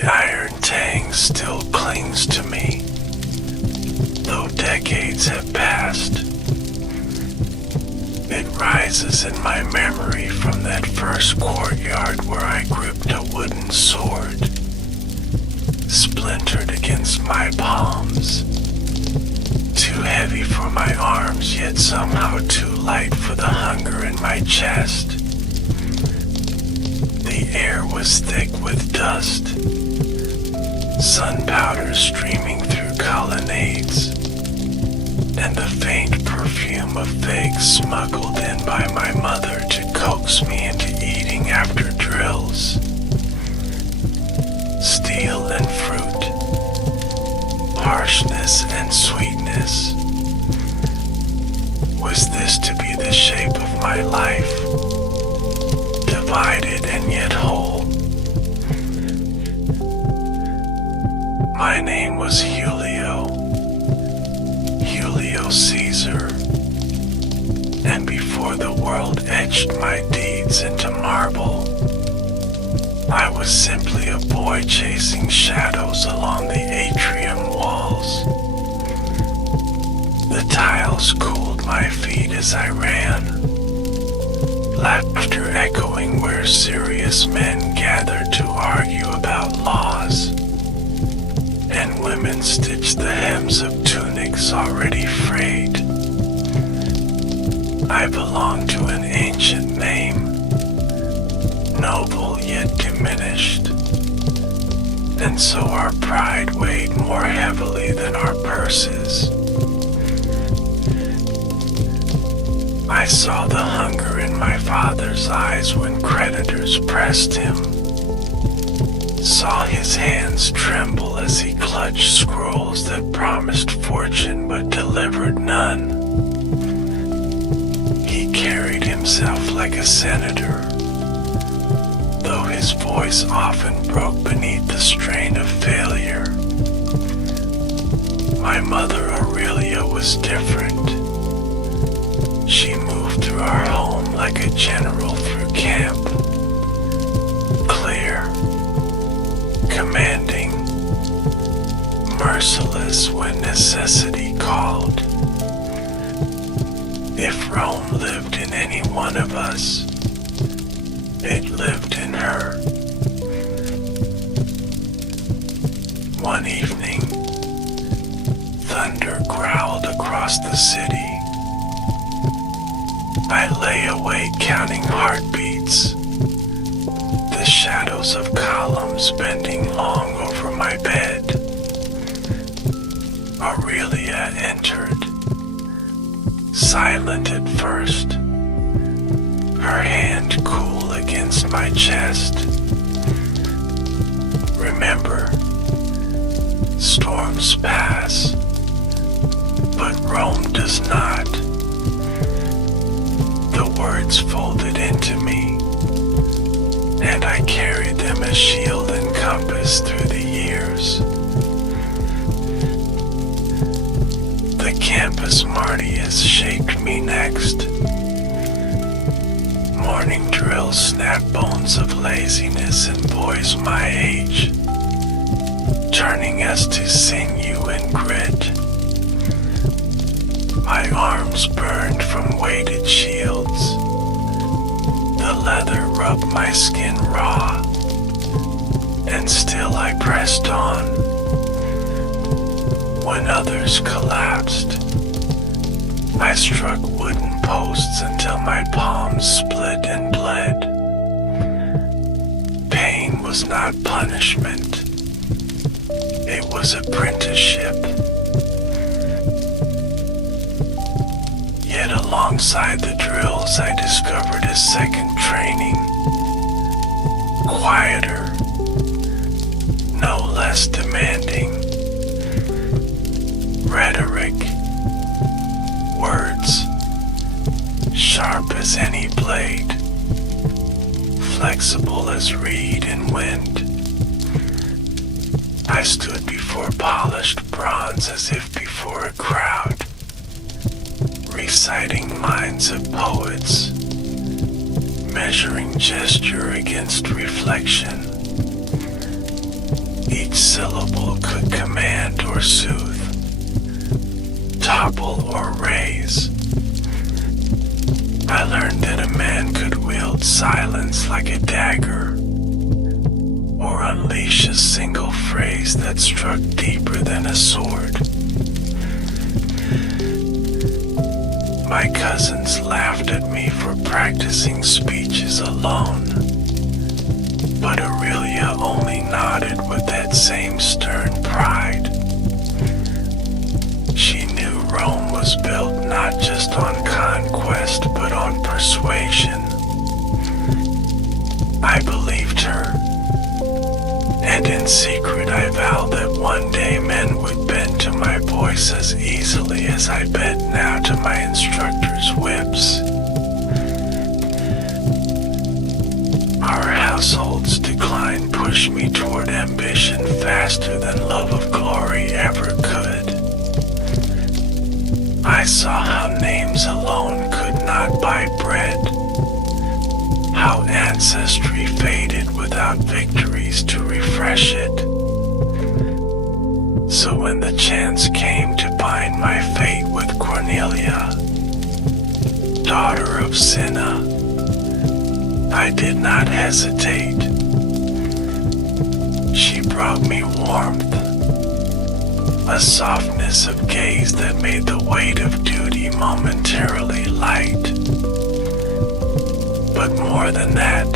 The iron tang still clings to me, though decades have passed. It rises in my memory from that first courtyard where I gripped a wooden sword, splintered against my palms, too heavy for my arms, yet somehow too light for the hunger in my chest. The air was thick with dust, sun powder streaming through colonnades, and the faint perfume of figs smuggled in by my mother to coax me into eating after drills. Steel and fruit, harshness and sweetness. Was this to be the shape of my life? Divided and yet whole. My name was Julio Caesar, and before the world etched my deeds into marble, I was simply a boy chasing shadows along the atrium walls. The tiles cooled my feet as I ran, laughter echoing where serious men gathered to argue about laws, and women stitched the hems of tunics already frayed. I belonged to an ancient name, noble yet diminished, and so our pride weighed more heavily than our purses. I saw the hunger in my father's eyes when creditors pressed him, saw his hands tremble as he clutched scrolls that promised fortune but delivered none. He carried himself like a senator, though his voice often broke beneath the strain of failure. My mother Aurelia was different. She moved through our home like a general through camp, clear, commanding, merciless when necessity called. If Rome lived in any one of us, it lived in her. One evening, thunder growled across the city. I lay awake counting heartbeats, the shadows of columns bending long over my bed. Aurelia entered, silent at first, her hand cool against my chest. Remember, storms pass, but Rome does not. The words folded into me, and I carried them as shield and compass through the years. The campus Martius shaped me next. Morning drills snap bones of laziness in boys my age, turning us to sinew and grit. My arms burned from weighted shields. The leather rubbed my skin raw, and still I pressed on. When others collapsed, I struck wooden posts until my palms split and bled. Pain was not punishment. It was apprenticeship. Yet alongside the drills I discovered a second training, quieter, no less demanding. Rhetoric, words, sharp as any blade, flexible as reed and wind. I stood before polished bronze as if before a crowd, reciting lines of poets, measuring gesture against reflection. syllable could command or soothe, topple or raise. I learned that a man could wield silence like a dagger, or unleash a single phrase that struck deeper than a sword. My cousins laughed at me for practicing speeches alone, but Aurelia only nodded with that same stern pride. She knew Rome was built not just on conquest but on persuasion. I believed her, and in secret I vowed that one day men would bend to my voice as easily as I bend now to my instructor's whips. Our household's decline pushed me toward ambition faster than love of glory ever could. I saw how names alone could not buy bread, how ancestry faded without victories to refresh it. So when the chance came to bind my fate with Cornelia, daughter of Cinna, I did not hesitate. She brought me warmth, a softness of gaze that made the weight of duty momentarily light. But more than that,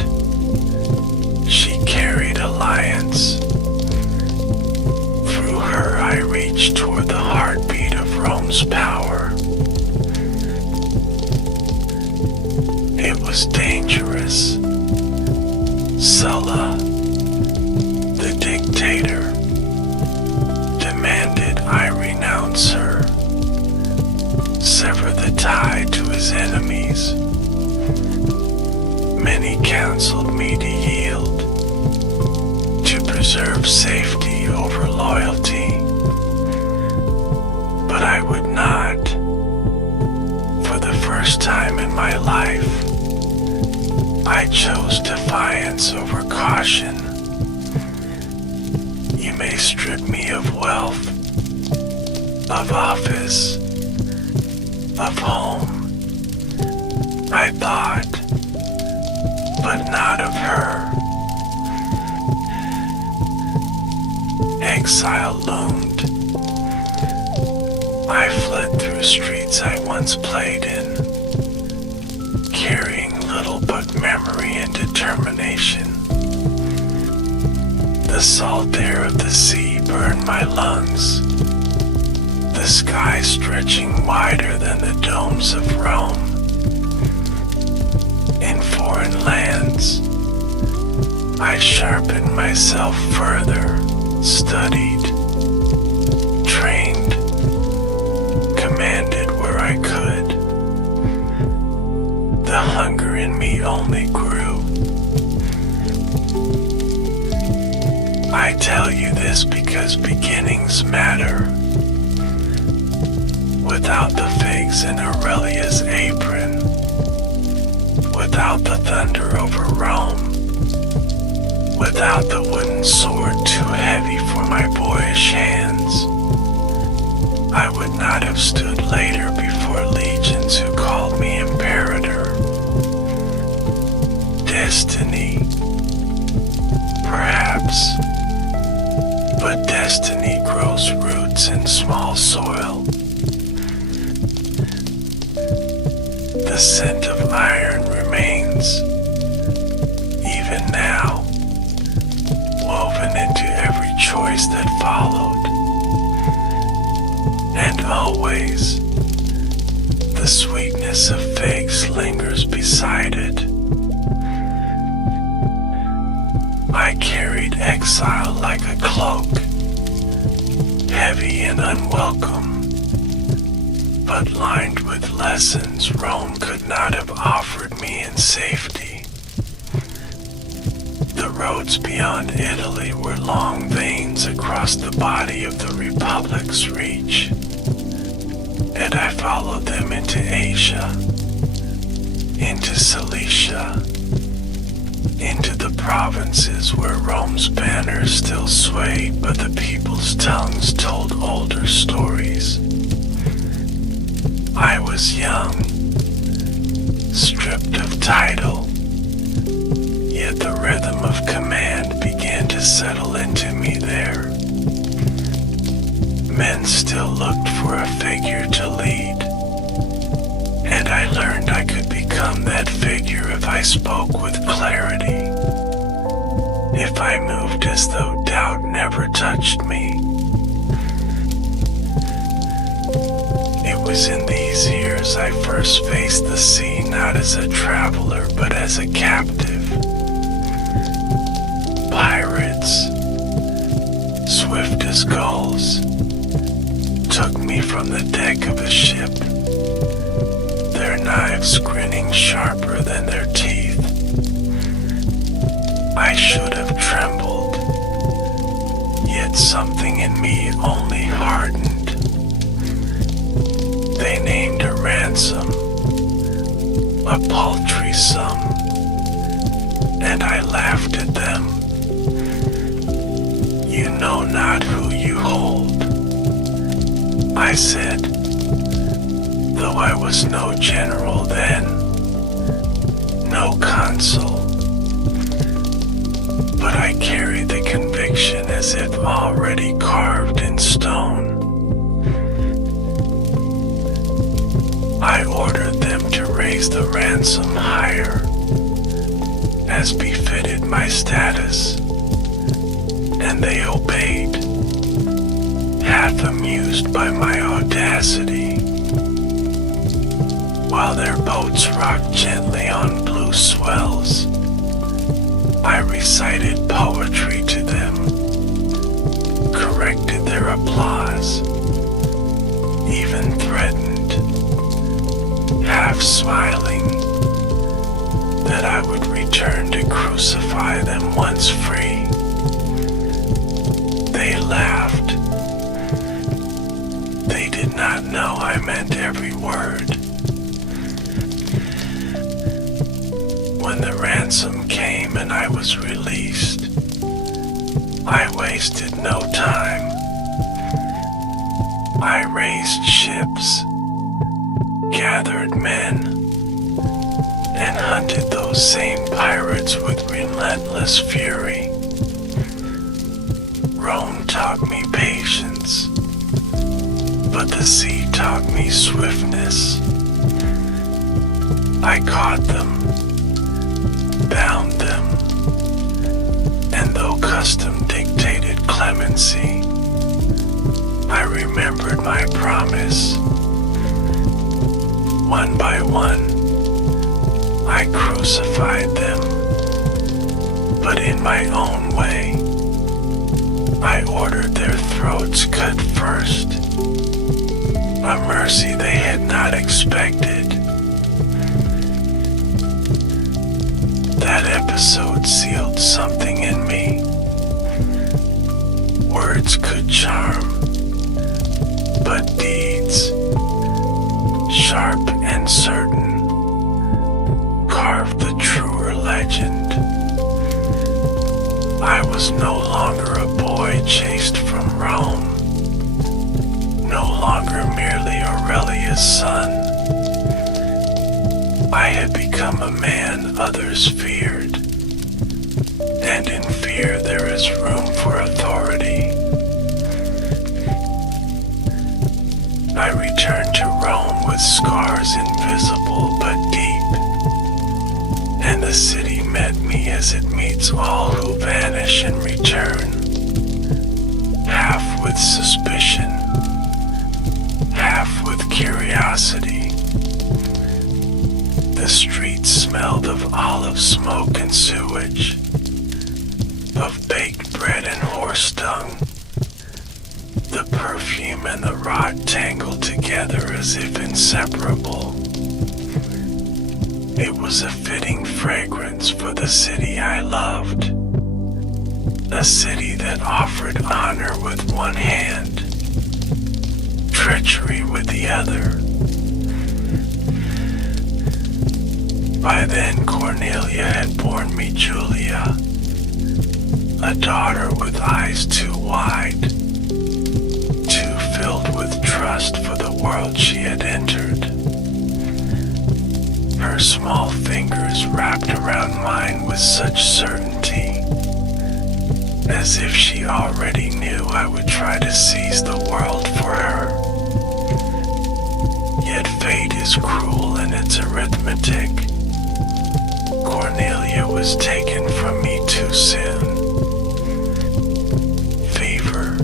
she carried alliance. Through her I reached toward the heartbeat of Rome's power. It was dangerous. Sulla, the dictator, demanded I renounce her, sever the tie to his enemies. Many counseled me to yield, to preserve safety over loyalty, but I would not. For the first time in my life, I chose defiance over caution. You may strip me of wealth, of office, of home, I thought, but not of her. Exile loomed. I fled through streets I once played in, carrying little but memory and determination. The salt air of the sea burned my lungs, the sky stretching wider than the domes of Rome. In foreign lands, I sharpened myself further, studied, trained, commanded where I could. The hunger in me only grew. I tell you this because beginnings matter. Without the figs in Aurelia's apron, without the thunder over Rome, without the wooden sword too heavy for my boyish hands, I would not have stood later before legions who called me imperator. Destiny, perhaps, but destiny grows roots in small soil. The scent of iron remains, even now, woven into every choice that followed. And always, the sweetness of figs lingers beside it. I carried exile like a cloak, heavy and unwelcome, but lined with lessons Rome could not have offered me in safety. The roads beyond Italy were long veins across the body of the Republic's reach, and I followed them into Asia, into Cilicia, into the provinces where Rome's banners still swayed, but the people's tongues told older stories. I was young, stripped of title, yet the rhythm of command began to settle into me there. Men still looked for a figure to lead, and I learned I could become that figure if I spoke with clarity, if I moved as though doubt never touched me. It was in these years I first faced the sea not as a traveler but as a captive. Pirates, swift as gulls, took me from the deck of a ship, their knives grinning sharper than their teeth. I should have trembled, yet something in me only hardened. They named a ransom, a paltry sum, and I laughed at them. You know not who you hold, I said, though I was no general then, no consul, but I carried the conviction as if already carved in stone. I ordered them to raise the ransom higher, as befitted my status, and they obeyed, half amused by my audacity. While their boats rocked gently on blue swells, I recited poetry to them, corrected their applause, even threatened, half smiling, that I would return to crucify them once free. They laughed. They did not know I meant every word. When the ransom came and I was released, I wasted no time. I raised ships, gathered men, and hunted those same pirates with relentless fury. Rome taught me patience, but the sea taught me swiftness. I caught them, bound them, and though custom dictated clemency, I remembered my promise. One by one, I crucified them, but in my own way. I ordered their throats cut first, a mercy they had not expected. That episode sealed something in me. Words could charm, but deeds, sharp and certain, carved the truer legend. I was no longer a boy chased from Rome, no longer merely Aurelia's son. I had become a man others feared, and in fear there is room for authority. I returned to Rome with scars invisible but deep, and the city met me as it meets all who vanish and return, half with suspicion, half with curiosity. The streets smelled of olive smoke and sewage, of baked bread and horse dung. The perfume and the rot tangled together as if inseparable. It was a fitting fragrance for the city I loved, a city that offered honor with one hand, treachery with the other. By then Cornelia had borne me Julia, a daughter with eyes too wide, too filled with trust for the world she had entered. Her small fingers wrapped around mine with such certainty, as if she already knew I would try to seize the world for her. Yet fate is cruel in its arithmetic. Cornelia was taken from me too soon. Fever,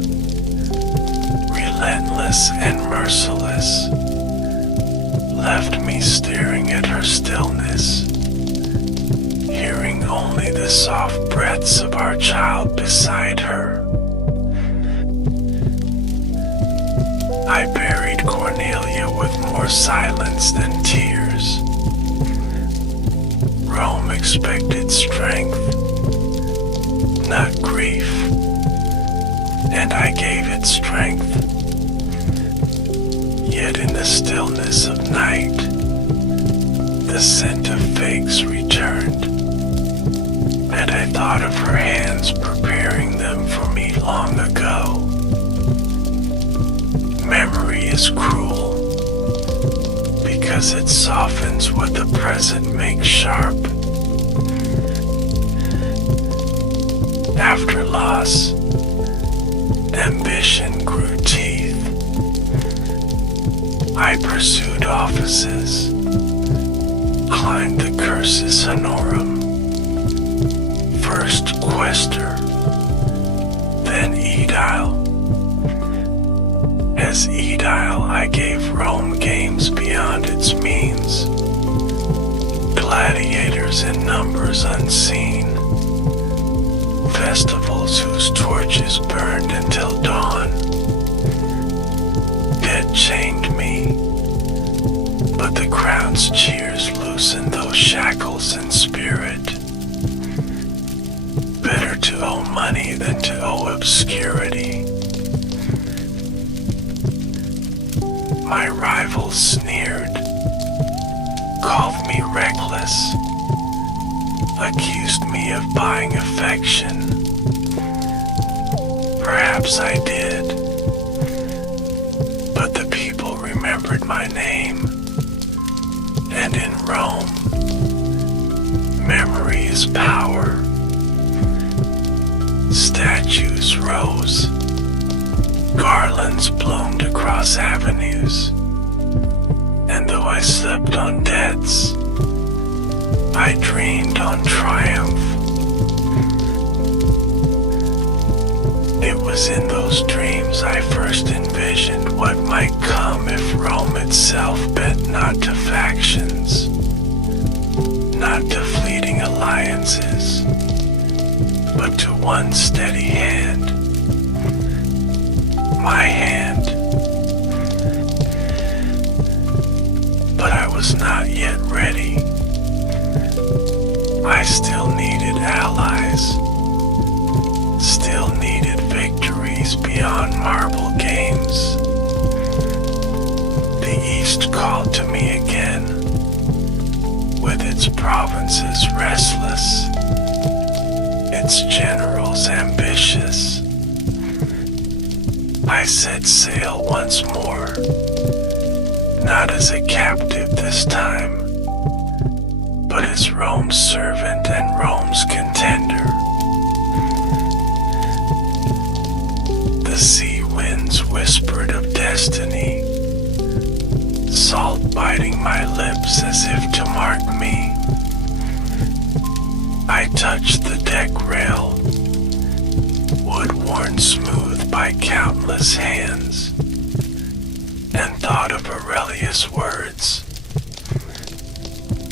relentless and merciless, left me staring at her stillness, hearing only the soft breaths of our child beside her. I buried Cornelia with more silence than tears. Rome expected strength, not grief, and I gave it strength. Yet in the stillness of night, the scent of figs returned, and I thought of her hands preparing them for me long ago. Memory is cruel, because it softens what the present makes sharp. After loss, ambition grew teeth. I pursued offices, climbed the cursus honorum, first quaestor, then aedile. As aedile, I gave Rome games beyond its means, gladiators in numbers unseen, festivals whose torches burned until dawn. Death chained me, but the crowd's cheers loosened those shackles in spirit. Better to owe money than to owe obscurity. My rivals sneered, called me reckless, accused me of buying affection. Perhaps I did, but the people remembered my name, and in Rome, memory is power. Statues rose, garlands bloomed across avenues, and though I slept on debts, I dreamed on triumph. It was in those dreams I first envisioned what might come if Rome itself bent not to factions, not to fleeting alliances, but to one steady hand. My hand. But I was not yet ready. I still needed allies, still needed victories beyond marble games. The East called to me again, with its provinces restless, its generals ambitious. I set sail once more, not as a captive this time, but as Rome's servant and Rome's contender. The sea winds whispered of destiny, salt biting my lips as if to mark me. I touched the deck rail, wood worn smooth by countless hands, and thought of Aurelius' words.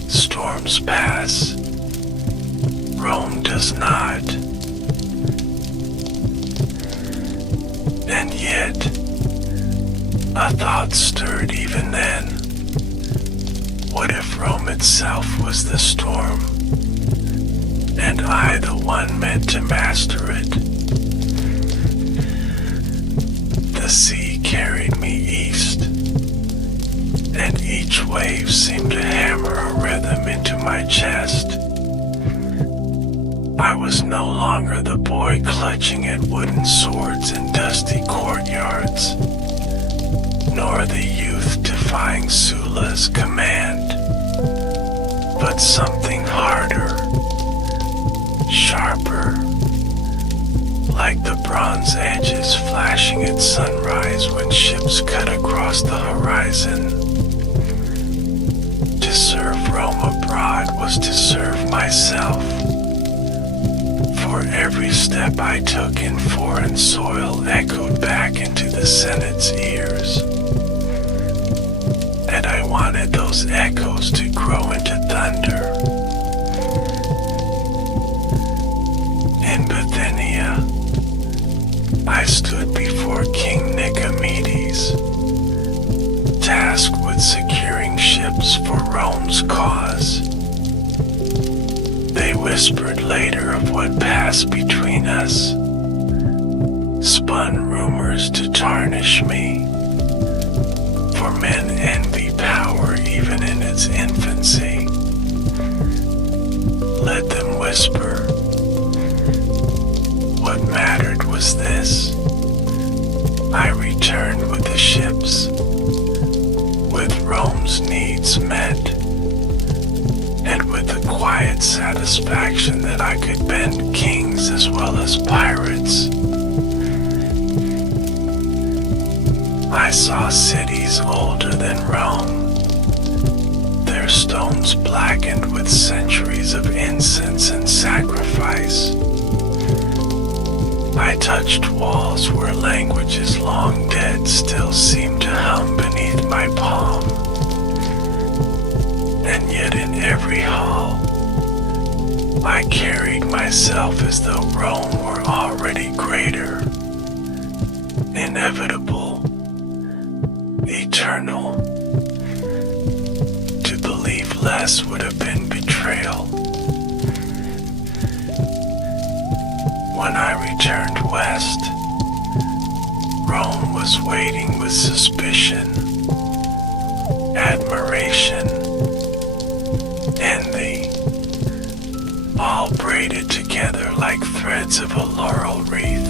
Storms pass, Rome does not. And yet, a thought stirred even then. What if Rome itself was the storm, and I the one meant to master it? The sea carried me east, and each wave seemed to hammer a rhythm into my my chest. I was no longer the boy clutching at wooden swords in dusty courtyards, nor the youth defying Sula's command, but something harder, sharper, like the bronze edges flashing at sunrise when ships cut across the horizon. To serve Rome abroad was to serve myself. For every step I took in foreign soil echoed back into the Senate's ears. And I wanted those echoes to grow into thunder. In Bithynia, I stood before King Nicomedes, tasked with securing ships for Rome's cause. They whispered later of what passed between us, spun rumors to tarnish me, for men envy power even in its infancy. Let them whisper. What mattered was this: I returned with the ships, with Rome's needs met, and with the quiet satisfaction that I could bend kings as well as pirates. I saw cities older than Rome, their stones blackened with centuries of incense and sacrifice. I touched walls where languages long dead still seemed to hum beneath my palm. And yet in every hall, I carried myself as though Rome were already greater, inevitable, eternal. To believe less would have been betrayal. When I returned west, Rome was waiting with suspicion, admiration, envy, all braided together like threads of a laurel wreath.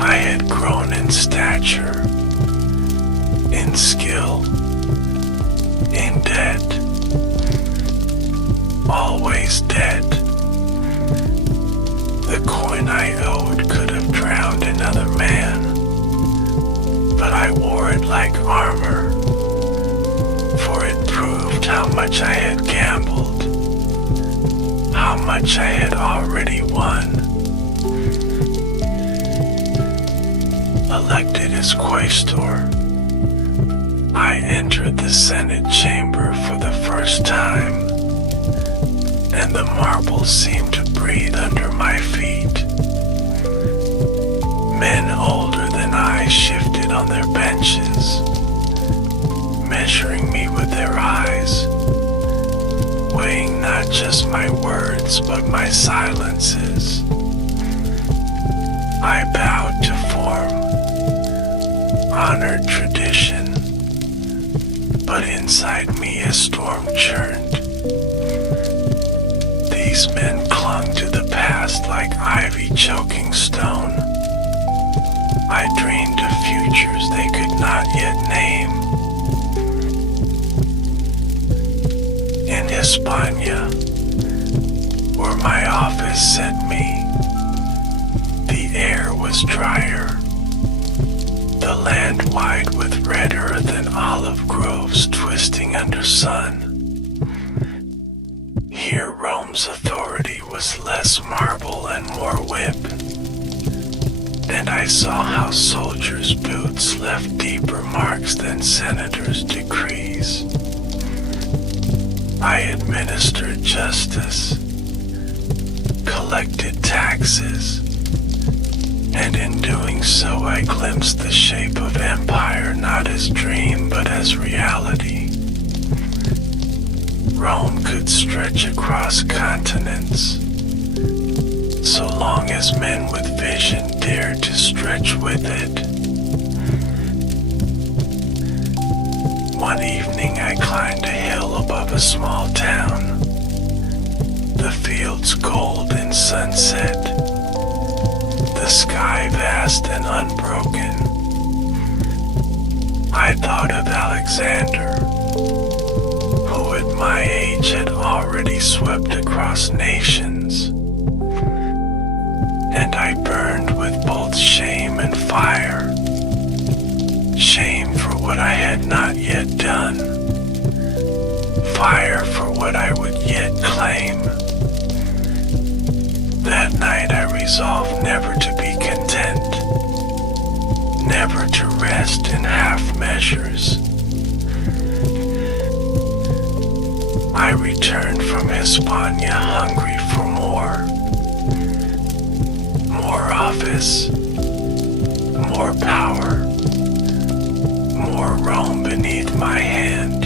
I had grown in stature, in skill, in debt, always dead. The coin I owed could have drowned another man, but I wore it like armor, for it proved how much I had gambled, how much I had already won. Elected as quaestor, I entered the Senate chamber for the first time, and the marble seemed to breathe under my feet. Men older than I shifted on their benches, measuring me with their eyes, weighing not just my words but my silences. I bowed to form, honored tradition, but inside me a storm churned. These men clung to the past like ivy choking stone. I dreamed of futures they could not yet name. In Hispania, where my office sent me, the air was drier, the land wide with red earth and olive groves twisting under sun. Here Rome's authority was less marble and more whip, and I saw how soldiers' boots left deeper marks than senators' decrees. I administered justice, collected taxes, and in doing so I glimpsed the shape of empire not as dream but as reality. Rome could stretch across continents, so long as men with vision dared to stretch with it. One evening I climbed a hill above a small town, the fields gold in sunset, the sky vast and unbroken. I thought of Alexander, who at my age had already swept across nations, and I burned with both shame and fire. Shame for what I had not yet done, fire for what I would yet claim. That night I resolved never to be content, never to rest in half measures. I returned from Hispania hungry for more office, more power, more Rome beneath my hand.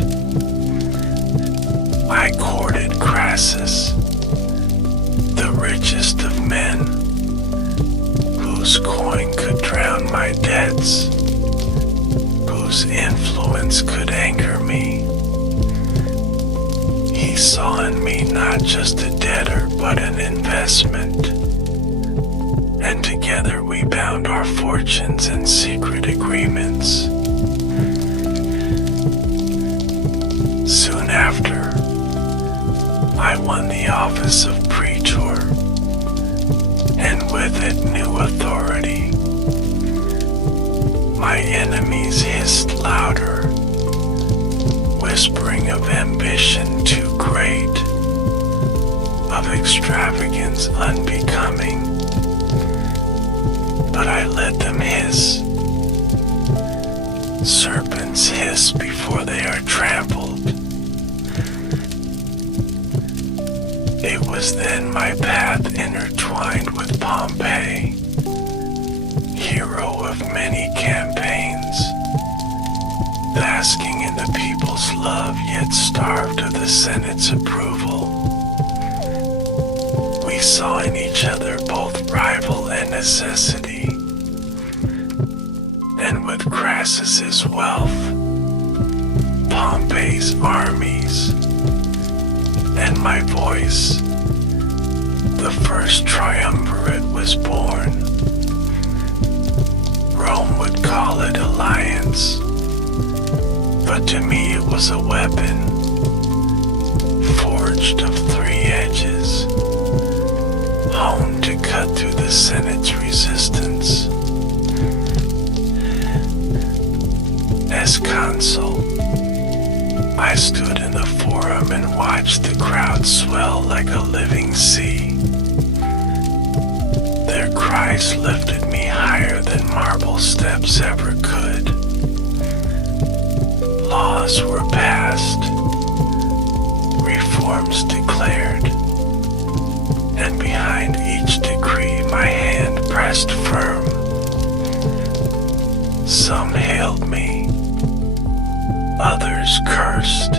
I courted Crassus, the richest of men, whose coin could drown my debts, whose influence could anchor me. He saw in me not just a debtor, but an investment, and together we bound our fortunes in secret agreements. Soon after, I won the office of praetor, and with it new authority. My enemies hissed louder, whispering of ambition too great, of extravagance unbecoming. But I let them hiss. Serpents hiss before they are trampled. It was then my path intertwined with Pompey, hero of many campaigns, basking in the people's love yet starved of the Senate's approval. We saw in each other both rival and necessity, and with Crassus's wealth, Pompey's armies, and my voice, the first triumvirate was born. Rome would call it alliance, but to me it was a weapon, forged of three edges, honed to cut through the Senate's resistance. As consul, I stood in the forum and watched the crowd swell like a living sea. Their cries lifted me higher than marble steps ever could. Laws were passed, reforms declared, and behind each decree my hand pressed firm. Some hailed me, others cursed,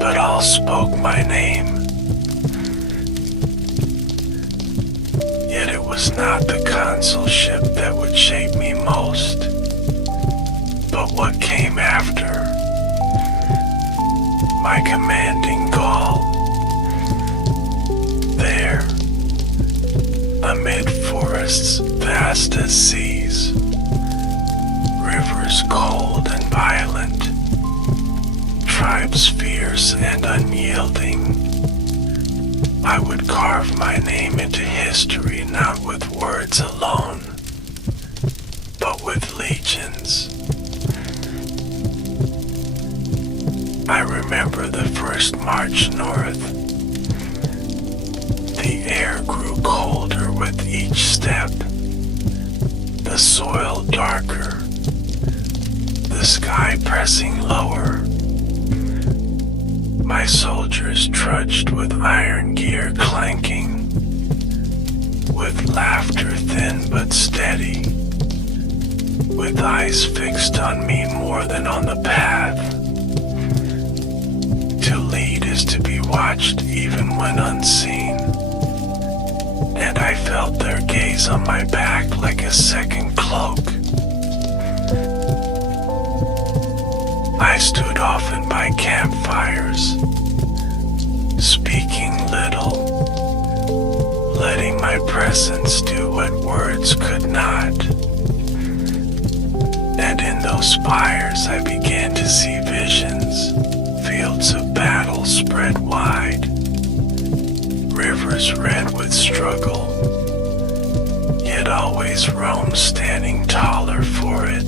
but all spoke my name. Yet it was not the consulship that would shape me most, but what came after. My commanding Gaul. There, amid forests vast as seas, rivers cold and violent, tribes fierce and unyielding, I would carve my name into history not with words alone, but with legions. I remember the first march north. The air grew colder with each step, the soil darker, the sky pressing lower. My soldiers trudged with iron gear clanking, with laughter thin but steady, with eyes fixed on me more than on the path. To lead is to be watched even when unseen, and I felt their gaze on my back like a second cloak. I stood often by campfires, speaking little, letting my presence do what words could not. And in those fires I began to see visions, fields of battle spread wide, rivers red with struggle, yet always Rome standing taller for it.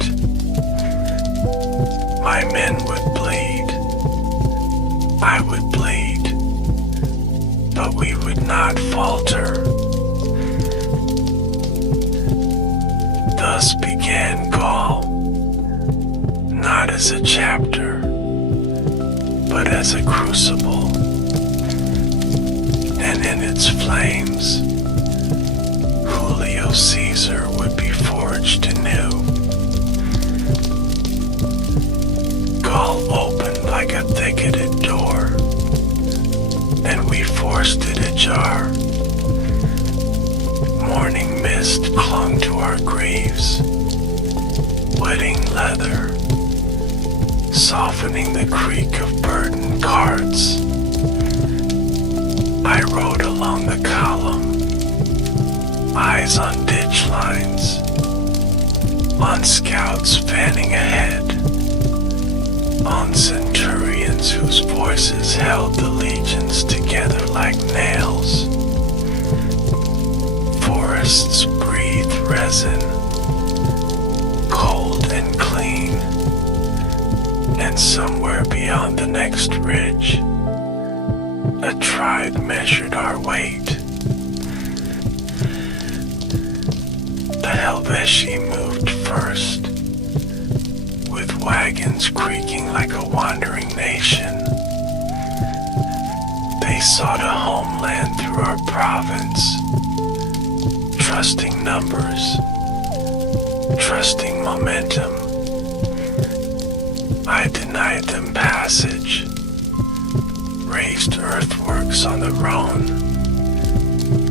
My men would bleed, I would bleed, but we would not falter. Thus began Gaul, not as a chapter, but as a crucible, and in its flames, Julio Caesar would be forged anew. Gaul opened like a thicketed door, and we forced it ajar. Morning mist clung to our greaves, wetting leather, softening the creak of burdened carts. I rode along the column, eyes on ditch lines, on scouts fanning ahead, on centurions whose voices held the legions together like nails. Forests breathe resin, cold and clean, and somewhere beyond the next ridge, a tribe measured our weight. The Helvetii moved first, with wagons creaking like a wandering nation. They sought a homeland through our province, trusting numbers, trusting momentum. I denied them passage, raised earthworks on the Rhone,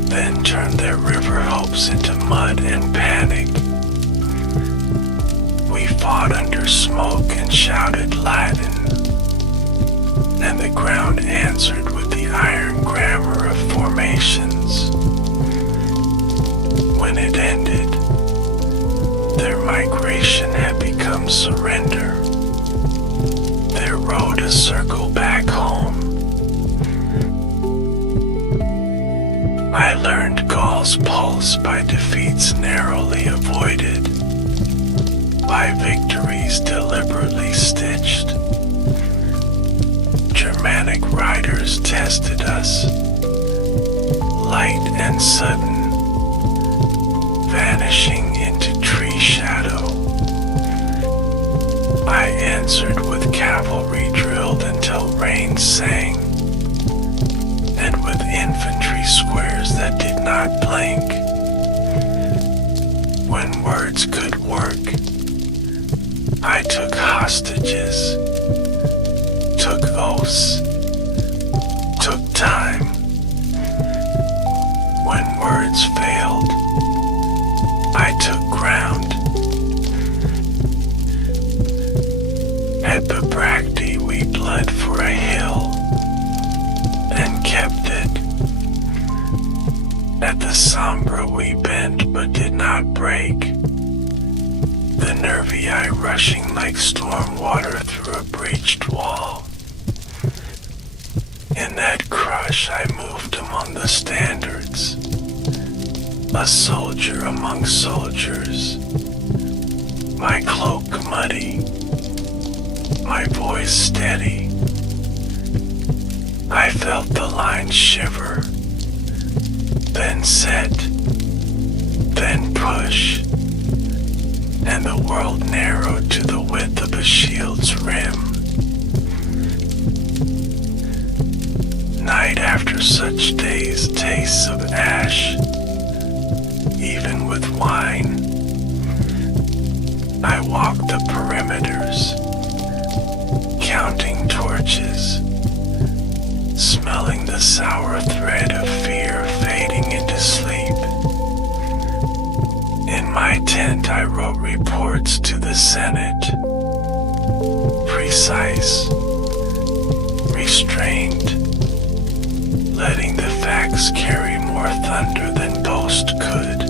then turned their river hopes into mud and panic. We fought under smoke and shouted Latin, and the ground answered with the iron grammar of formations. When it ended, their migration had become surrender, their road a circle back home. I learned Gaul's pulse by defeats narrowly avoided, by victories deliberately stitched. Germanic riders tested us, light and sudden, vanishing into tree shadow. I answered with cavalry drilled until rain sang, and with infantry squares that did not blink. When words could work, I took hostages, took oaths, took time. When words failed, I took ground. At Babracti we bled for a hill and kept it. At the Sombra we bent but did not break, the Nervii rushing like storm water through a breached wall. In that crush I moved among the standards, a soldier among soldiers, my cloak muddy, my voice steady. I felt the lines shiver, then set, then push, and the world narrowed to the width of a shield's rim. Night after such days tastes of ash, even with wine. I walked the perimeters, counting torches, smelling the sour thread of fear fading into sleep. In my tent I wrote reports to the Senate, precise, restrained, letting the facts carry more thunder than boast could.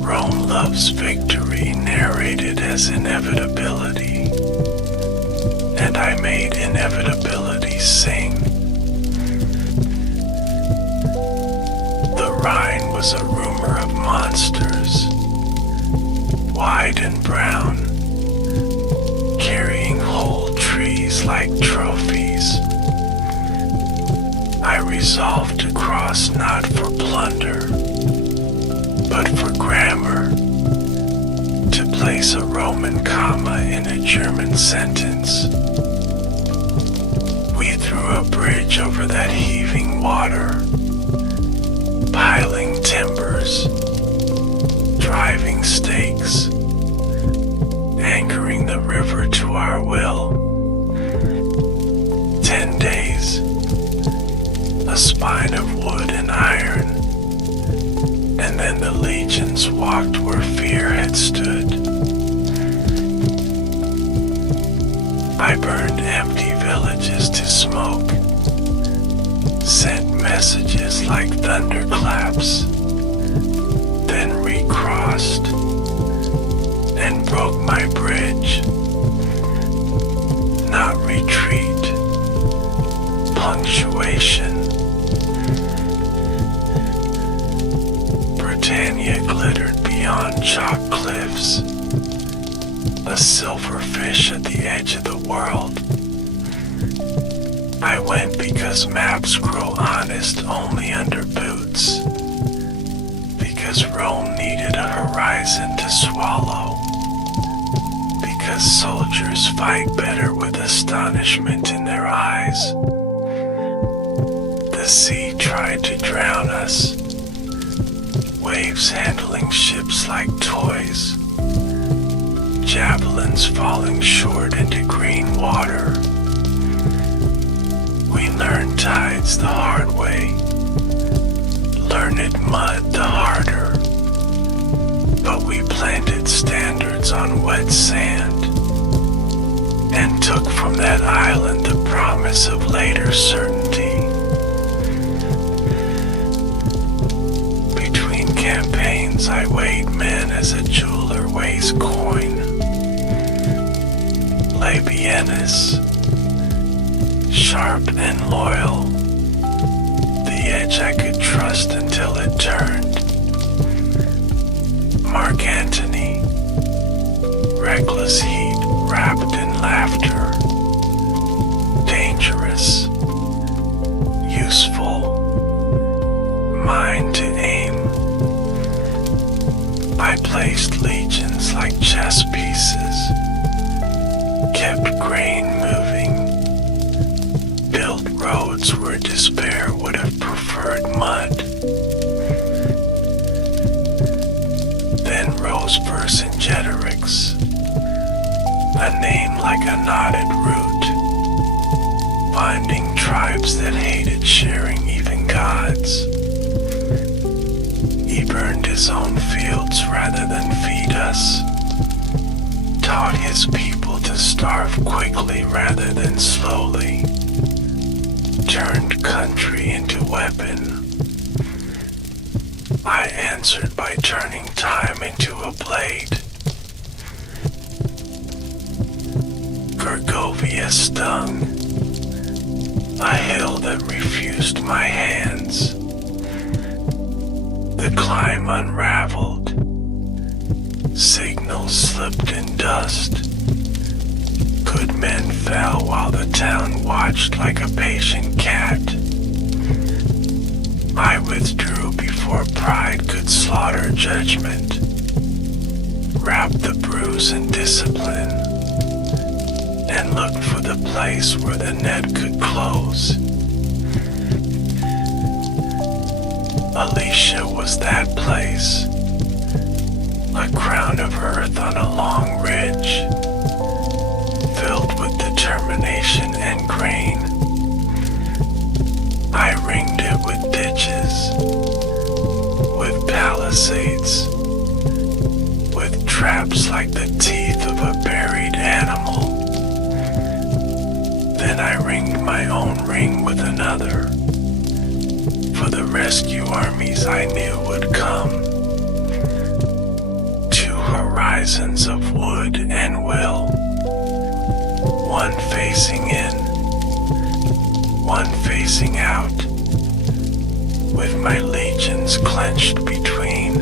Rome loves victory narrated as inevitability, and I made inevitability sing. The Rhine was a rumor of monsters, wide and brown, carrying whole trees like trophies. I resolved to cross not for plunder, but for grammar, to place a Roman comma in a German sentence. We threw a bridge over that heaving water, piling timbers, driving stakes, anchoring the river to our will. 10 days, a spine of wood and iron, and then the legions walked where fear had stood. I burned empty villages to smoke, sent messages like thunderclaps, then recrossed and broke my bridge. Not retreat, punctuation. Britannia glittered beyond chalk cliffs, a silver fish at the edge of the world. I went because maps grow honest only under boots, because Rome needed a horizon to swallow, because soldiers fight better with astonishment in their eyes. The sea tried to drown us, waves handling ships like toys, javelins falling short into green water. We learned tides the hard way, learned mud the harder, but we planted standards on wet sand and took from that island the promise of later certainty. Between campaigns I weighed men as a jeweler weighs coin. Labienus, sharp and loyal, the edge I could trust until it turned. Mark Antony, reckless heat wrapped in laughter, dangerous, useful, mine to aim. I placed legions like chess pieces, kept grain moving, built roads where despair would have preferred mud. Then rose Vercingetorix, a name like a knotted root, binding tribes that hated sharing even gods. He burned his own fields rather than feed us, taught his people to starve quickly rather than slowly, turned country into weapon. I answered by turning time into a blade. Gergovia stung, a hill that refused my hands. The climb unraveled, signals slipped in dust. Good men fell while the town watched like a patient cat. I withdrew before pride could slaughter judgment, wrapped the bruise in discipline, and looked for the place where the net could close. Alicia was that place, a crown of earth on a long ridge, filled with determination and grain. I ringed it with ditches, with palisades, with traps like the teeth of a buried animal. animal. Then I ringed my own ring with another, for the rescue armies I knew would come. Two horizons of wood and will, one facing in, one facing out, with my legions clenched between.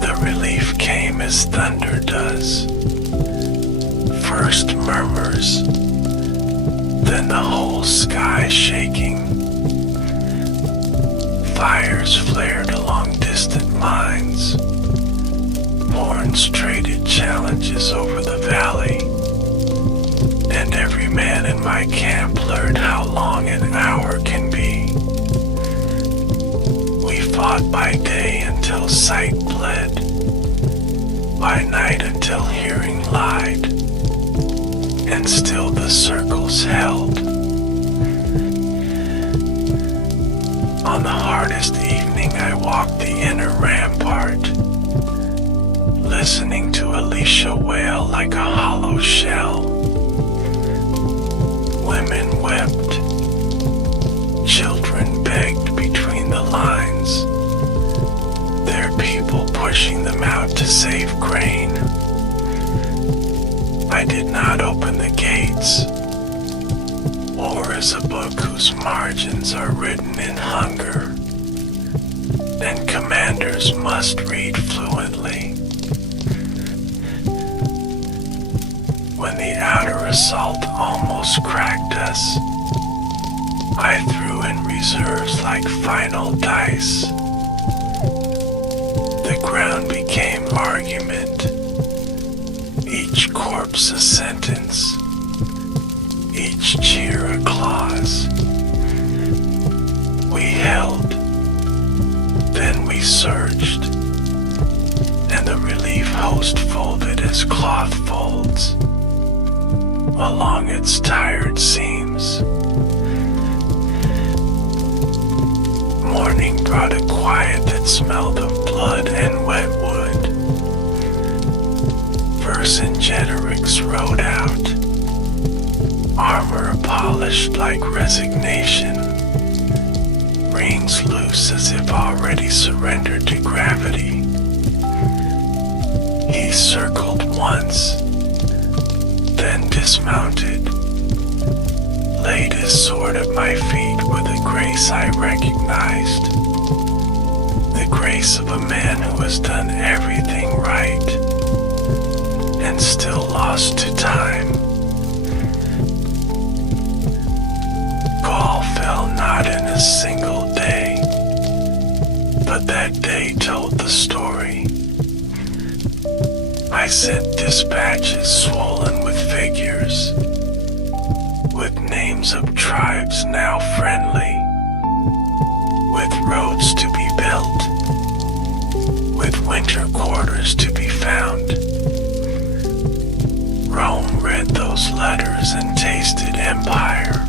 The relief came as thunder does, first murmurs, then the whole sky shaking. Fires flared along distant lines, horns traded challenges over the valley, and every man in my camp learned how long an hour can be. We fought by day until sight bled, by night until hearing lied, and still the circles held. On the hardest evening I walked the inner rampart, listening to Alicia wail like a hollow shell. Women wept, children begged between the lines, their people pushing them out to save grain. I did not open the gates. War is a book whose margins are written in hunger, and commanders must read fluently. When the outer assault almost cracked us, I threw in reserves like final dice. The ground became argument, each corpse a sentence, each cheer a clause. We held, then we surged, and the relief host folded as cloth folds along its tired seams. Morning brought a quiet that smelled of blood and wet wood. Vercingetorix rode out, armor polished like resignation, reins loose as if already surrendered to gravity. He circled once, then dismounted, laid his sword at my feet with a grace I recognized, the grace of a man who has done everything right and still lost to time. Gaul fell not in a single day, but that day told the story. I sent dispatches swollen with figures, with names of tribes now friendly, with roads to be built, with winter quarters to be found. Rome read those letters and tasted empire.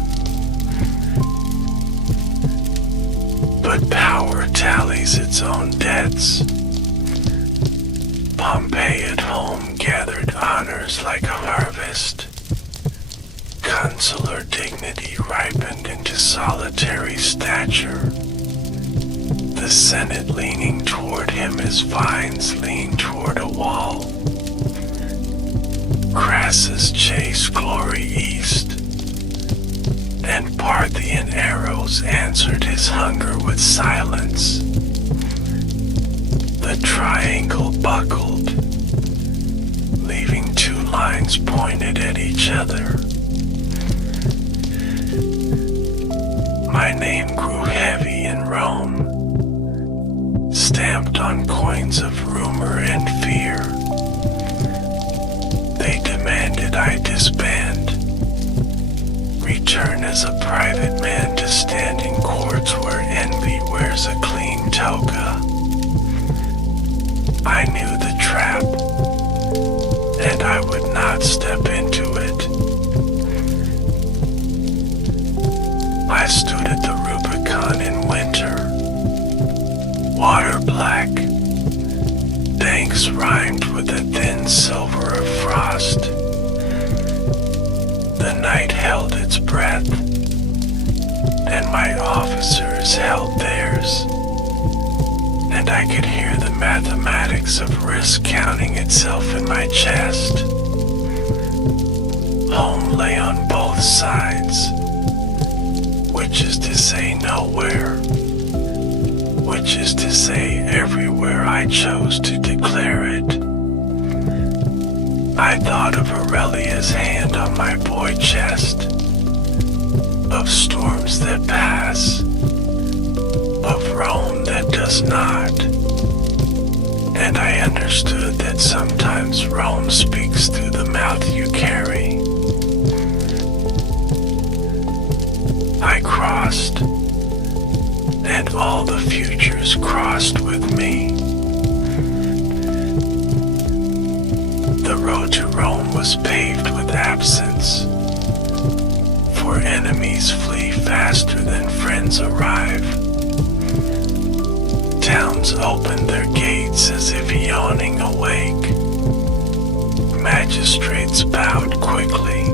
But power tallies its own debts. Pompey at home gathered honors like a harvest. Consular dignity ripened into solitary stature. The Senate leaning toward him as vines lean toward a wall. Crassus chased glory east, and Parthian arrows answered his hunger with silence. The triangle buckled, leaving two lines pointed at each other. My name grew heavy in Rome, stamped on coins of rumor and fear. They demanded I disband, return as a private man to stand in courts where envy wears a clean toga. I knew the trap, and I would not step into it. I stood at the Rubicon in winter, water black, thanks rhymed with a thin and silver of frost. The night held its breath, and my officers held theirs, and I could hear the mathematics of risk counting itself in my chest. Home lay on both sides, which is to say nowhere, which is to say everywhere I chose to declare it. I thought of Aurelia's hand on my boy chest, of storms that pass, of Rome that does not, and I understood that sometimes Rome speaks through the mouth you carry. I crossed, and all the futures crossed with me. The road to Rome was paved with absence, for enemies flee faster than friends arrive. Towns opened their gates as if yawning awake. Magistrates bowed quickly.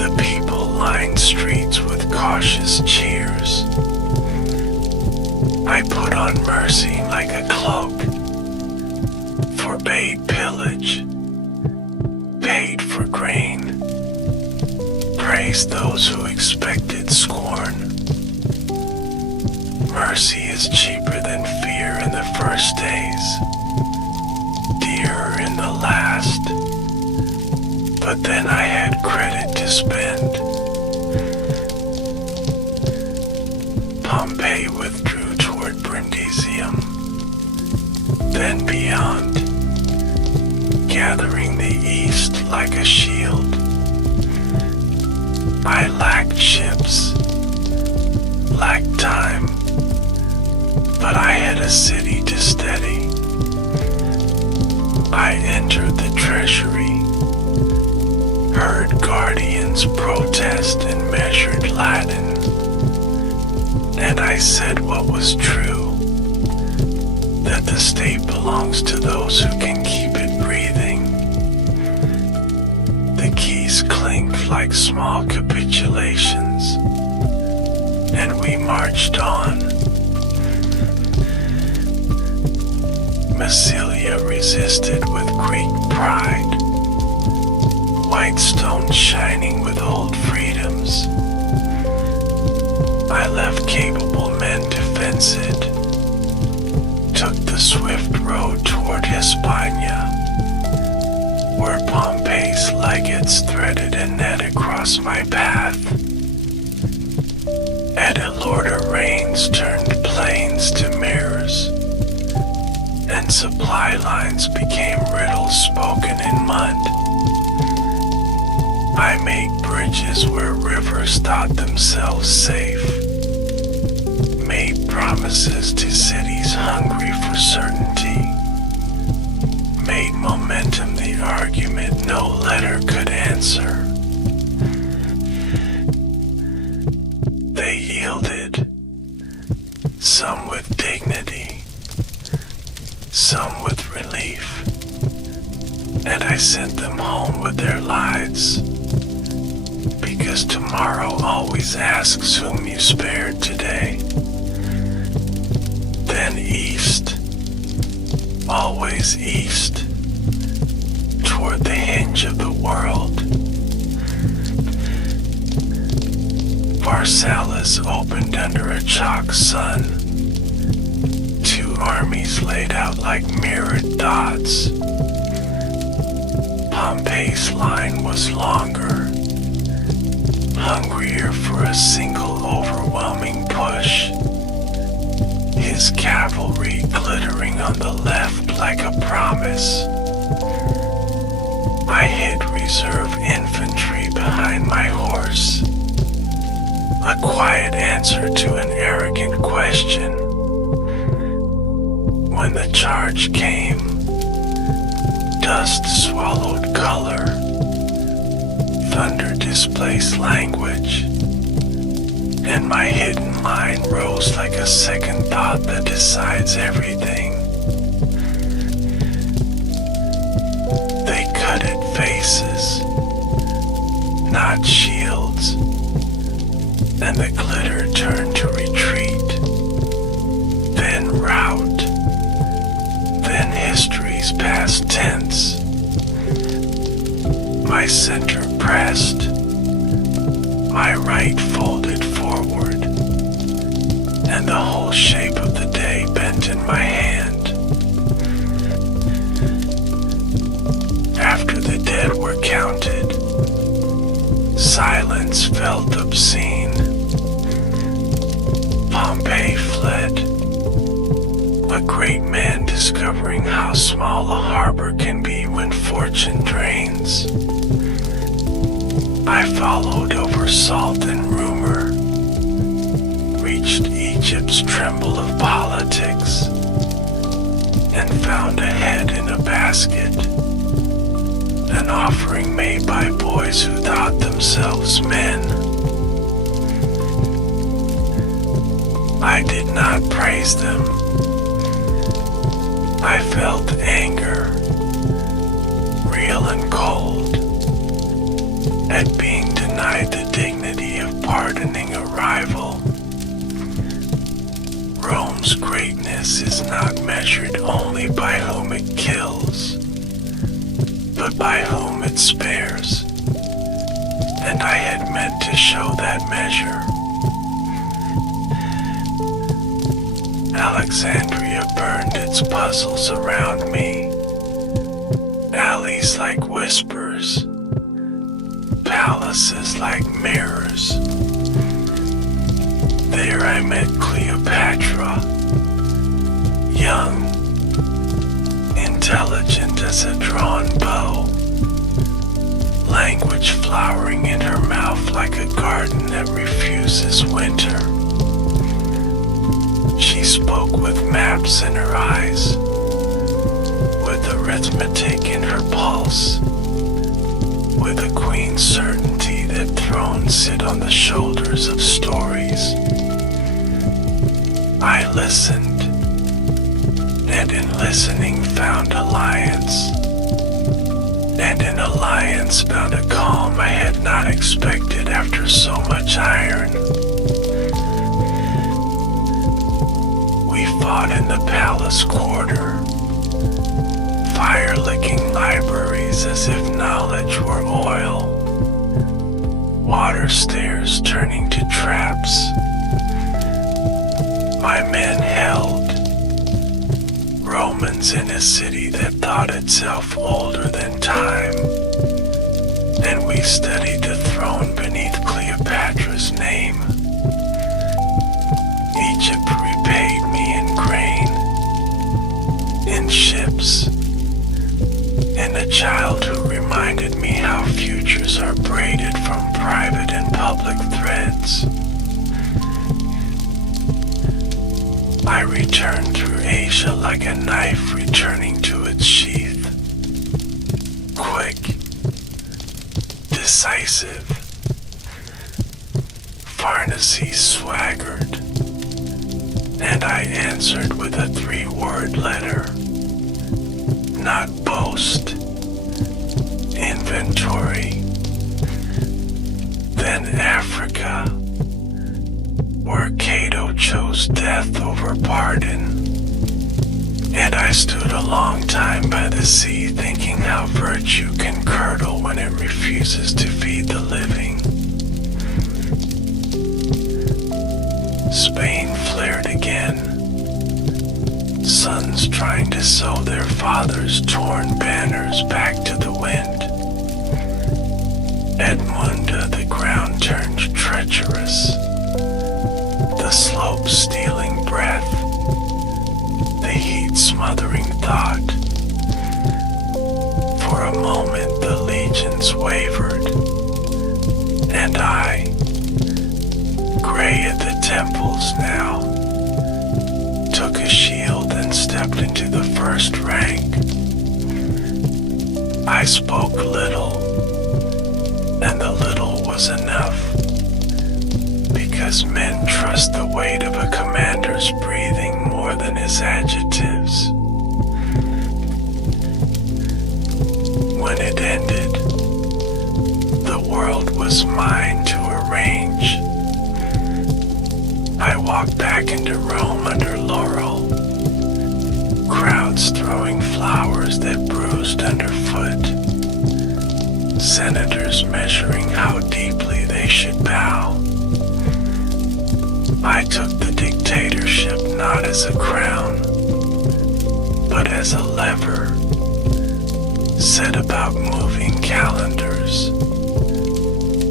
The people lined streets with cautious cheers. I put on mercy like a cloak, forbade pillage, paid for grain, praised those who expected scorn. Mercy is cheaper than fear in the first days, dearer in the last, but then I had credit to spend. Pompey withdrew toward Brundisium, then beyond, gathering the east like a shield. I lacked ships, lacked time, but I had a city to steady. I entered the treasury, heard guardians protest in measured Latin, and I said what was true, that the state belongs to those who can keep it breathing. The keys clinked like small capitulations, and we marched on. Massilia resisted with Greek pride, white stone shining with old freedoms. I left capable men to fence it, took the swift road toward Hispania, where Pompey's legates threaded a net across my path. At Elorda rains turned plains to mirrors, and supply lines became riddles spoken in mud. I made bridges where rivers thought themselves safe, made promises to cities hungry for certainty, made momentum the argument no letter could answer. They yielded, some with dignity, some with relief, and I sent them home with their lives, because tomorrow always asks whom you spared today. Then east, always east, toward the hinge of the world. Pharsalus opened under a chalk sun. Two armies laid out like mirrored dots. Pompey's line was longer, hungrier for a single overwhelming push. His cavalry glittering on the left like a promise. I hid reserve infantry behind my horse. A quiet answer to an arrogant question. When the charge came, dust swallowed color, thunder displaced language, and my hidden line rose like a second thought that decides everything. faces, not shields, and the glitter turned to retreat, then rout, then history's past tense. My center pressed, my right folded forward, and the whole shape of the day bent in my hand. After the dead were counted, silence felt obscene. Pompeii fled, a great man discovering how small a harbor can be when fortune drains. I followed over salt and rumor, reached Egypt's tremble of politics, and found a head in a basket, an offering made by boys who thought themselves men. I did not praise them. I felt anger, real and cold, at being denied the dignity of pardoning a rival. Rome's greatness is not measured only by whom it kills, but by whom it spares, and I had meant to show that measure. Alexandria burned its puzzles around me, alleys like whispers, palaces like mirrors. There I met Cleopatra, young, intelligent as a drawn bow, language flowering in her mouth like a garden that refuses winter. She spoke with maps in her eyes, with arithmetic in her pulse, with a queen's certainty that thrones sit on the shoulders of stories. I listened, and in listening found alliance, and in alliance found a calm I had not expected after so much iron. We fought in the palace quarter, fire-licking libraries as if knowledge were oil, water stairs turning to traps. My men held, Romans in a city that thought itself older than time, and we studied the throne beneath Cleopatra's name. Egypt repaid me in grain, in ships, and a child who reminded me how futures are braided from private and public threads. I returned through Asia like a knife returning to its sheath, quick, decisive. Pharnaces swaggered, and I answered with a 3-word letter. Not boast, inventory. Then Africa, where Cato chose death over pardon. And I stood a long time by the sea thinking how virtue can curdle when it refuses to feed the living. Spain flared again, sons trying to sew their fathers' torn banners back to the wind. Edmunda, the ground turned treacherous, the slope stealing breath, the heat smothering thought. For a moment the legions wavered, and I, gray at the temples now, took a shield and stepped into the first rank. I spoke little, and the little was enough, because men trust the weight of a commander's breathing more than his adjectives. When it ended, walked back into Rome under laurel, crowds throwing flowers that bruised underfoot, senators measuring how deeply they should bow. I took the dictatorship not as a crown, but as a lever, set about moving calendars,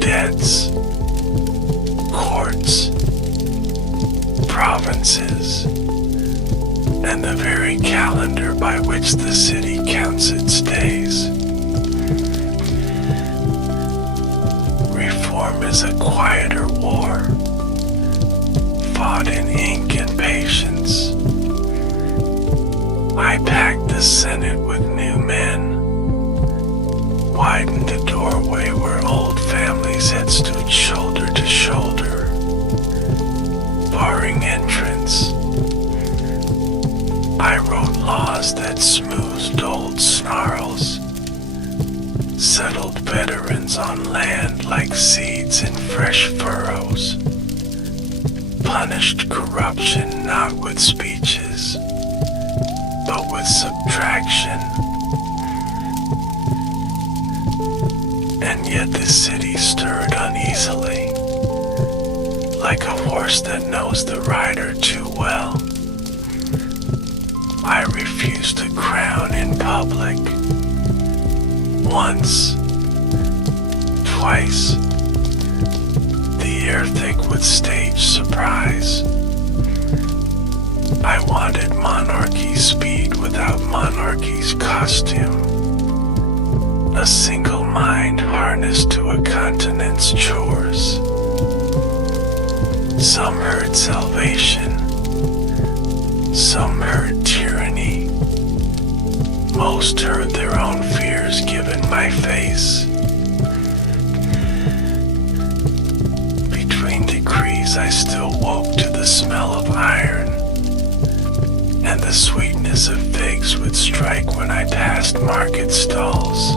debts, courts, provinces, and the very calendar by which the city counts its days. Reform is a quieter war, fought in ink and patience. I packed the Senate with new men, widened the doorway where old families had stood shoulder to shoulder, barring entrance. I wrote laws that smoothed old snarls, settled veterans on land like seeds in fresh furrows, punished corruption not with speeches, but with subtraction. And yet the city stirred uneasily, like a horse that knows the rider too well. I refused a crown in public. Once, twice, the air thick with stage surprise. I wanted monarchy's speed without monarchy's costume. A single mind harnessed to a continent's chores. Some heard salvation, some heard tyranny. Most heard their own fears given my face. Between decrees I still woke to the smell of iron, and the sweetness of figs would strike when I passed market stalls.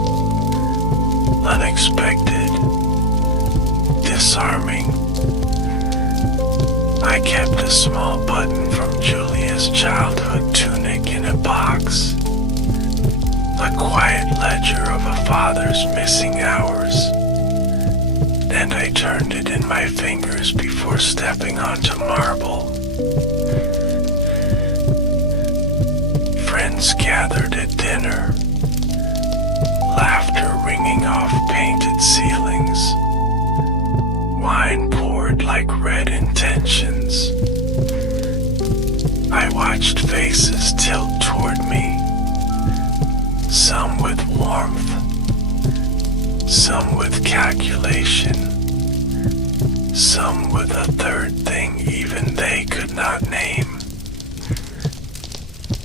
Unexpected, disarming. I kept a small button from Julia's childhood tunic in a box, a quiet ledger of a father's missing hours, and I turned it in my fingers before stepping onto marble. Friends gathered at dinner, laughter ringing off painted ceilings, wine poured like red intentions. I watched faces tilt toward me, some with warmth, some with calculation, some with a third thing even they could not name.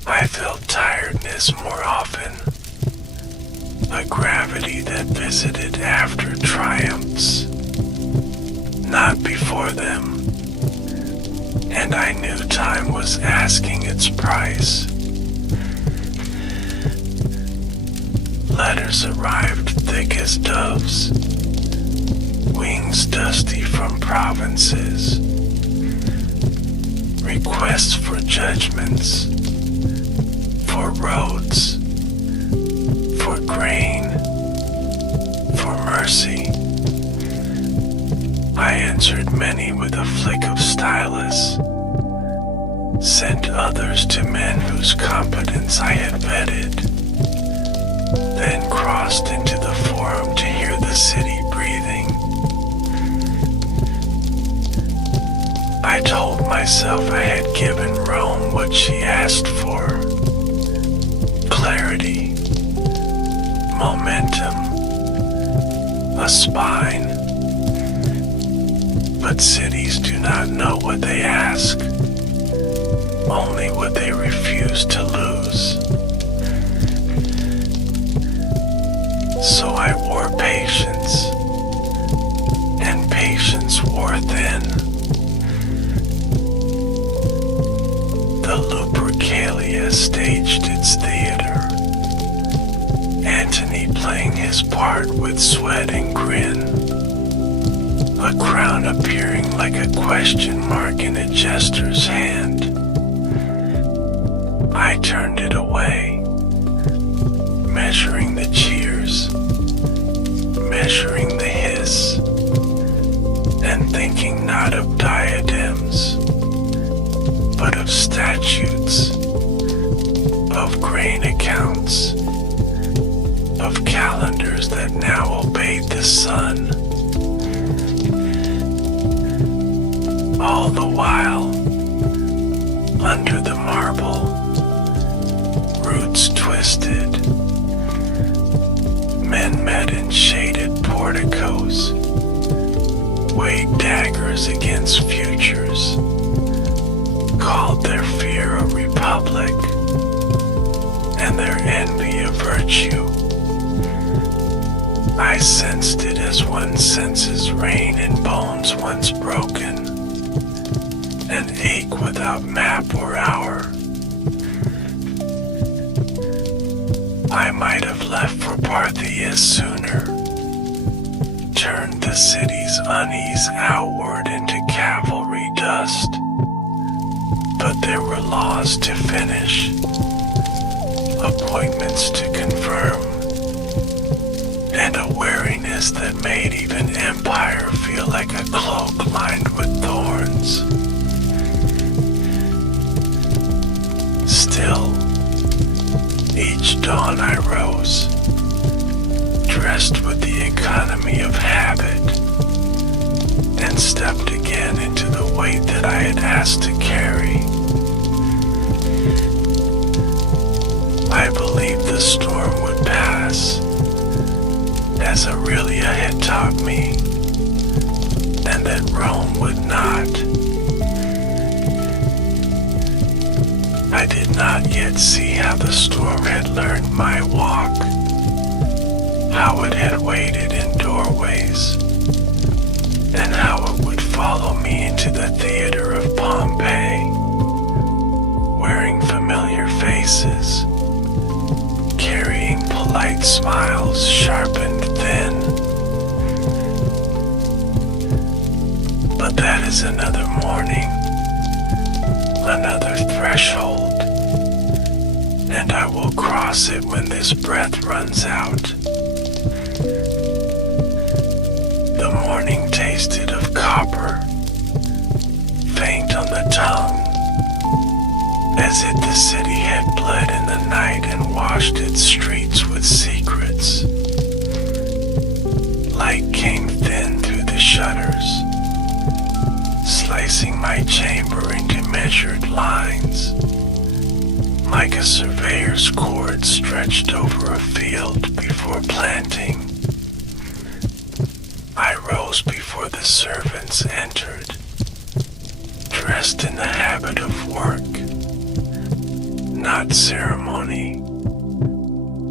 I felt tiredness more often, a gravity that visited after triumphs, not before them, and I knew time was asking its price. Letters arrived thick as doves, wings dusty from provinces, requests for judgments, for roads, for grain, for mercy. I answered many with a flick of stylus, sent others to men whose competence I had vetted, then crossed into the forum to hear the city breathing. I told myself I had given Rome what she asked for: clarity, momentum, a spine. But cities do not know what they ask, only what they refuse to lose. So I wore patience, and patience wore thin. The Lupercalia staged its theater, Antony playing his part with sweat and grin. a crown appearing like a question mark in a jester's hand. I turned it away, measuring the cheers, measuring the hiss, and thinking not of diadems, but of statutes, of grain accounts, of calendars that now obeyed the sun. All the while, under the marble, roots twisted, men met in shaded porticos, weighed daggers against futures, called their fear a republic, and their envy a virtue. I sensed it as one senses rain in bones once broken, an ache without map or hour. I might have left for Parthia sooner, turned the city's unease outward into cavalry dust, but there were laws to finish, appointments to confirm, and a wariness that made even empire feel like a cloak lined with thorns. Still, each dawn I rose, dressed with the economy of habit, and stepped again into the weight that I had asked to carry. I believed the storm would pass, as Aurelia had taught me, and that Rome would not. I did not yet see how the storm had learned my walk, how it had waited in doorways, and how it would follow me into the theater of Pompeii, wearing familiar faces, carrying polite smiles sharpened thin. But that is another morning, another threshold, and I will cross it when this breath runs out. The morning tasted of copper, faint on the tongue, as if the city had bled in the night and washed its streets with secrets. Light came thin through the shutters, slicing my chamber into measured lines, like a surveyor's cord stretched over a field before planting. I rose before the servants entered, dressed in the habit of work, not ceremony,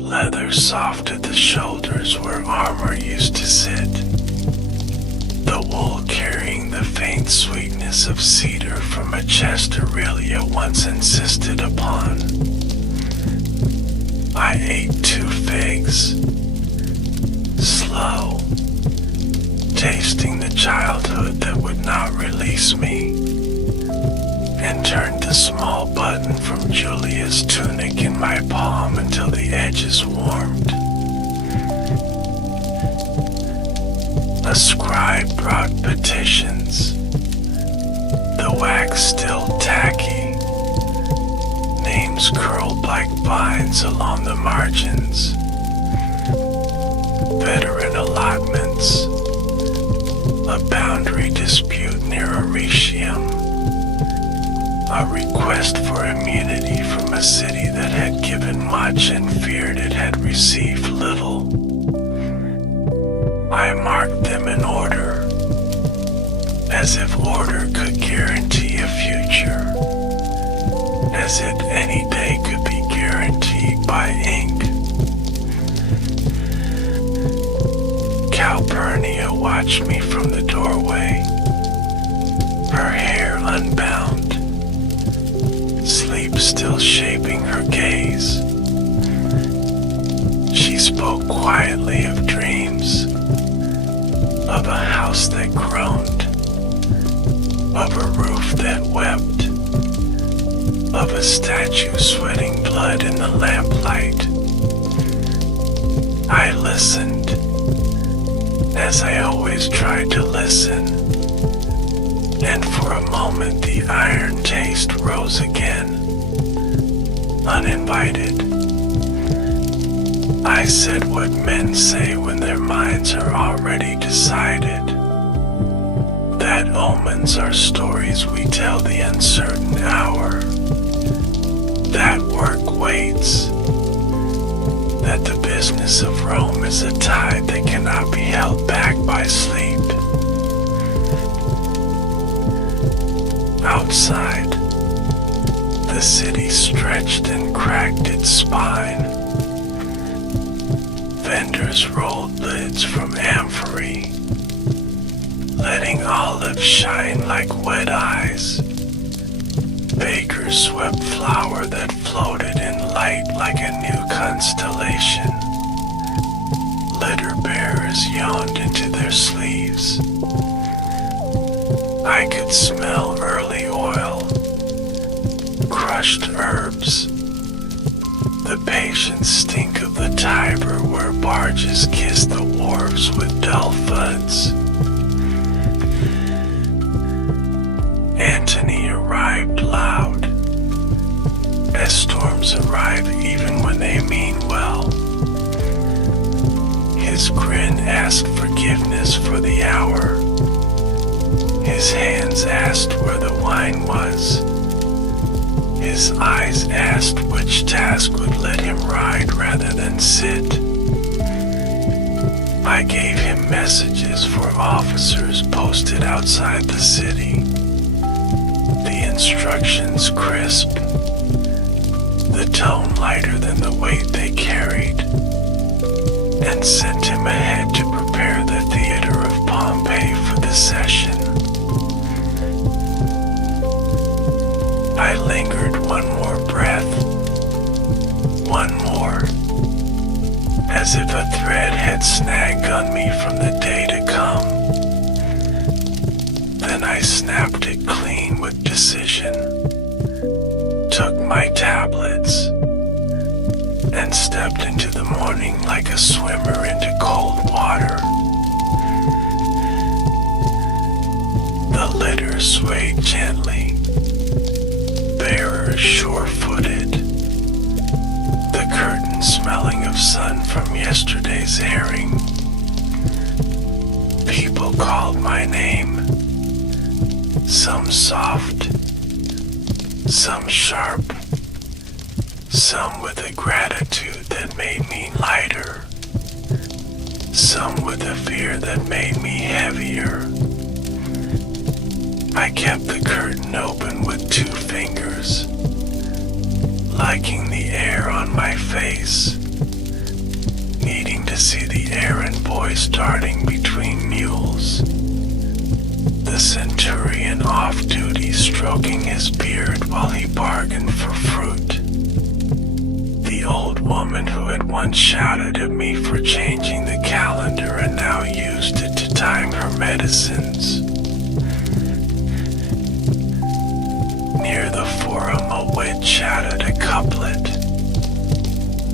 leather soft at the shoulders where armor used to sit, the wool carrying the faint sweetness of cedar from a chest Aurelia once insisted upon. I ate 2 figs, slow, tasting the childhood that would not release me, and turned the small button from Julia's tunic in my palm until the edges warmed. A scribe brought petitions, the wax still tacky, names curled like vines along the margins, veteran allotments, a boundary dispute near Aretium, a request for immunity from a city that had given much and feared it had received little. I marked them in order, as if order could guarantee a future, as if any day could be guaranteed by ink. Calpurnia watched me from the doorway, her hair unbound, sleep still shaping her gaze. She spoke quietly of dreams, of a house that groaned, of a roof that wept, of a statue sweating blood in the lamplight. I listened, as I always tried to listen, and for a moment the iron taste rose again, uninvited. I said what men say when their minds are already decided, that omens are stories we tell the uncertain hour, that work waits, that the business of Rome is a tide that cannot be held back by sleep. Outside, the city stretched and cracked its spine. Vendors rolled lids from amphory, letting olives shine like wet eyes. Bakers swept flour that floated in light like a new constellation. Litter bearers yawned into their sleeves. I could smell early oil, crushed herbs, the patient stink of the Tiber where barges kiss the wharves with dull thuds. Antony arrived loud, as storms arrive even when they mean well. His grin asked forgiveness for the hour. His hands asked where the wine was. His eyes asked which task would let him ride rather than sit. I gave him messages for officers posted outside the city. The instructions crisp, the tone lighter than the weight they carried, and sent him ahead to prepare the theater of Pompeii for the session. I lingered one more breath, one more, as if a thread had snagged on me from the day to come. Then I snapped it clean with decision, took my tablets, and stepped into the morning like a swimmer into cold water. The litter swayed gently, bearers sure-footed, the curtain smelling of sun from yesterday's airing. People called my name, some soft, some sharp, some with a gratitude that made me lighter, some with a fear that made me heavier. I kept the curtain open with 2 fingers, liking the air on my face, needing to see the errand boys darting between mules, the centurion off-duty stroking his beard while he bargained for fruit, the old woman who had once shouted at me for changing the calendar and now used it to time her medicines. Near the forum a wit chatted a couplet,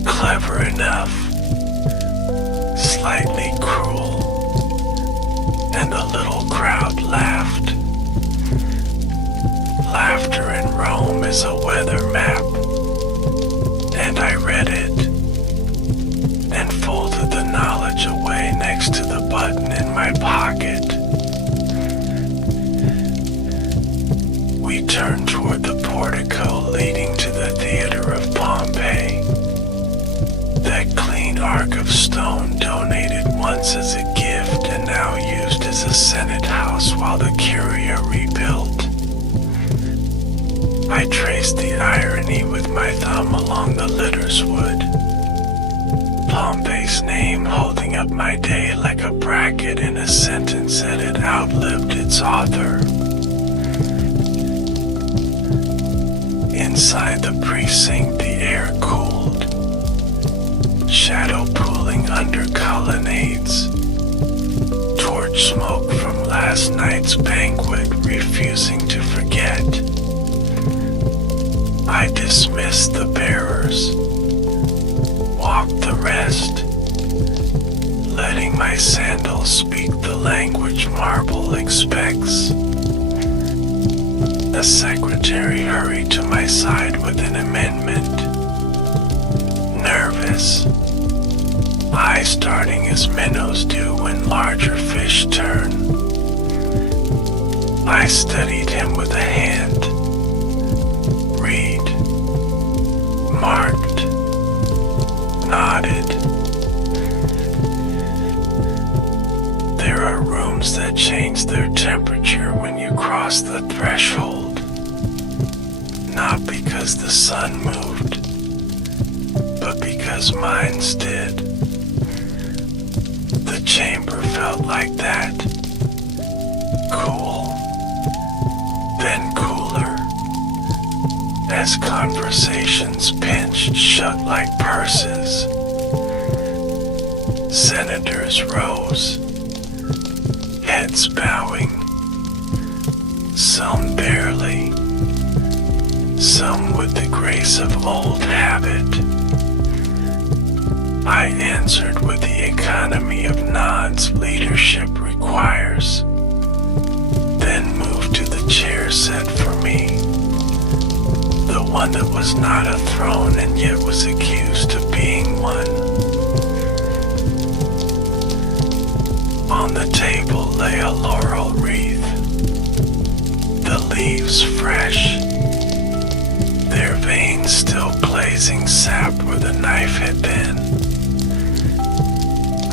clever enough, slightly cruel, and the little crowd laughed. Laughter in Rome is a weather map, and I read it, and folded the knowledge away next to the button in my pocket. We turned toward the portico leading to the theater of Pompeii, that clean arc of stone donated once as a gift and now used as a Senate house while the Curia rebuilt. I traced the irony with my thumb along the litter's wood, Pompeii's name holding up my day like a bracket in a sentence that had outlived its author. Inside the precinct, the air cooled, shadow pooling under colonnades, torch torch smoke from last night's banquet, refusing to forget. I dismissed the bearers, walked the rest, letting my sandals speak the language marble expects. The secretary hurried to my side with an amendment. Nervous, eyes starting as minnows do when larger fish turn. I studied him with a hand. Read, marked, nodded. There are rooms that change their temperature when you cross the threshold, not because the sun moved, but because mine's did. The chamber felt like that, cool, then cooler, as conversations pinched shut like purses. Senators rose, heads bowing, some barely, some with the grace of old habit. I answered with the economy of nods leadership requires, then moved to the chair set for me, the one that was not a throne and yet was accused of being one. On the table lay a laurel wreath, the leaves fresh, their veins still blazing sap where the knife had been.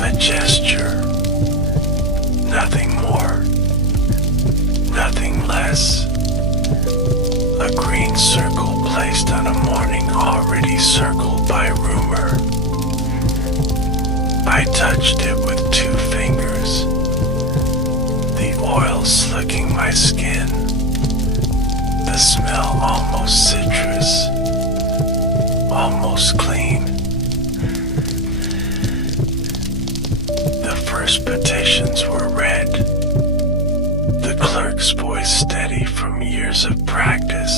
A gesture, nothing more, nothing less. A green circle placed on a morning already circled by rumor. I touched it with 2 fingers, the oil slicking my skin, the smell almost citrus, almost clean. The first petitions were read, the clerk's voice steady from years of practice,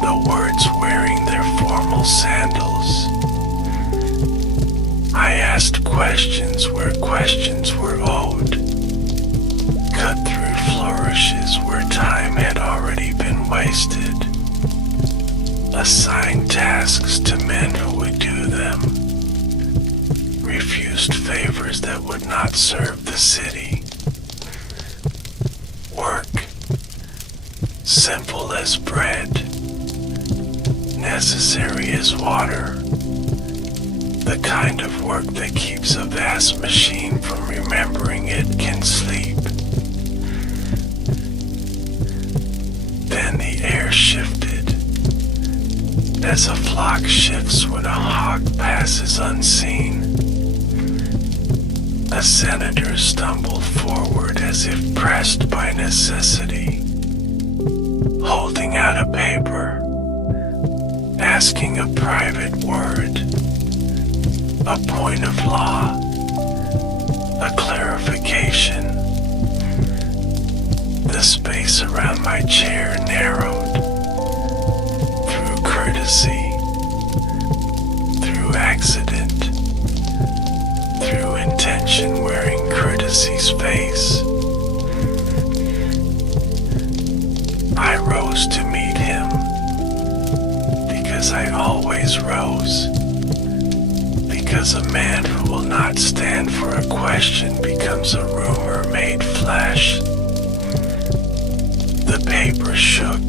the words wearing their formal sandals. I asked questions where questions were owed, cut through flourishes where time had already been wasted, assigned tasks to men who would do them, refused favors that would not serve the city. Work, simple as bread, necessary as water, the kind of work that keeps a vast machine from remembering it can sleep. Then the air shifted, as a flock shifts when a hawk passes unseen. A senator stumbled forward as if pressed by necessity, holding out a paper, asking a private word, a point of law, a clarification. The space around my chair narrowed, through courtesy, through accident, through intention wearing courtesy's face. I rose to meet him, because I always rose. Because a man who will not stand for a question becomes a rumor made flesh. The paper shook,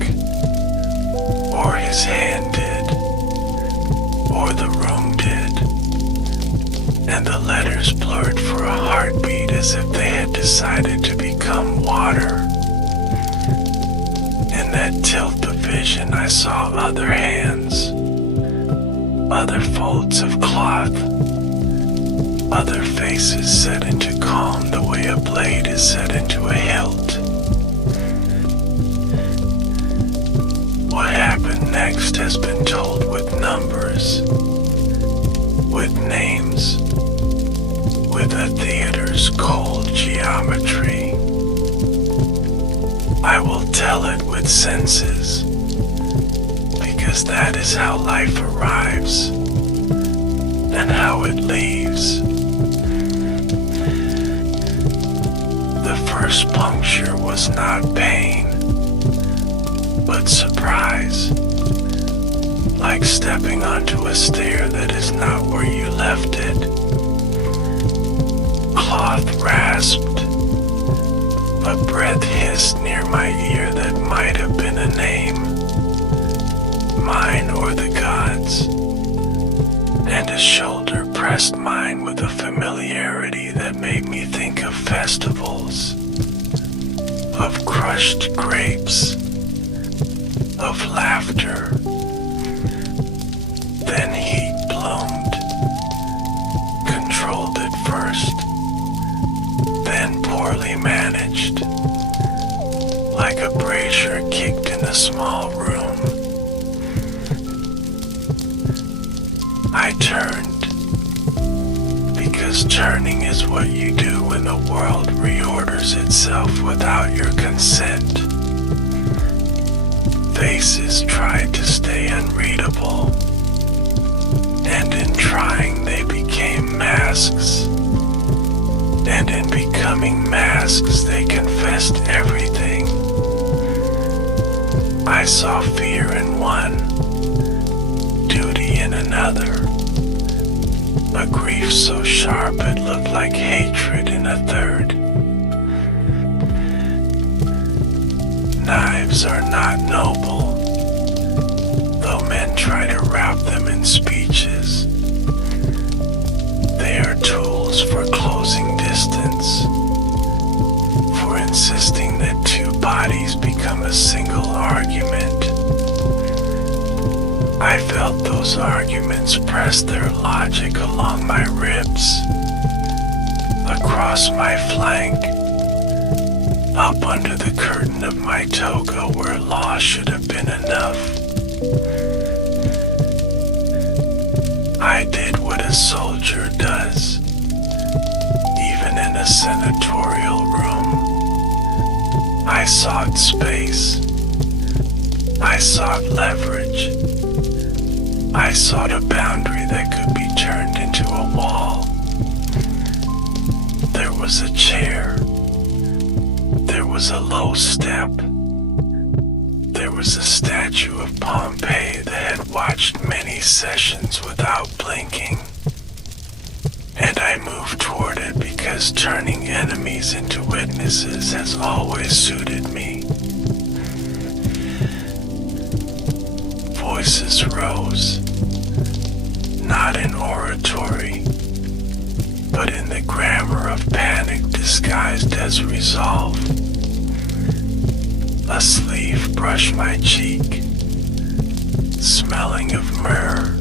or his hand did, or the room did, and the letters blurred for a heartbeat as if they had decided to become water. In that tilt of vision I saw other hands, other folds of cloth, other faces set into calm the way a blade is set into a hilt. What happened next has been told with numbers, with names, with a theater's cold geometry. geometry. I will tell it with senses, because that is how life arrives and how it leaves. The first puncture was not pain, but surprise, like stepping onto a stair that is not where you left it. Cloth rasped, a breath hissed near my ear that might have been a name, mine or the gods', and a shoulder pressed mine with a familiarity that made me think of festivals, of crushed grapes, of laughter. Then heat bloomed, controlled at first, then poorly managed, like a brazier kicked in a small room. I turned, because turning is what you do when the world reorders itself without your consent. Faces tried to stay unreadable, and in trying they became masks, and in becoming masks they confessed everything. I saw fear in one, duty in another, a grief so sharp it looked like hatred in a third. Knives are not noble, though men try to wrap them in speeches. They are tools for closing distance, for insisting that two bodies become a single argument. I felt those arguments press their logic along my ribs, across my flank, up under the curtain of my toga where law should have been enough. I did what a soldier does, even in a senatorial room. I sought space. I sought leverage. I sought a boundary that could be turned into a wall. There was a chair. There was a low step. There was a statue of Pompeii that had watched many sessions without blinking. And I moved toward it because turning enemies into witnesses has always suited me. Voices rose, not in oratory, but in the grammar of panic disguised as resolve. A sleeve brushed my cheek, smelling of myrrh,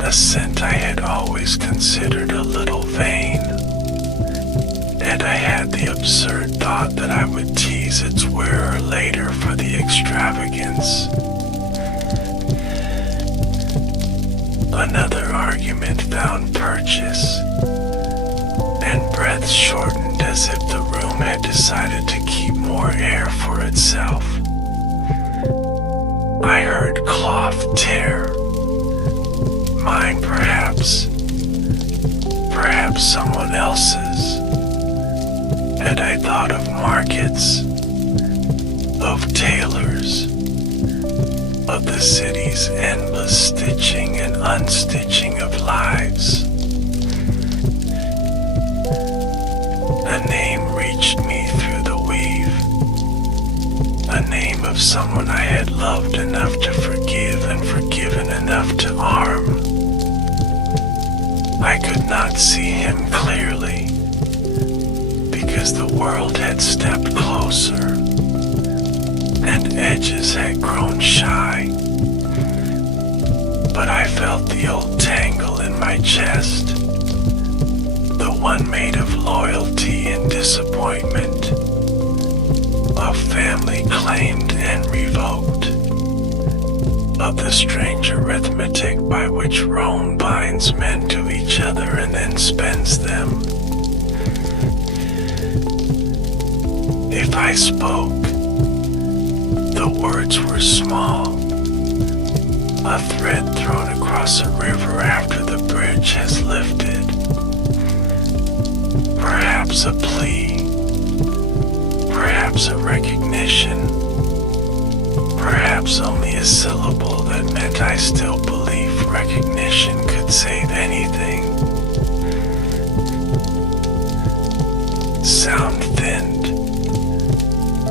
a scent I had always considered a little vain, and I had the absurd thought that I would tease its wearer later for the extravagance. Another argument found purchase, and breaths shortened as if the room had decided to keep more air for itself. I heard cloth tear, mine perhaps someone else's, and I thought of markets, of tailors, of the city's endless stitching and unstitching of lives. A name reached me through the weave, a name of someone I had loved enough to forgive and forgiven enough to harm. I could not see him clearly, because the world had stepped closer, and edges had grown shy. But I felt the old tangle in my chest, the one made of loyalty and disappointment, of family claimed and revoked, of the strange arithmetic by which Rome binds men to each other and then spends them. If I spoke, the words were small, a thread thrown across a river after the bridge has lifted. Perhaps a plea, perhaps a recognition, perhaps only a syllable that meant I still believe recognition could save anything. Sound thinned,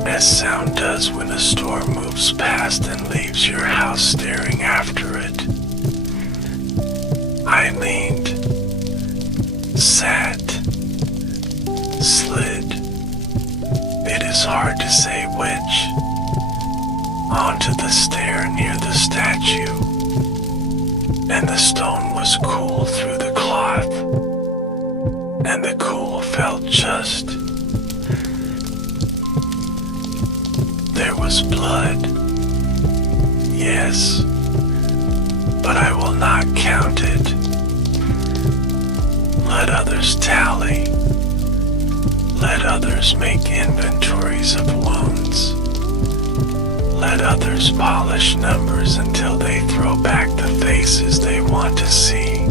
as sound does when a storm moves past and leaves your house staring after it. I leaned, sat, slid, it is hard to say which, onto the stair near the statue, and the stone was cool through the cloth, and the cool felt just. There was blood, yes, but I will not count it. Let others tally. Let others make inventories of wounds. Let others polish numbers until they throw back the faces they want to see.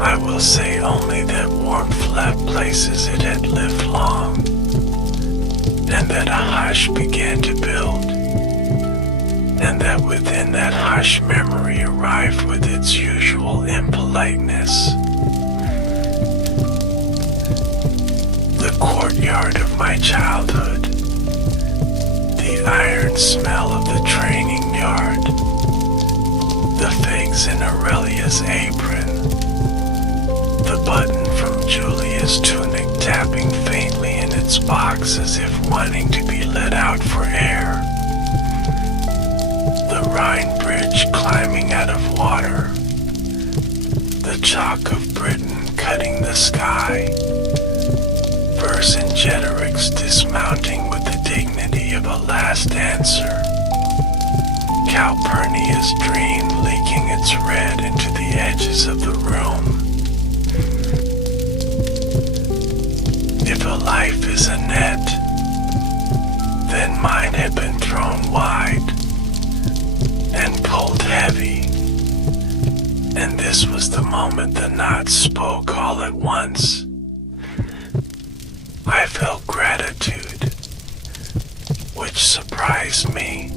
I will say only that warmth left places it had lived long, and that a hush began to build, and that within that hush memory arrived with its usual impoliteness. The courtyard of my childhood, the iron smell of the training yard, the figs in Aurelia's apron, the button from Julia's tunic tapping faintly in its box as if wanting to be let out for air, the Rhine Bridge climbing out of water, the chalk of Britain cutting the sky, Vercingetorix dismounting with the dignity of a last answer, Calpurnia's dream leaking its red into the edges of the room. If a life is a net, then mine had been thrown wide and pulled heavy, and this was the moment the knots spoke all at once. I felt gratitude, which surprised me,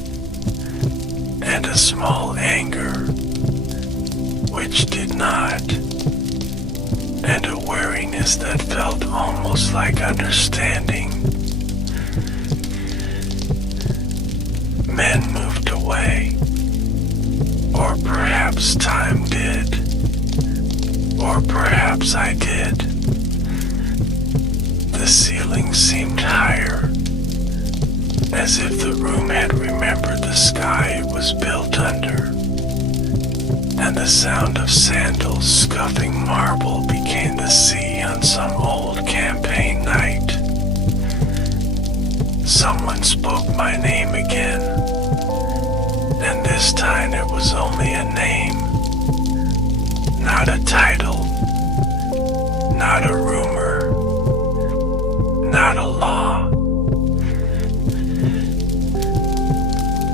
and a small anger, which did not, and a weariness that felt almost like understanding. Men moved away, or perhaps time did, or perhaps I did. The ceiling seemed higher, as if the room had remembered the sky it was built under, and the sound of sandals scuffing marble became the sea on some old campaign night. Someone spoke my name again, and this time it was only a name, not a title, not a rumor, not a law.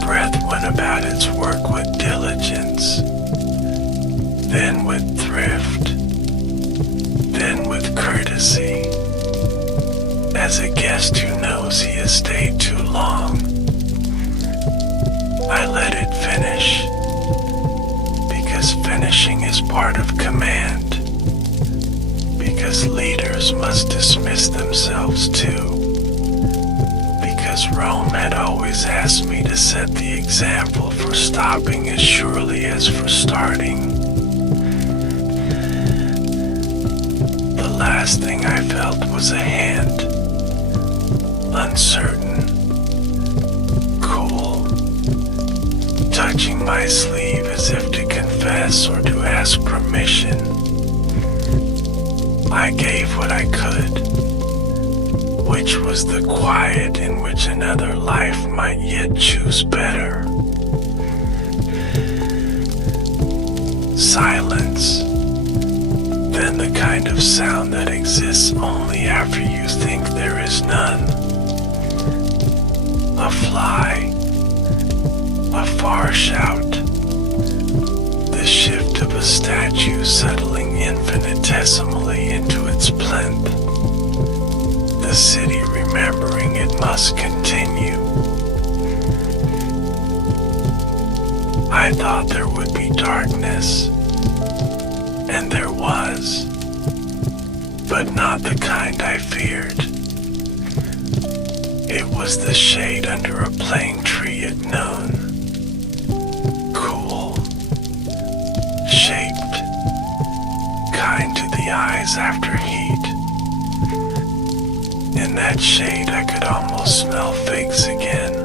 Breath went about its work with diligence, then with thrift, then with courtesy, as a guest who knows he has stayed too long. I let it finish, because finishing is part of command, because leaders must dismiss themselves too, because Rome had always asked me to set the example for stopping as surely as for starting. The last thing I felt was a hand, uncertain, cool, touching my sleeve as if to confess or to ask permission. I gave what I could, which was the quiet in which another life might yet choose better. Silence, then the kind kind of sound that exists only after you think there is none. A fly, a far shout, the shift of a statue settling infinitesimally into its plinth, the city remembering it must continue. I thought there would be darkness, and there was, but not the kind I feared. It was the shade under a plane tree at noon, cool, shaped, kind to the eyes after heat. In that shade I could almost smell figs again,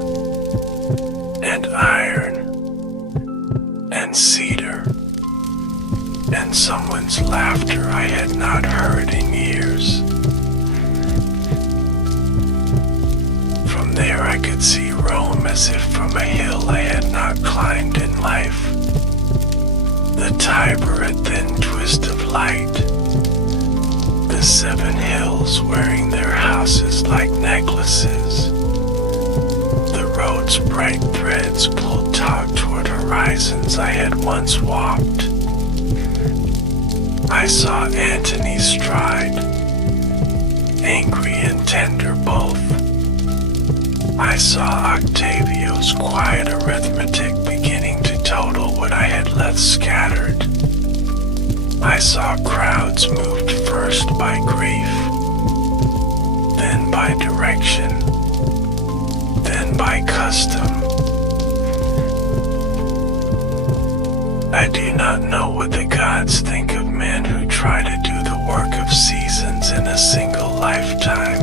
and iron, and cedar, and someone's laughter I had not heard in years. From there I could see Rome as if from a hill I had not climbed in life. The Tiber a thin twist of light. The 7 hills wearing their houses like necklaces. The road's bright threads pulled taut toward horizons I had once walked. I saw Antony stride, angry and tender both. I saw Octavio's quiet arithmetic beginning to total what I had left scattered. I saw crowds moved first by grief, then by direction, then by custom. I do not know what the gods think of men who try to do the work of seasons in a single lifetime,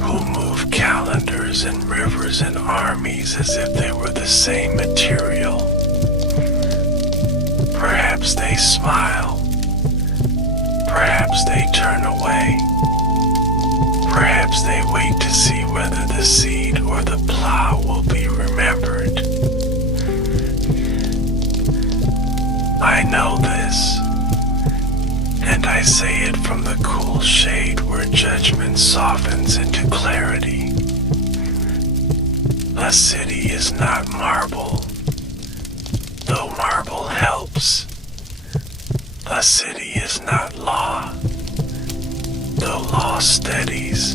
who move calendars and rivers and armies as if they were the same material. Perhaps they smile, perhaps they turn away, perhaps they wait to see whether the seed or the plow will be remembered. I know this, and I say it from the cool shade where judgment softens into clarity. A city is not marble, though marble helps. A city is not law, though law steadies.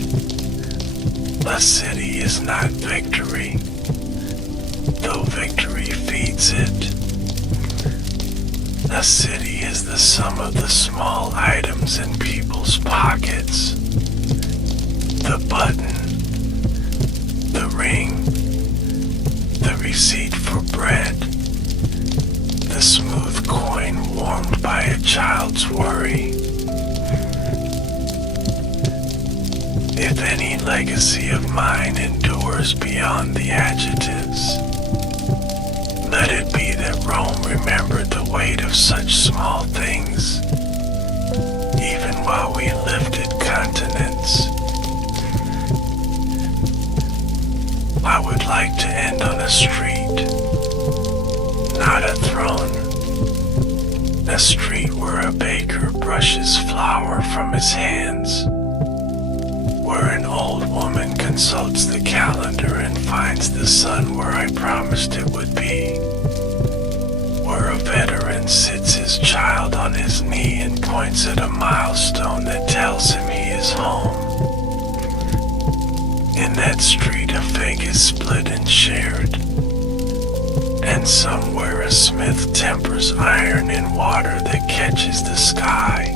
A city is not victory, though victory feeds it. A city is the sum of the small items in people's pockets. The button, the ring, the receipt for bread, the smooth coin warmed by a child's worry. If any legacy of mine endures beyond the adjectives, let it be that Rome remembered the weight of such small things, even while we lifted continents. I would like to end on a street, not a throne. A street where a baker brushes flour from his hands, where an old woman consults the calendar and finds the sun where I promised it would be, where a veteran sits his child on his knee and points at a milestone that tells him he is home. In that street a fig is split and shared, and somewhere a smith tempers iron in water that catches the sky,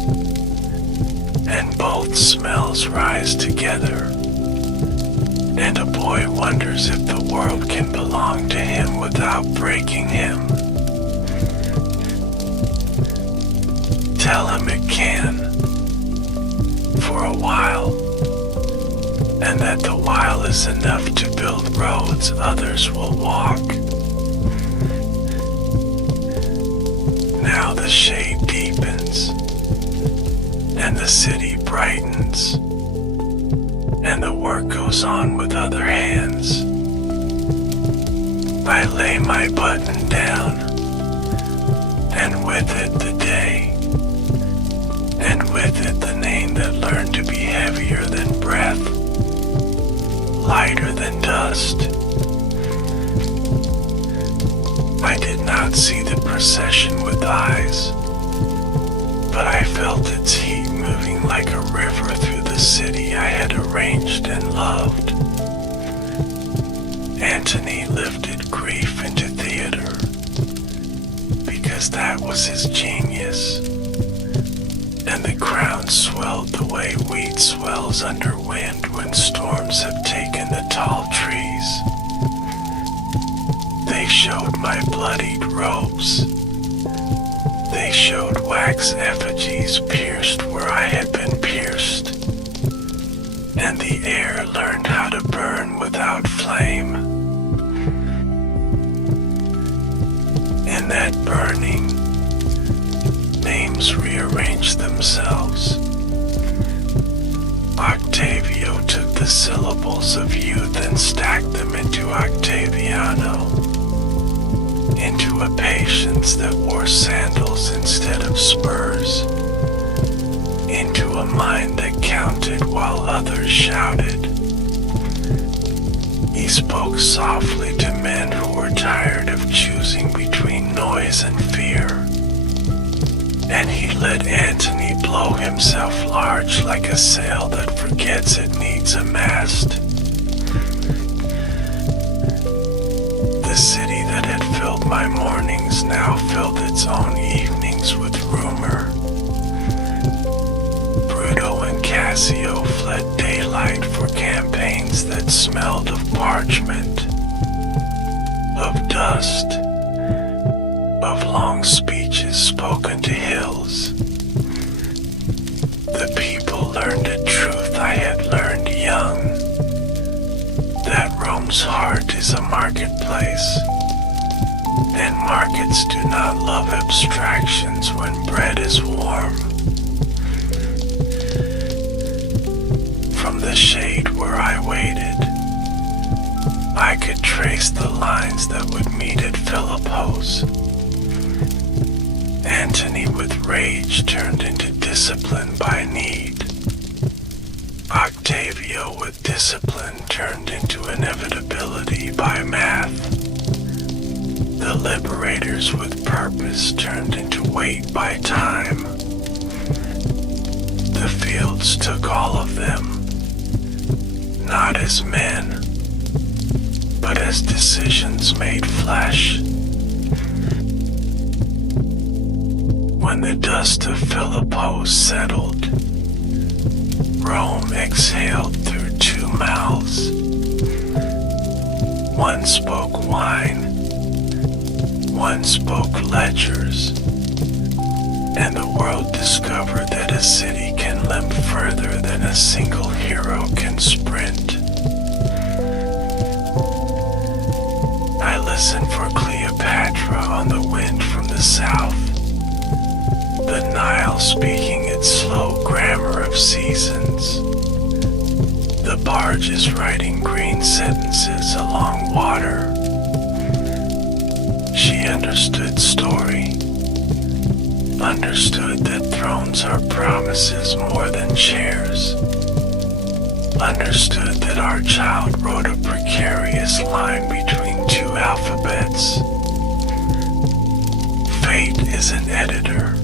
and both smells rise together, and a boy wonders if the world can belong to him without breaking him. Tell him it can, for a while, and that the while is enough to build roads others will walk. Now the shade deepens, and the city brightens, and the work goes on with other hands. I lay my button down, and with it the day, and with it the name that learned to be heavier than breath, lighter than dust. I did not see the procession with eyes, but I felt its heat moving like a river through the city I had arranged and loved. Antony lifted grief into theater, because that was his genius, and the crowd swelled the way wheat swells under wind when storms have taken the tall trees. They showed my bloodied robes. They showed wax effigies pierced where I had been pierced, and the air learned how to burn without flame. In that burning, names rearranged themselves. Octavio took the syllables of youth and stacked them into Octaviano, into a patience that wore sandals instead of spurs, into a mind that counted while others shouted. He spoke softly to men who were tired of choosing between noise and fear, and he let Antony blow himself large like a sail that forgets it needs a mast. The city that had filled my mornings now filled its own evenings with rumor. Bruto and Cassio fled daylight for campaigns that smelled of parchment, of dust, of long speeches spoken to hills. The people learned a truth I had learned young, that Rome's heart is a marketplace, and markets do not love abstractions when bread is warm. From the shade where I waited, I could trace the lines that would meet at Philippos. Antony with rage turned into discipline by need. Octavio with discipline turned into inevitability by math. The liberators with purpose turned into weight by time. The fields took all of them, not as men, but as decisions made flesh. When the dust of Philippos settled, Rome exhaled through two mouths. One spoke wine, one spoke ledgers, and the world discovered that a city can limp further than a single hero can sprint. I listened for Cleopatra on the wind from the south, the Nile speaking its slow grammar of seasons, the barges writing green sentences along water. She understood story, understood that thrones are promises more than chairs, understood that our child wrote a precarious line between two alphabets. Fate is an editor,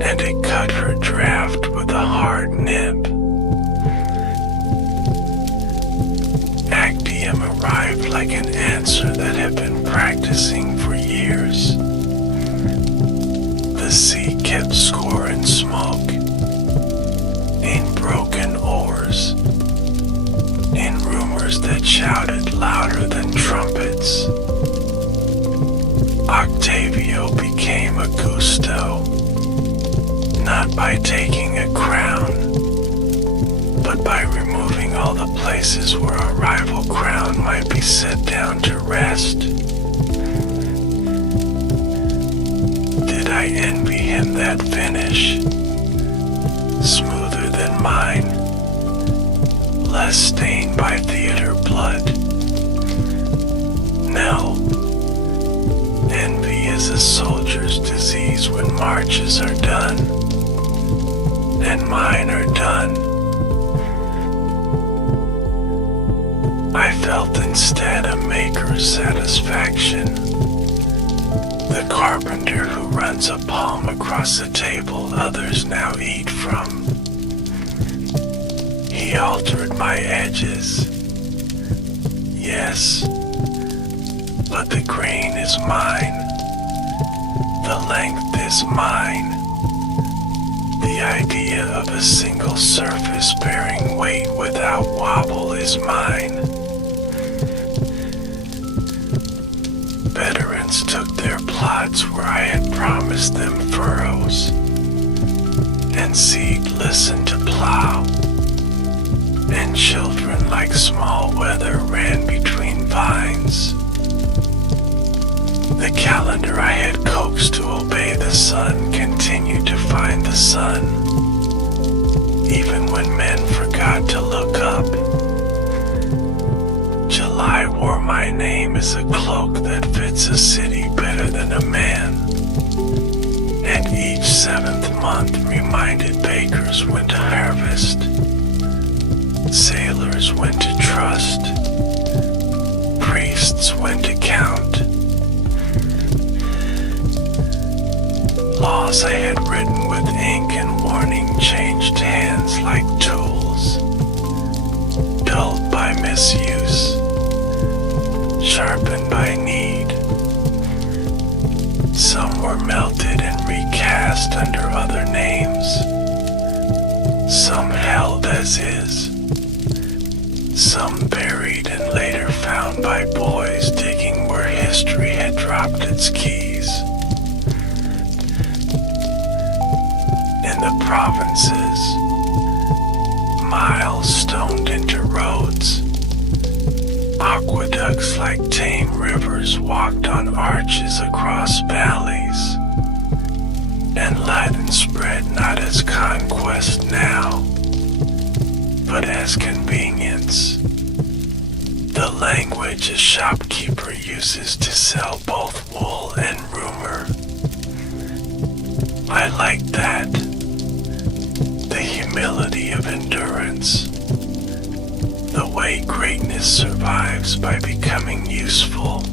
and it cut her draft with a hard nib. Actium arrived like an answer that had been practicing for years. The sea kept score in smoke, in broken oars, in rumors that shouted louder than trumpets. Octavio became Augusto, not by taking a crown, but by removing all the places where a rival crown might be set down to rest. Did I envy him that finish? Smoother than mine, less stained by theater blood. No. Envy is a soldier's disease when marches are done. and mine are done. I felt instead a maker's satisfaction. The carpenter who runs a palm across the table others now eat from. He altered my edges, yes, but the grain is mine, the length is mine. The idea of a single surface bearing weight without wobble is mine. Veterans took their plots where I had promised them furrows, and seed listened to plow, and children like small weather ran between vines. The calendar I had coaxed to obey the sun continued to find the sun, even when men forgot to look up. July wore my name as a cloak that fits a city better than a man, and each 7th month reminded bakers when to harvest, sailors when to trust, priests when to count. Laws I had written with ink and warning changed hands like tools, dulled by misuse, sharpened by need. Some were melted and recast under other names, some held as is, some buried and later found by boys digging where history had dropped its keys. In the provinces, miles stoned into roads, aqueducts like tame rivers walked on arches across valleys, and Latin spread not as conquest now, but as convenience. The language a shopkeeper uses to sell both wool and rumor. I like that. The humility of endurance. The way greatness survives by becoming useful.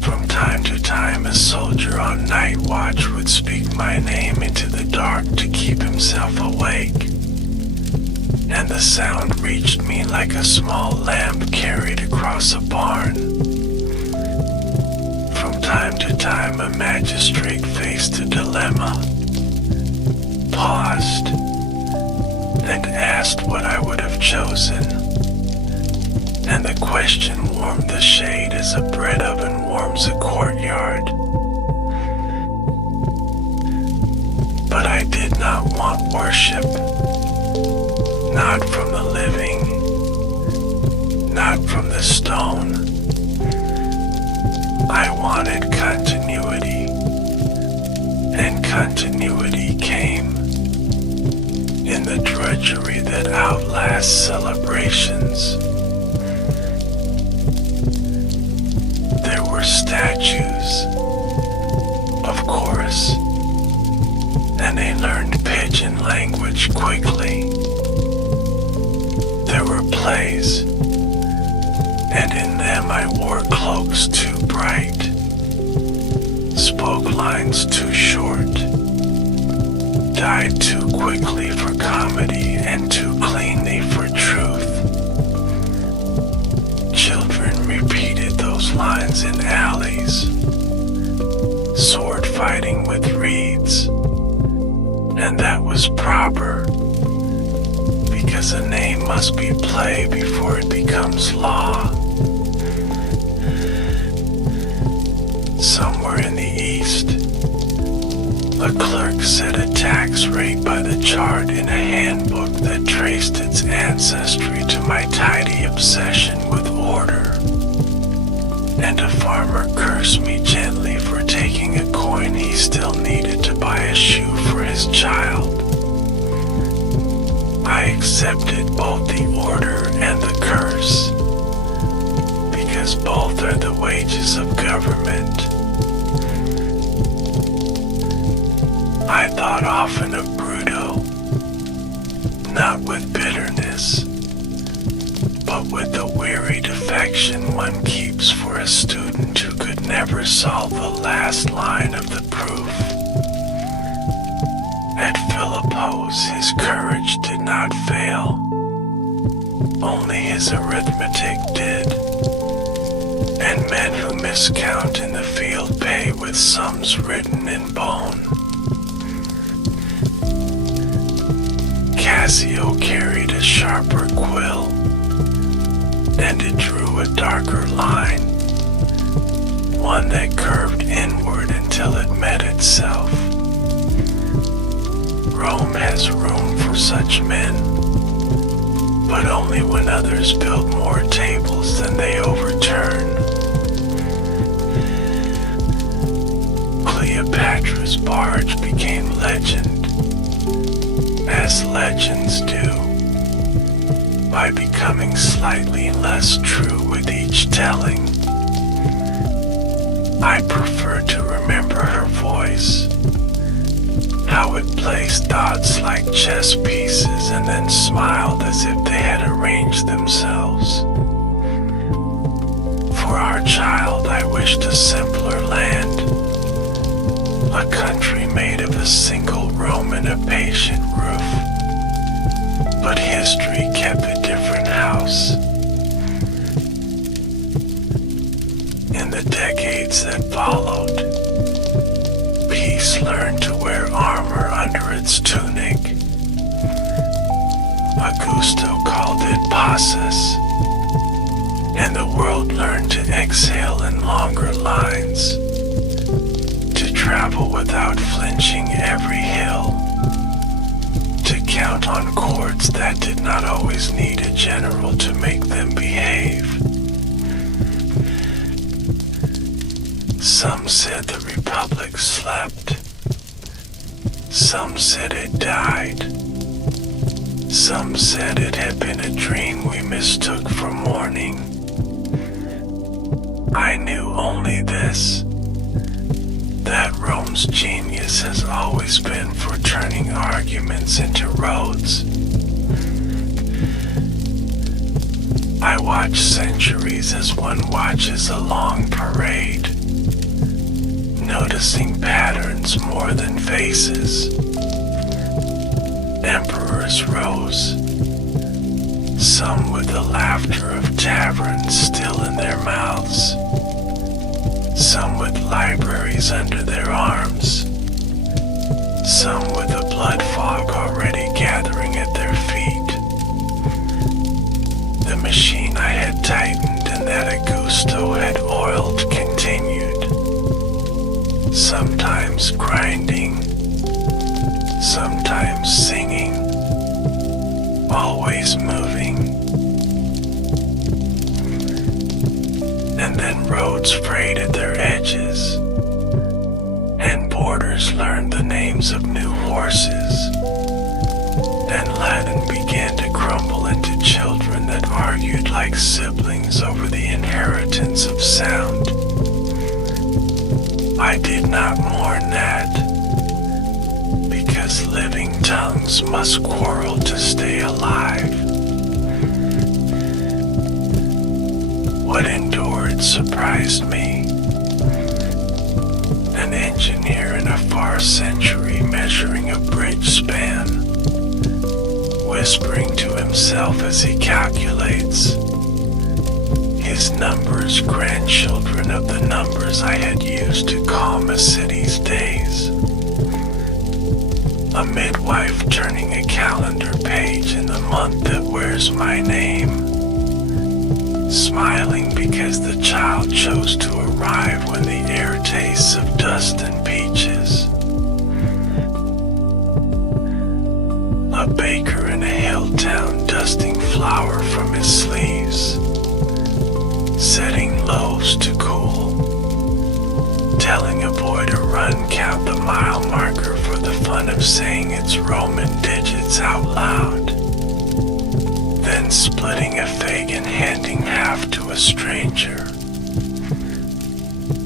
From time to time, a soldier on night watch would speak my name into the dark to keep himself awake, and the sound reached me like a small lamp carried across a barn. From time to time, a magistrate faced a dilemma, paused, and asked what I would have chosen. And the question warmed the shade as a bread oven warms a courtyard. But I did not want worship, not from the living, not from the stone. I wanted continuity, and continuity came in the drudgery that outlasts celebrations. There were statues, of course, and they learned pidgin language quickly. There were plays, and in them I wore cloaks too bright, spoke lines too short, died too quickly for comedy and too cleanly for truth. Children repeated those lines in alleys, sword fighting with reeds, and that was proper, because a name must be play before it becomes law. Somewhere in the East, a clerk set a tax rate by the chart in a handbook that traced its ancestry to my tidy obsession with order. And a farmer cursed me gently for taking a coin he still needed to buy a shoe for his child. I accepted both the order and the curse, because both are the wages of government. affection one keeps for a student who could never solve the last line of the proof. At Philippos, his courage did not fail. Only his arithmetic did. And men who miscount in the field pay with sums written in bone. Cassio carried a sharper quill, and it drew a darker line, one that curved inward until it met itself. Rome has room for such men, but only when others build more tables than they overturn. Cleopatra's barge became legend, as legends do, by becoming slightly less true with each telling. I prefer to remember her voice, how it placed thoughts like chess pieces and then smiled as if they had arranged themselves. For our child I wished a simpler land, a country made of a single room and a patient roof. But history kept a different house. In the decades that followed, peace learned to wear armor under its tunic. Augusto called it passus, and the world learned to exhale in longer lines, to travel without flinching every hill, to count on chords that did not always need a general to make them behave. Some said the Republic slept. Some said it died. Some said it had been a dream we mistook for morning. I knew only this, that Rome's genius has always been for turning arguments into roads. I watch centuries as one watches a long parade, noticing patterns more than faces. Emperors rose, some with the laughter of taverns still in their mouths, some with libraries under their arms, some with a blood fog already gathering at their feet. The machine I had tightened and that Augusto had oiled continued, sometimes grinding, sometimes singing, always moving. And then roads frayed at their edges, and borders learned the names of new horses, and Latin began to crumble into children that argued like siblings over the inheritance of sound. I did not mourn that, because living tongues must quarrel to stay alive. What endured surprised me. An engineer in a far century measuring a bridge span, whispering to himself as he calculates, his numbers grandchildren of the numbers I had used to calm a city's days. A midwife turning a calendar page in the month that wears my name, smiling because the child chose to arrive when the air tastes of dust and peaches. A baker in a hill town dusting flour from his sleeves, setting loaves to cool, telling a boy to run count the mile marker for the fun of saying its Roman digits out loud, then splitting a fig and handing half to a stranger,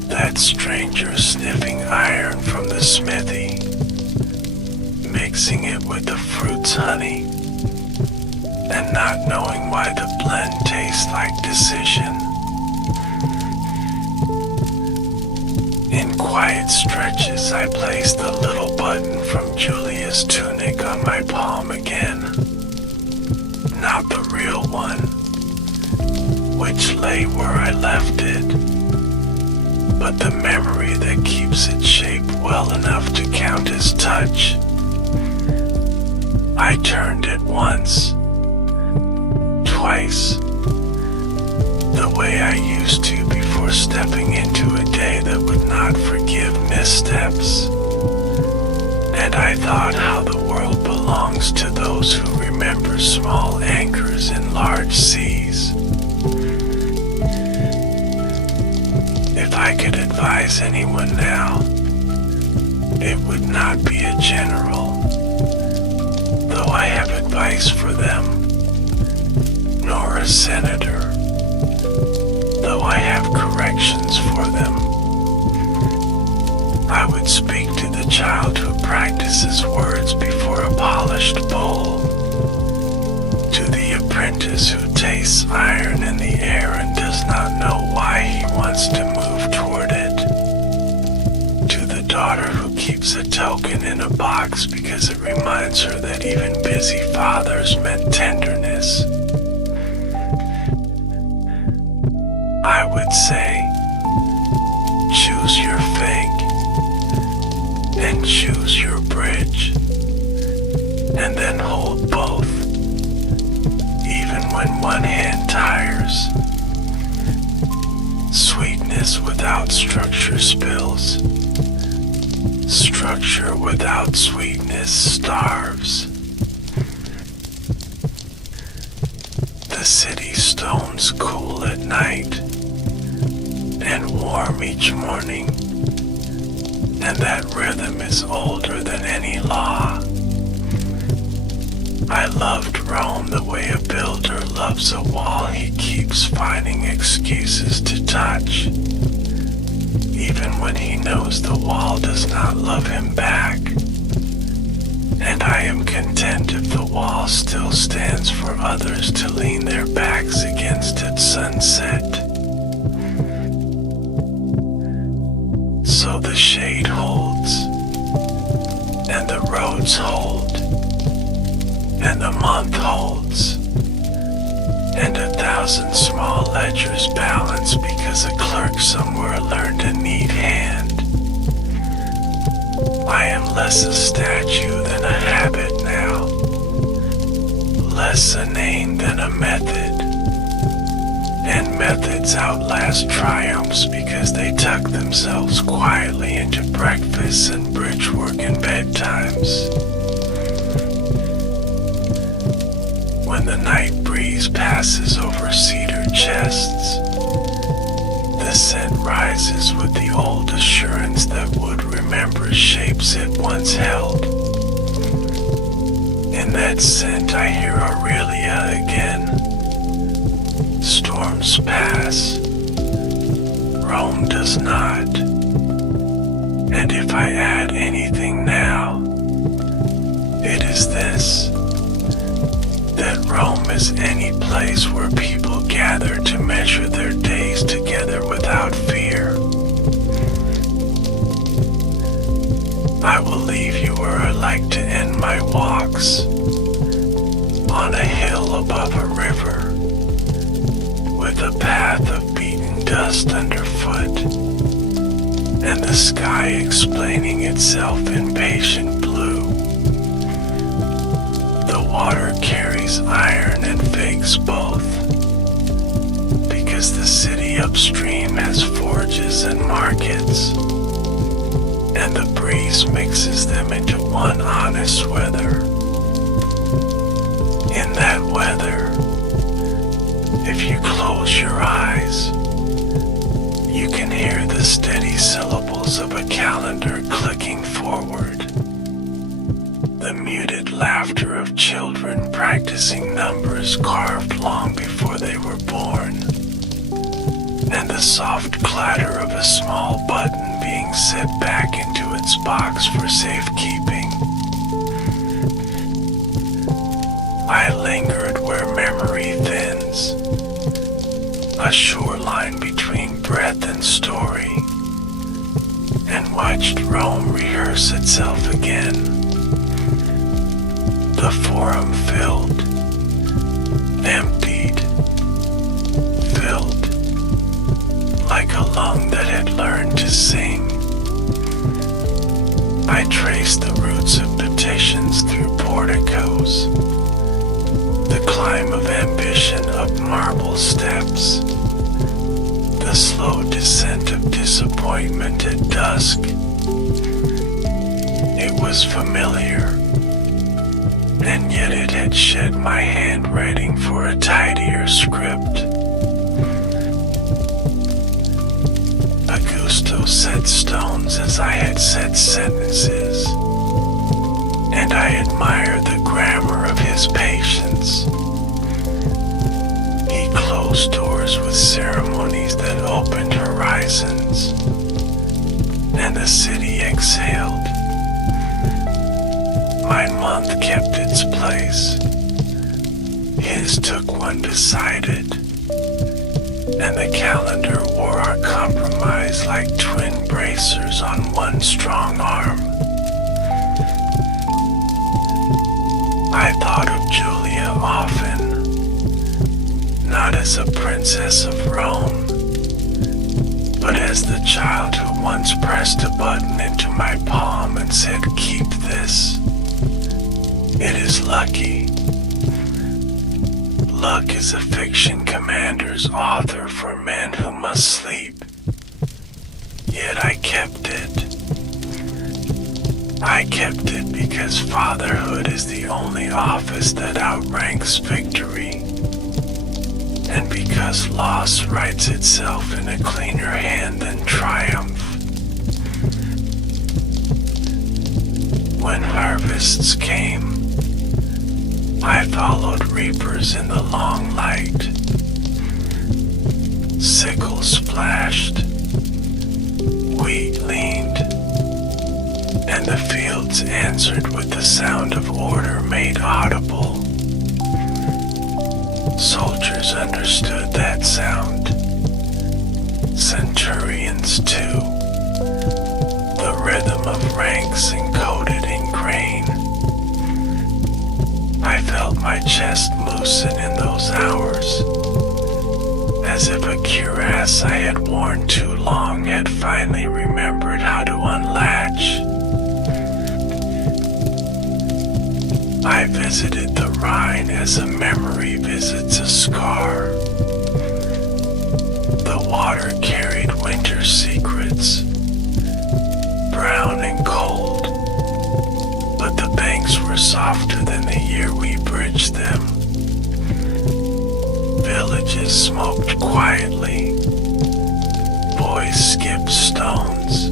that stranger sniffing iron from the smithy, mixing it with the fruit's honey, and not knowing why the blend tastes like decision. quiet stretches, I placed the little button from Julia's tunic on my palm again. Not the real one, which lay where I left it, but the memory that keeps its shape well enough to count as touch. I turned it once, twice, the way I used to before stepping into a day that would not forgive missteps. And I thought how the world belongs to those who remember small anchors in large seas. If I could advise anyone now, it would not be a general, though I have advice for them, nor a senator, though I have corrections for them. I would speak to the child who practices words before a polished bowl, to the apprentice who tastes iron in the air and does not know why he wants to move toward it, to the daughter who keeps a token in a box because it reminds her that even busy fathers meant tenderness. I would say, choose your fig and choose your bridge, and then hold both, even when one hand tires. Sweetness without structure spills. Structure without sweetness starves. The city stones cool at night and warm each morning, and that rhythm is older than any law. I loved Rome the way a builder loves a wall he keeps finding excuses to touch, even when he knows the wall does not love him back. And I am content if the wall still stands for others to lean their backs against at sunset. So the shade holds, and the roads hold, and the month holds, and 1,000 small ledgers balance because a clerk somewhere learned a neat hand. I am less a statue than a habit now, less a name than a method, and methods outlast triumphs because they tuck themselves quietly into breakfasts and bridge work and bedtimes. When the night breeze passes over cedar chests, the scent rises with the old assurance that wood remembers shapes it once held. In that scent I hear Aurelia again. Storms pass, Rome does not. And if I add anything now, it is this: that Rome is any place where people gather to measure their days together without fear. I will leave you where I like to end my walks, on a hill above a river, with a path of beaten dust underfoot, and the sky explaining itself in patient blue. The water carries iron and figs both, because the city upstream has forges and markets, and the breeze mixes them into one honest weather. In that weather, if you close your eyes, you can hear the steady syllables of a calendar clicking forward, the muted laughter of children practicing numbers carved long before they were born, and the soft clatter of a small button being set back into its box for safekeeping. I lingered where memory thins, a shoreline between breath and story, and watched Rome rehearse itself again. The forum filled, emptied, filled, like a lung that had learned to sing. I traced the roots of petitions through porticos, the climb of ambition up marble steps, the slow descent of disappointment at dusk. It was familiar, and yet it had shed my handwriting for a tidier script. Augusto set stones as I had set sentences, and I admired the grammar of his patience. He closed doors with ceremonies that opened horizons, and the city exhaled. My month kept its place. His took one beside it, and the calendar wore our compromise like twin bracers on one strong arm. I thought of Julia often, not as a princess of Rome, but as the child who once pressed a button into my palm and said, "Keep this. It is lucky." Luck is a fiction commander's author for men who must sleep. Yet I kept it. I kept it because fatherhood is the only office that outranks victory, and because loss writes itself in a cleaner hand than triumph. When harvests came, I followed reapers in the long light. Sickles splashed, wheat leaned, and the fields answered with the sound of order made audible. Soldiers understood that sound. Centurions too. The rhythm of ranks encoded in grain. I felt my chest loosen in those hours, as if a cuirass I had worn too long had finally remembered how to unlatch. I visited the Rhine as a memory visits a scar. The water carried winter secrets, brown and cold, but the banks were softer than the year we bridged them. Villages smoked quietly, boys skipped stones,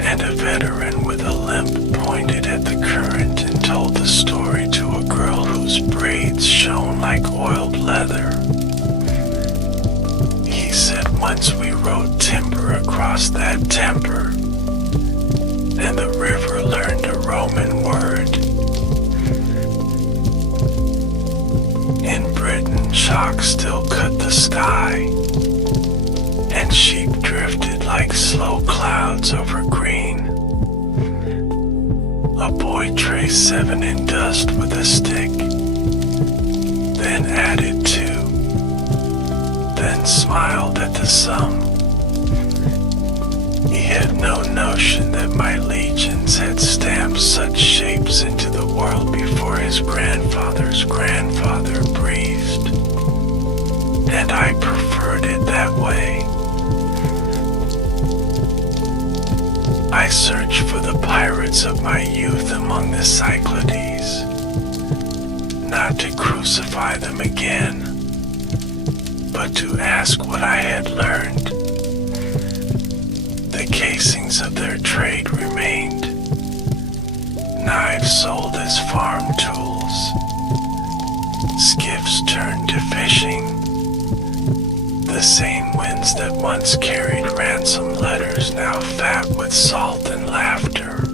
and a veteran with a limp pointed at the current and told the story to a girl whose braids shone like oiled leather. He said once we rode timber across that temper, and the river learned a Roman word. In Britain, chalk still cut the sky, and sheep drifted like slow clouds over green. A boy traced 7 in dust with a stick, then added 2, then smiled at the sum. He had no notion that my legions had stamped such shapes into the world before his grandfather's grandfather breathed, and I preferred it that way. I searched for the pirates of my youth among the Cyclades, not to crucify them again, but to ask what I had learned. The casings of their trade remained, knives sold as farm tools, skiffs turned to fishing, the same winds that once carried ransom letters now fat with salt and laughter.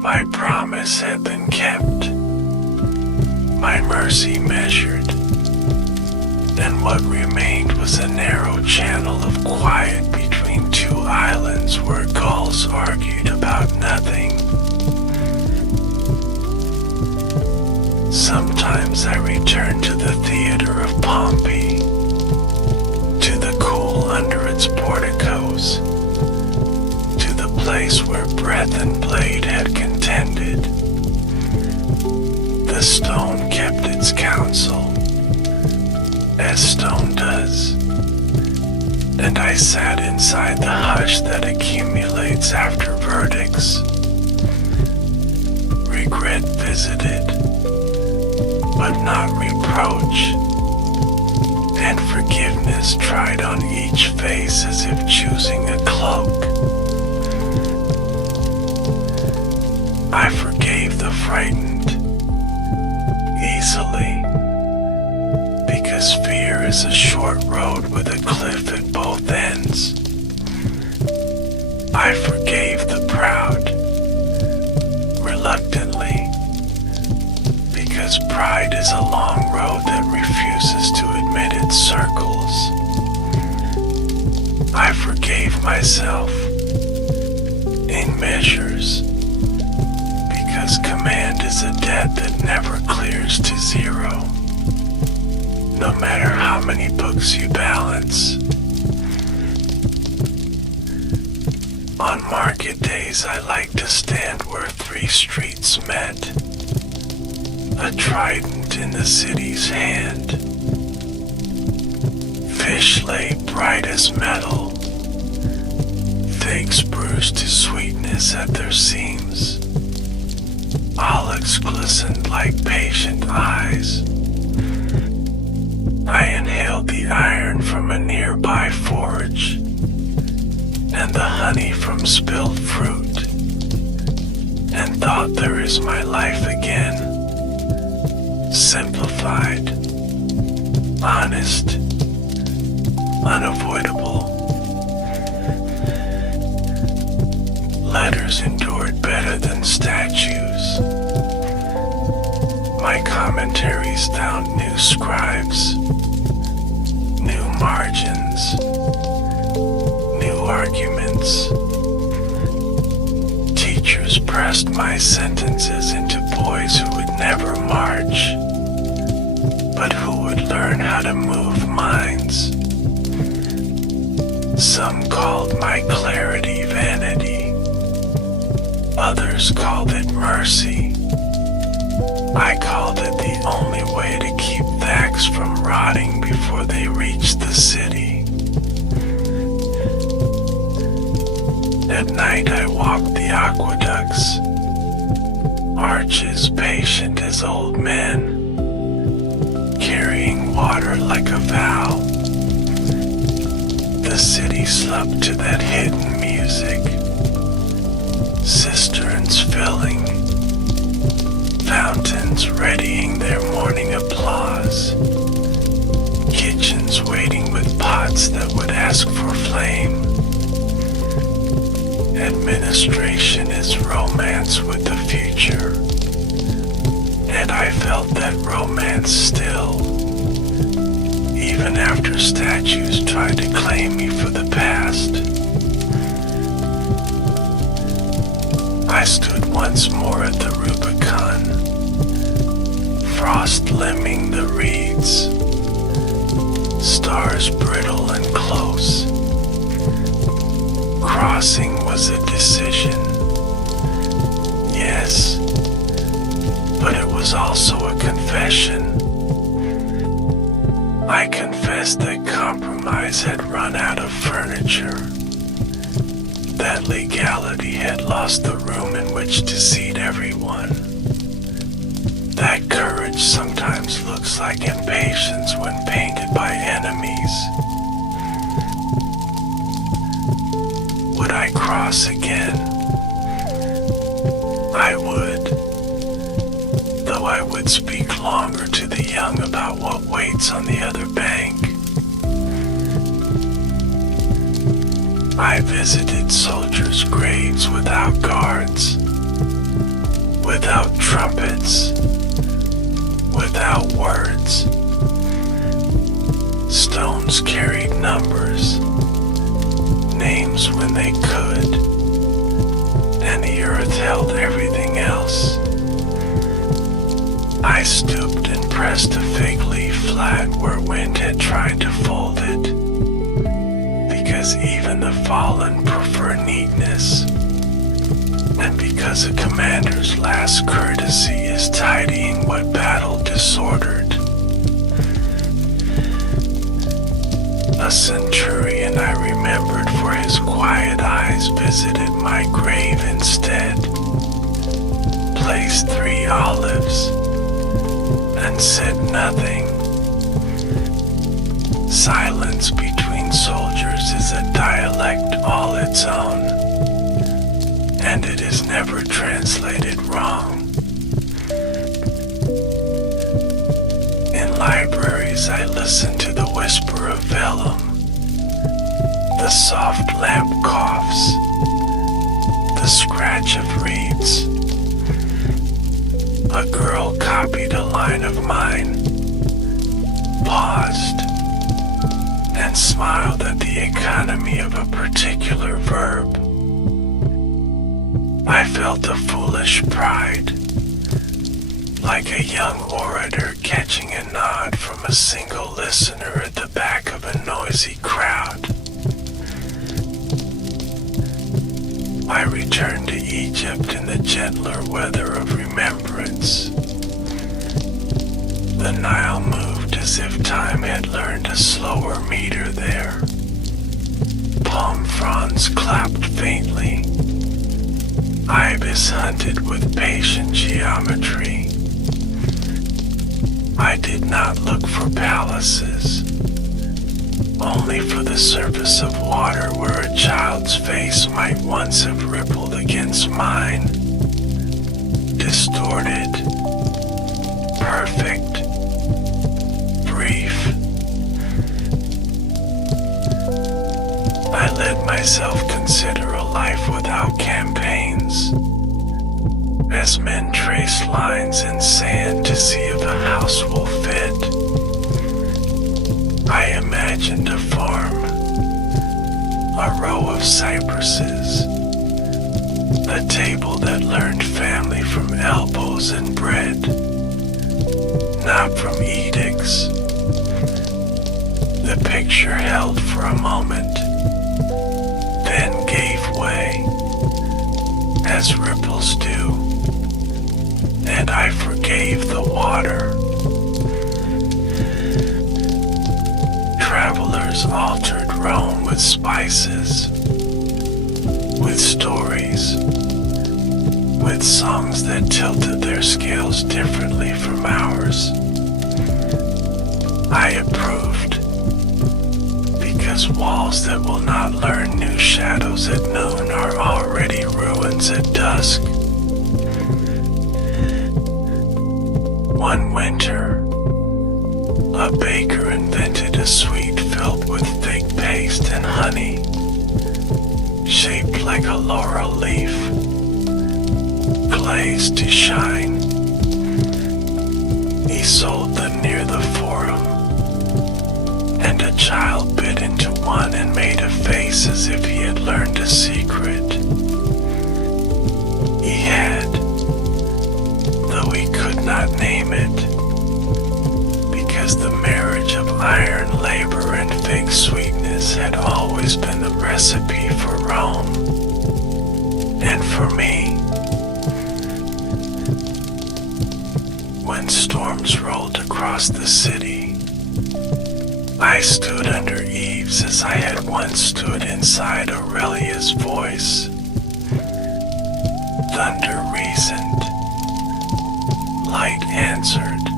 My promise had been kept, my mercy measured, and what remained was a narrow channel of quiet between two islands where gulls argued about nothing. Sometimes I return to the theater of Pompey, to the cool under its porticos, to the place where breath and blade had contended. The stone kept its counsel, as stone does, and I sat inside the hush that accumulates after verdicts. Regret visited, but not reproach, and forgiveness tried on each face as if choosing a cloak. I forgave the frightened easily, because fear is a short road with a cliff at both ends. I forgave the proud reluctantly, because pride is a long road that refuses to admit its circles. I forgave myself in measures, because command is a debt that never clears to zero, no matter how many books you balance. On market days I like to stand where three streets met, a trident in the city's hand. Fish lay bright as metal, figs bruised to sweetness at their seams. Olives glistened like patient eyes. I inhaled the iron from a nearby forge, and the honey from spilled fruit, and thought there is my life again, simplified, honest, unavoidable. Letters endured better than statues. My commentaries found new scribes, new margins, new arguments. Teachers pressed my sentences into boys who would never march, but who would learn how to move minds. Some called my clarity vanity, others called it mercy. I called it the only way to keep facts from rotting before they reached the city. At night I walked the aqueducts, arches patient as old men, carrying water like a vow. The city slept to that hidden music, cisterns filling, fountains readying their morning applause, kitchens waiting with pots that would ask for flame. Administration is romance with the future, and I felt that romance still, even after statues tried to claim me for the past. I stood once more at the Rubicon, frost limning the reeds, stars brittle and close. Crossing was a decision, yes, but it was also a confession. I confessed that compromise had run out of furniture, that legality had lost the room in which to seat everyone, that courage sometimes looks like impatience when painted by enemies. Would I cross again? I would, though I would speak longer to the young about what waits on the other bank. I visited soldiers' graves without guards, without trumpets, without words. Stones carried numbers, names when they could, and the earth held everything else. I stooped and pressed a fig leaf flat where wind had tried to fold it, because even the fallen prefer neatness, and because a commander's last courtesy is tidying what battle disordered. A centurion I remembered, for his quiet eyes visited my grave instead, placed 3 olives, and said nothing. Silence between soldiers is a dialect all its own, and it is never translated wrong. In libraries I listen to the whisper of vellum, the soft lamp coughs, the scratch of reeds. A girl copied a line of mine, paused, and smiled at the economy of a particular verb. I felt a foolish pride, like a young orator catching a nod from a single listener at the back of a noisy crowd. I returned to Egypt in the gentler weather of remembrance. The Nile moved as if time had learned a slower meter there. Palm fronds clapped faintly. Ibis hunted with patient geometry. I did not look for palaces, only for the surface of water where a child's face might once have rippled against mine. Distorted, perfect, brief. I let myself consider a life without campaigns, as men trace lines in sand to see if a house will fit. I imagined a farm, a row of cypresses, a table that learned family from elbows and bread, not from edicts. The picture held for a moment, then gave way, as ripples do, and I forgave the water. Travelers altered Rome with spices, with stories, with songs that tilted their scales differently from ours. I approved, because walls that will not learn new shadows at noon are already ruins at dusk. One winter, a baker invented a sweet filled with thick paste and honey, shaped like a laurel leaf, glazed to shine. He sold them near the forum, and a child bit into one and made a face as if he had learned a secret. He had, though he could not name it, because the marriage of iron labor and fig sweetness had always been the recipe for Rome, and for me. When storms rolled across the city, I stood under eaves as I had once stood inside Aurelia's voice. Thunder reasoned, light answered,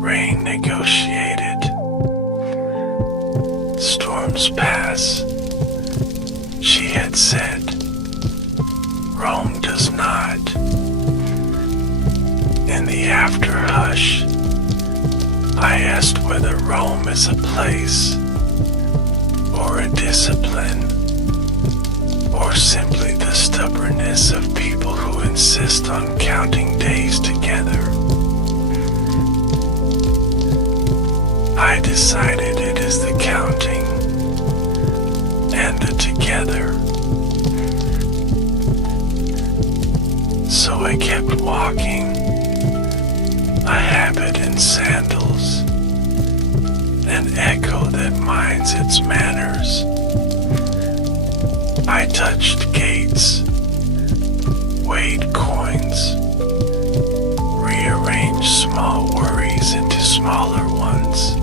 rain negotiated. Storms pass, she had said. Rome does not. In the after hush, I asked whether Rome is a place, or a discipline, or simply the stubbornness of people who insist on counting days together. I decided it is the counting and the together. So I kept walking, a habit in sandals, an echo that minds its manners. I touched gates, weighed coins, rearranged small worries into smaller ones,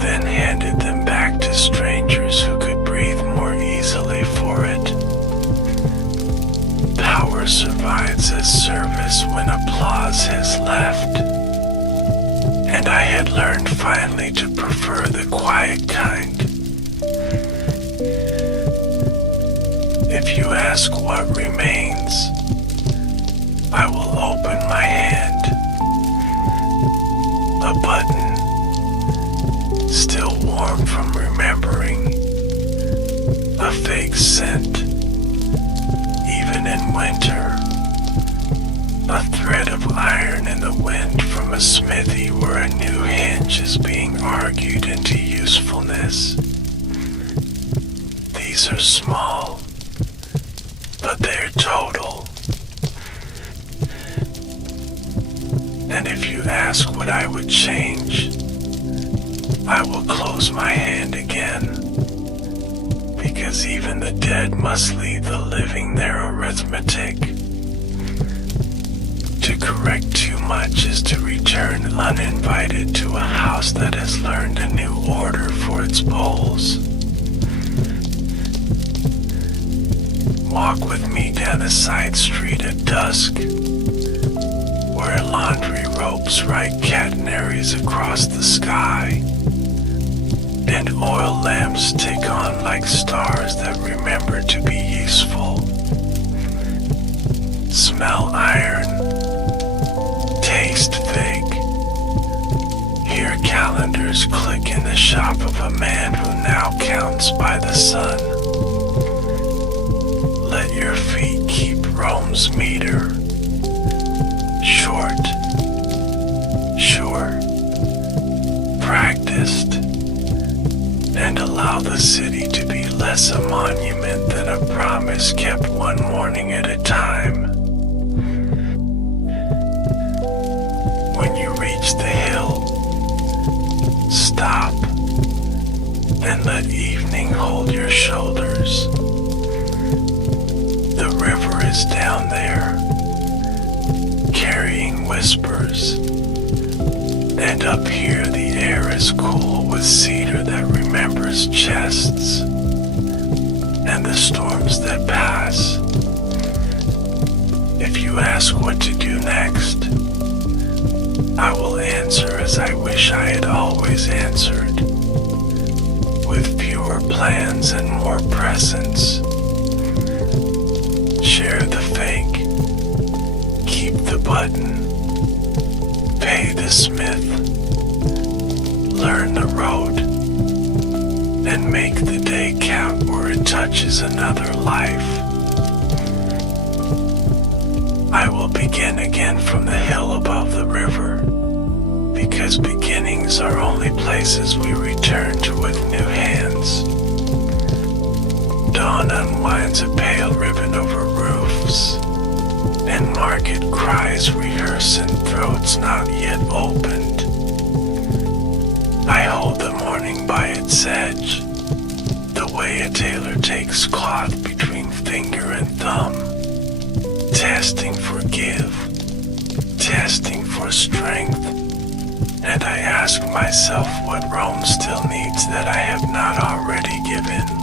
then handed them back to strangers who could breathe more easily for it. Power survives as service when applause has left, and I had learned finally to prefer the quiet kind. If you ask what remains, I will open my hand. A button, still warm from remembering. A fake scent, even in winter. A thread of iron in the wind from a smithy where a new hinge is being argued into usefulness. These are small, but they're total. And if you ask what I would change, I will close my hand again, because even the dead must leave the living their arithmetic. To correct too much is to return uninvited to a house that has learned a new order for its poles. Walk with me down a side street at dusk, where laundry ropes write catenaries across the sky, and oil lamps tick on like stars that remember to be useful. Smell iron, taste fig, hear calendars click in the shop of a man who now counts by the sun. Let your feet keep Rome's meter. Short, sure, practiced, and allow the city to be less a monument than a promise kept one morning at a time. When you reach the hill, stop, and let evening hold your shoulders. The river is down there, carrying whispers, and up here the air is cool with cedar that remembers chests and the storms that pass. If you ask what to do next, I will answer as I wish I had always answered, with fewer plans and more presence. Share the fake, keep the button, pay the smith, learn the road, and make the day count where it touches another life. I will begin again from the hill above the river, because beginnings are only places we return to with new hands. Dawn unwinds a pale ribbon over roofs, and market cries rehearse in throats not yet opened. I hold the morning by its edge, the way a tailor takes cloth between finger and thumb, testing for give, testing for strength, and I ask myself what Rome still needs that I have not already given.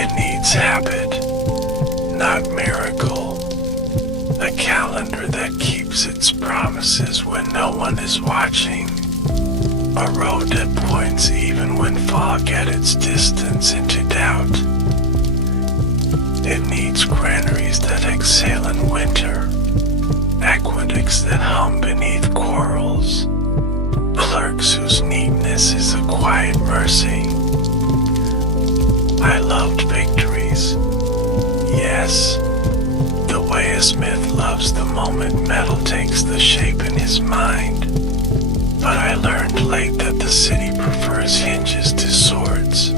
It needs habit, not miracle, a calendar that keeps its promises when no one is watching, a road that points even when fog at its distance into doubt. It needs granaries that exhale in winter, aqueducts that hum beneath quarrels, clerks whose neatness is a quiet mercy. I loved victories, yes, the way say a smith loves the moment metal takes the shape in his mind, but I learned late that the city prefers hinges to swords.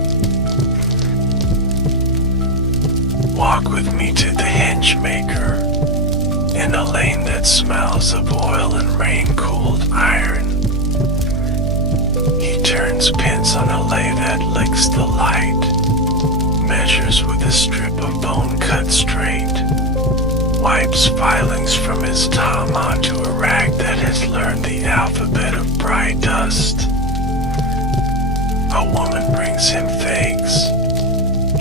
Walk with me to the hinge maker, in a lane that smells of oil and rain-cooled iron. He turns pins on a lathe that licks the light, measures with a strip of bone cut straight, wipes filings from his tom onto a rag that has learned the alphabet of bright dust. A woman brings him figs,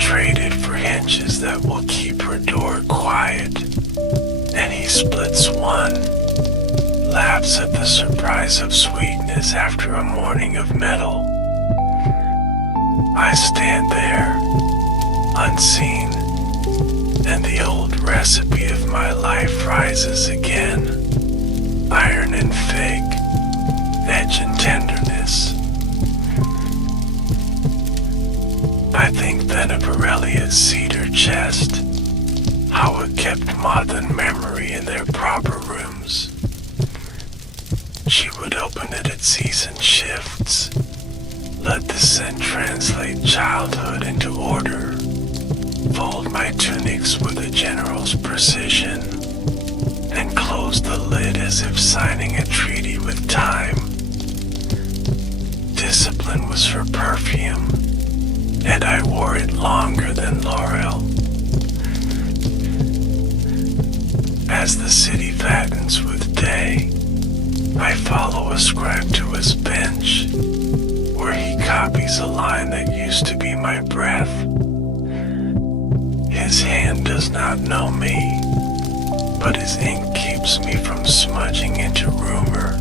traded for hinges that will keep her door quiet, and he splits one, laughs at the surprise of sweetness after a morning of metal. I stand there, unseen, and the old recipe of my life rises again. Iron and fig, edge and tenderness. I think then of Aurelia's cedar chest, how it kept moth and memory in their proper rooms. She would open it at season shifts, let the scent translate childhood into order, fold my tunics with a general's precision, and close the lid as if signing a treaty with time. Discipline was her perfume, and I wore it longer than Laurel. As the city fattens with day, I follow a scribe to his bench, where he copies a line that used to be my breath. His hand does not know me, but his ink keeps me from smudging into rumor.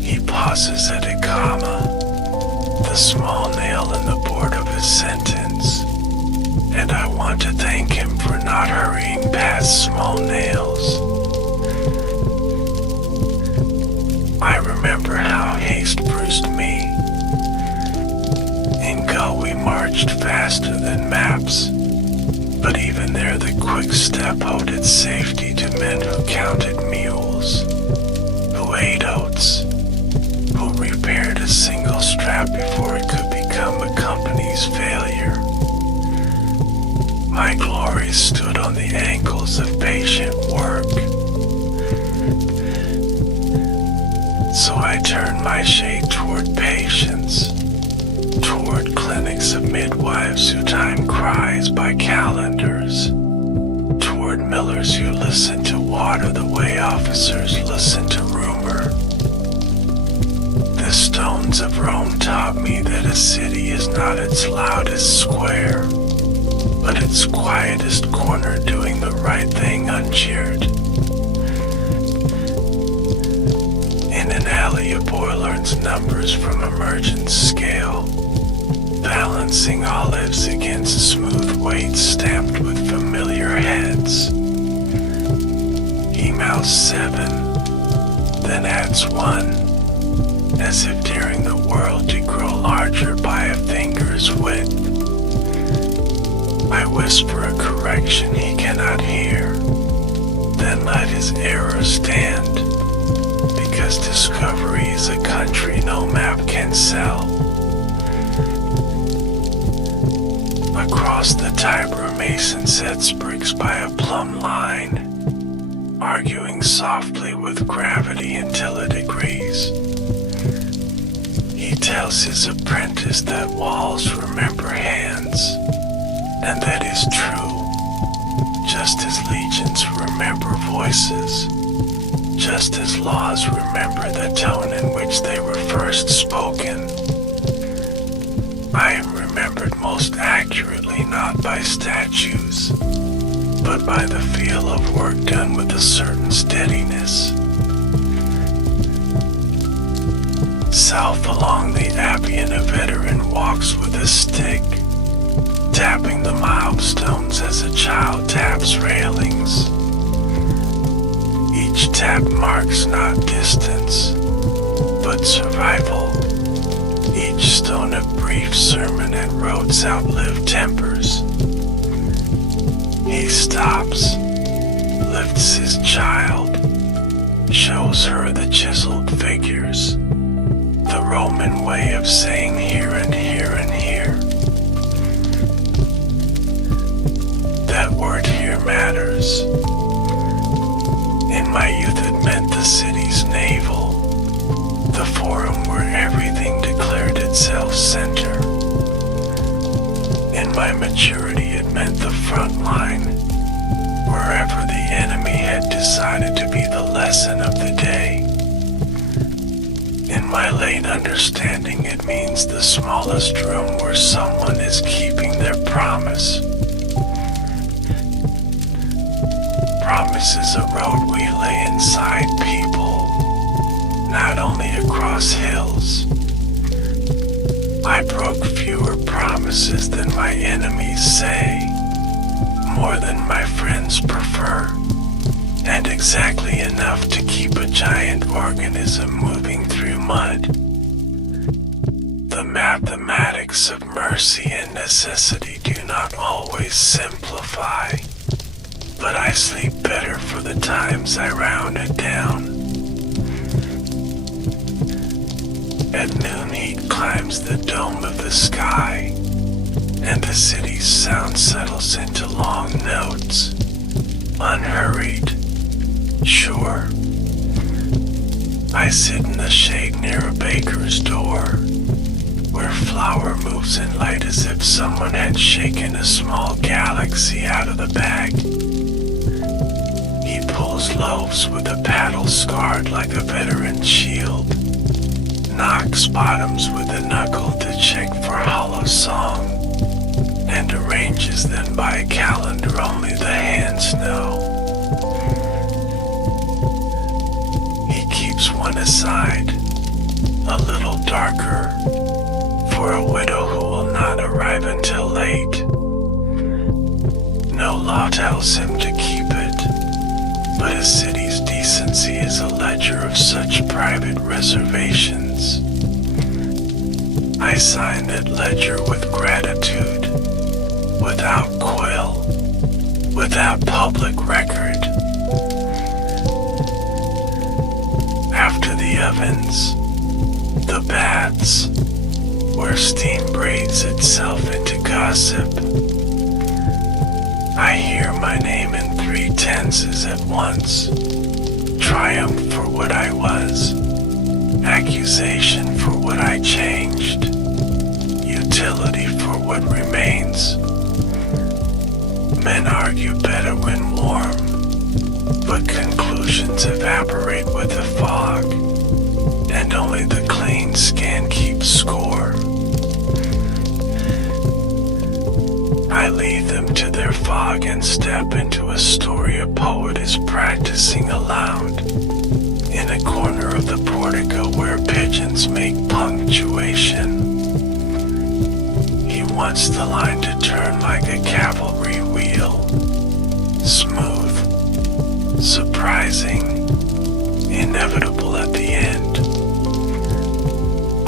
He pauses at a comma, the small nail in the board of his sentence, and I want to thank him for not hurrying past small nails. I remember how haste bruised me. In Go we marched faster than maps, but even there the quick step owed its safety to men who counted mules, who ate oats, who repaired a single strap before it could become a company's failure. My glory stood on the ankles of patient work. So I turned my shade toward patience, toward clinics of midwives who time cries by calendars, toward millers who listen to water the way officers listen to rumor. The stones of Rome taught me that a city is not its loudest square, but its quietest corner doing the right thing uncheered. In an alley a boy learns numbers from a merchant's scale, balancing olives against smooth weights stamped with familiar heads. He mouths 7, then adds 1, as if daring the world to grow larger by a finger's width. I whisper a correction he cannot hear, then let his error stand, because discovery is a country no map can sell. Across the Tiber, a mason sets bricks by a plumb line, arguing softly with gravity until it agrees. He tells his apprentice that walls remember hands, and that is true, just as legions remember voices, just as laws remember the tone in which they were first spoken. I am remembered most accurately not by statues, but by the feel of work done with a certain steadiness. South along the Appian a veteran walks with a stick, tapping the milestones as a child taps railings. Each tap marks not distance, but survival. Each stone a brief sermon and roads outlive tempers. He stops, lifts his child, shows her the chiseled figures, the Roman way of saying here and here and here. That word here matters. In my youth it meant the city's navel, the forum where everything declared itself center. In my maturity it meant the front line, wherever the enemy had decided to be the lesson of the day. In my late understanding it means the smallest room where someone is keeping their promise. Promise is a road we lay inside people, not only across hills. I broke fewer promises than my enemies say, more than my friends prefer, and exactly enough to keep a giant organism moving through mud. The mathematics of mercy and necessity do not always simplify, but I sleep better for the times I round it down. At noon heat climbs the dome of the sky, and the city's sound settles into long notes, unhurried, sure. I sit in the shade near a baker's door, where flour moves in light as if someone had shaken a small galaxy out of the bag. He pulls loaves with a paddle scarred like a veteran's shield, knocks bottoms with a knuckle to check for hollow song, and arranges them by a calendar only the hands know. He keeps one aside, a little darker, for a widow who will not arrive until late. No law tells him to keep it, but a city's decency is a ledger of such private reservations. I sign that ledger with gratitude, without quill, without public record. After the ovens, the baths, where steam breathes itself into gossip, I hear my name in 3 tenses at once. Triumph for what I was, accusation for what I changed, utility for what remains. Men argue better when warm, but conclusions evaporate with the fog, and only the clean skin keeps score. I leave them to their fog and step into a story a poet is practicing aloud, in a corner of the portico where pigeons make punctuation. He wants the line to turn like a cavalry wheel, smooth, surprising, inevitable at the end.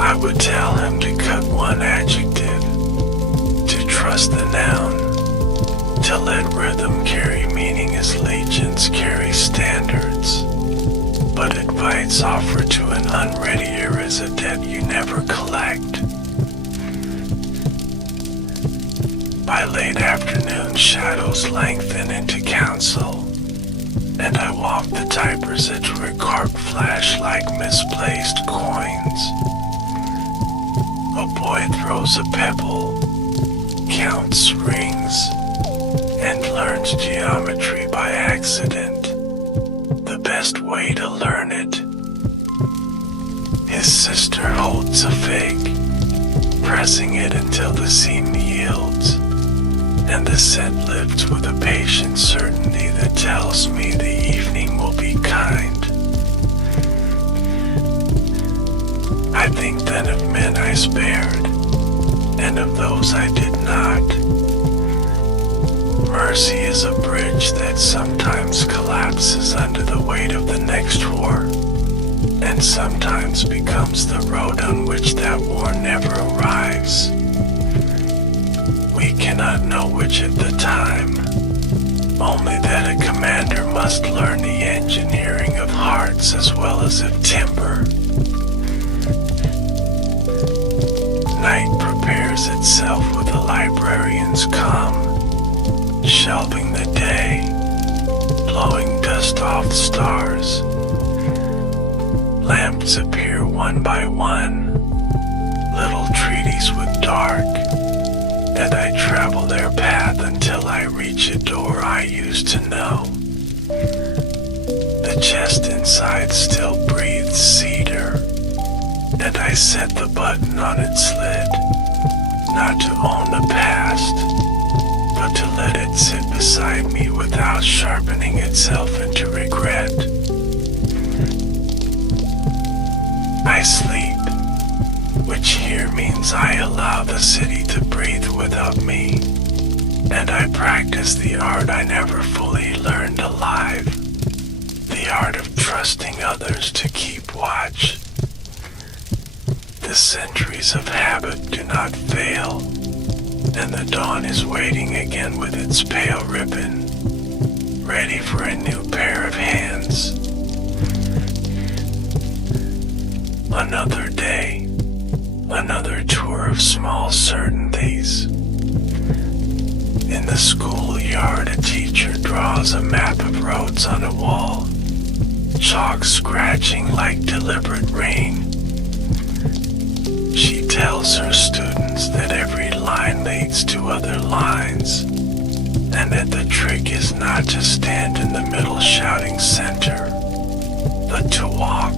I would tell him to cut one adjective, to trust the noun, to let rhythm carry meaning as legions carry standards. But advice offered to an unready ear is a debt you never collect. By late afternoon, shadows lengthen into counsel, and I walk the typers that record flash like misplaced coins. A boy throws a pebble, counts rings, and learns geometry by accident, the best way to learn it. His sister holds a fig, pressing it until the seam yields, and the scent lifts with a patient certainty that tells me the evening will be kind. I think then of men I spared, and of those I did not. Mercy is a bridge that sometimes collapses under the weight of the next war, and sometimes becomes the road on which that war never arrives. We cannot know which at the time, only that a commander must learn the engineering of hearts as well as of timber. Night prepares itself with the librarians come, shelving the day, blowing dust off stars. Lamps appear one by one, little treaties with dark, and I travel their path until I reach a door I used to know. The chest inside still breathes cedar, and I set the button on its lid, not to own the past, but to let it sit beside me without sharpening itself into regret. I sleep, which here means I allow the city to breathe without me, and I practice the art I never fully learned alive, the art of trusting others to keep watch. The centuries of habit do not fail, and the dawn is waiting again with its pale ribbon, ready for a new pair of hands. Another day, another tour of small certainties. In the schoolyard, a teacher draws a map of roads on a wall, chalk scratching like deliberate rain. She tells her students that every line leads to other lines, and that the trick is not to stand in the middle shouting center, but to walk.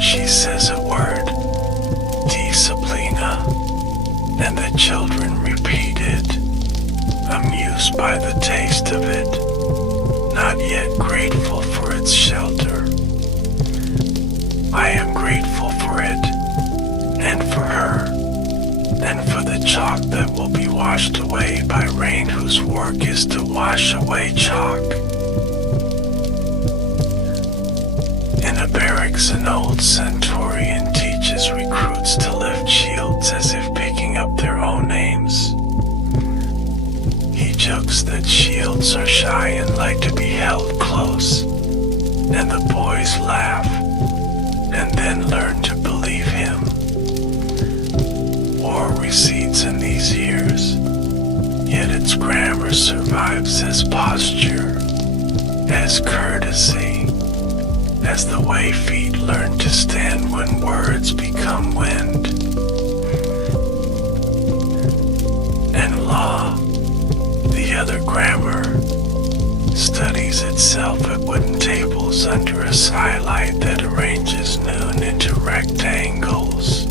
She says a word, disciplina, and the children repeat it, amused by the taste of it, not yet grateful for its shelter. I am grateful for it, and for her, and for the chalk that will be washed away by rain whose work is to wash away chalk. In a barracks, an old centurion teaches recruits to lift shields as if picking up their own names. He jokes that shields are shy and like to be held close, and the boys laugh, and then learn to believe him. War recedes in these years, yet its grammar survives as posture, as courtesy, as the way feet learn to stand when words become wind. And law, the other grammar, studies itself at wooden tables under a skylight that arranges noon into rectangles.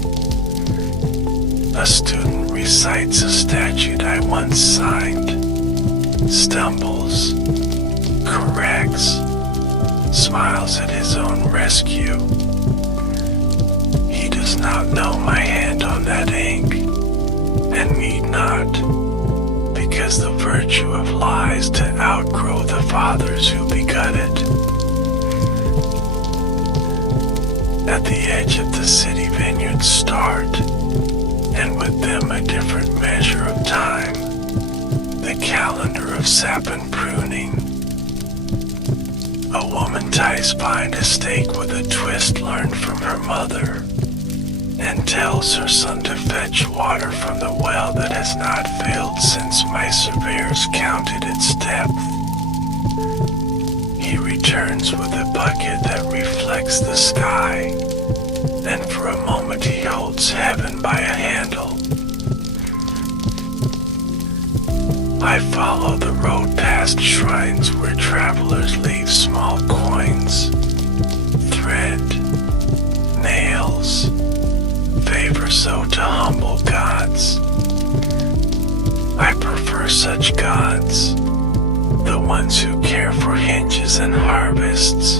A student recites a statute I once signed, stumbles, corrects, smiles at his own rescue. He does not know my hand on that ink, and need not, because the virtue of lies to outgrow the fathers who begot it. At the edge of the city vineyards start, and with them a different measure of time, the calendar of sap and pruning. A woman ties behind a stake with a twist learned from her mother, and tells her son to fetch water from the well that has not failed since my surveyors counted its depth. He returns with a bucket that reflects the sky, and for a moment he holds heaven by a handle. I follow the road past shrines where travelers leave small coins, thread, nails, favor so to humble gods. I prefer such gods, the ones who care for hinges and harvests,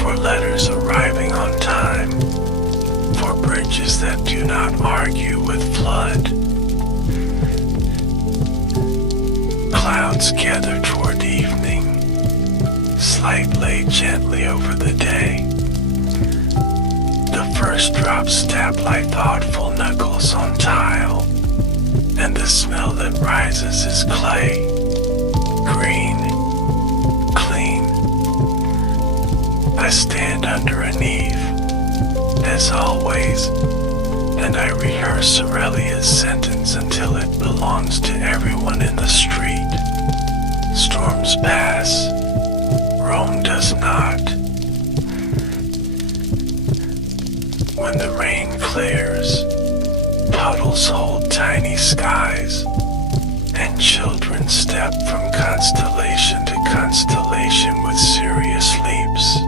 for letters arriving on time, for bridges that do not argue with flood. Clouds gather toward evening, slight lay gently over the day. The first drops tap like thoughtful knuckles on tile, and the smell that rises is clay, green, clean. I stand under an eave, as always, and I rehearse Aurelia's sentence until it belongs to everyone in the street. Storms pass, Rome does not. When the rain clears, puddles hold tiny skies, and children step from constellation to constellation with serious leaps.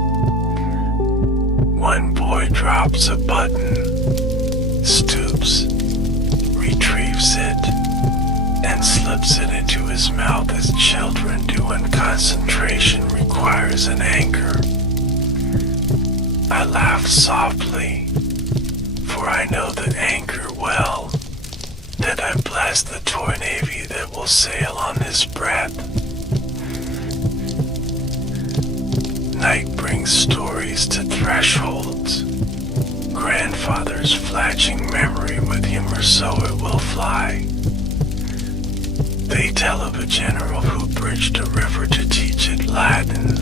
One boy drops a button, stoops, retrieves it, and slips it into his mouth as children do when concentration requires an anchor. I laugh softly, for I know that anchor well, that I bless the toy navy that will sail on his breath. Night brings stories to thresholds, grandfather's flashing memory with him, or so it will fly. They tell of a general who bridged a river to teach it Latin,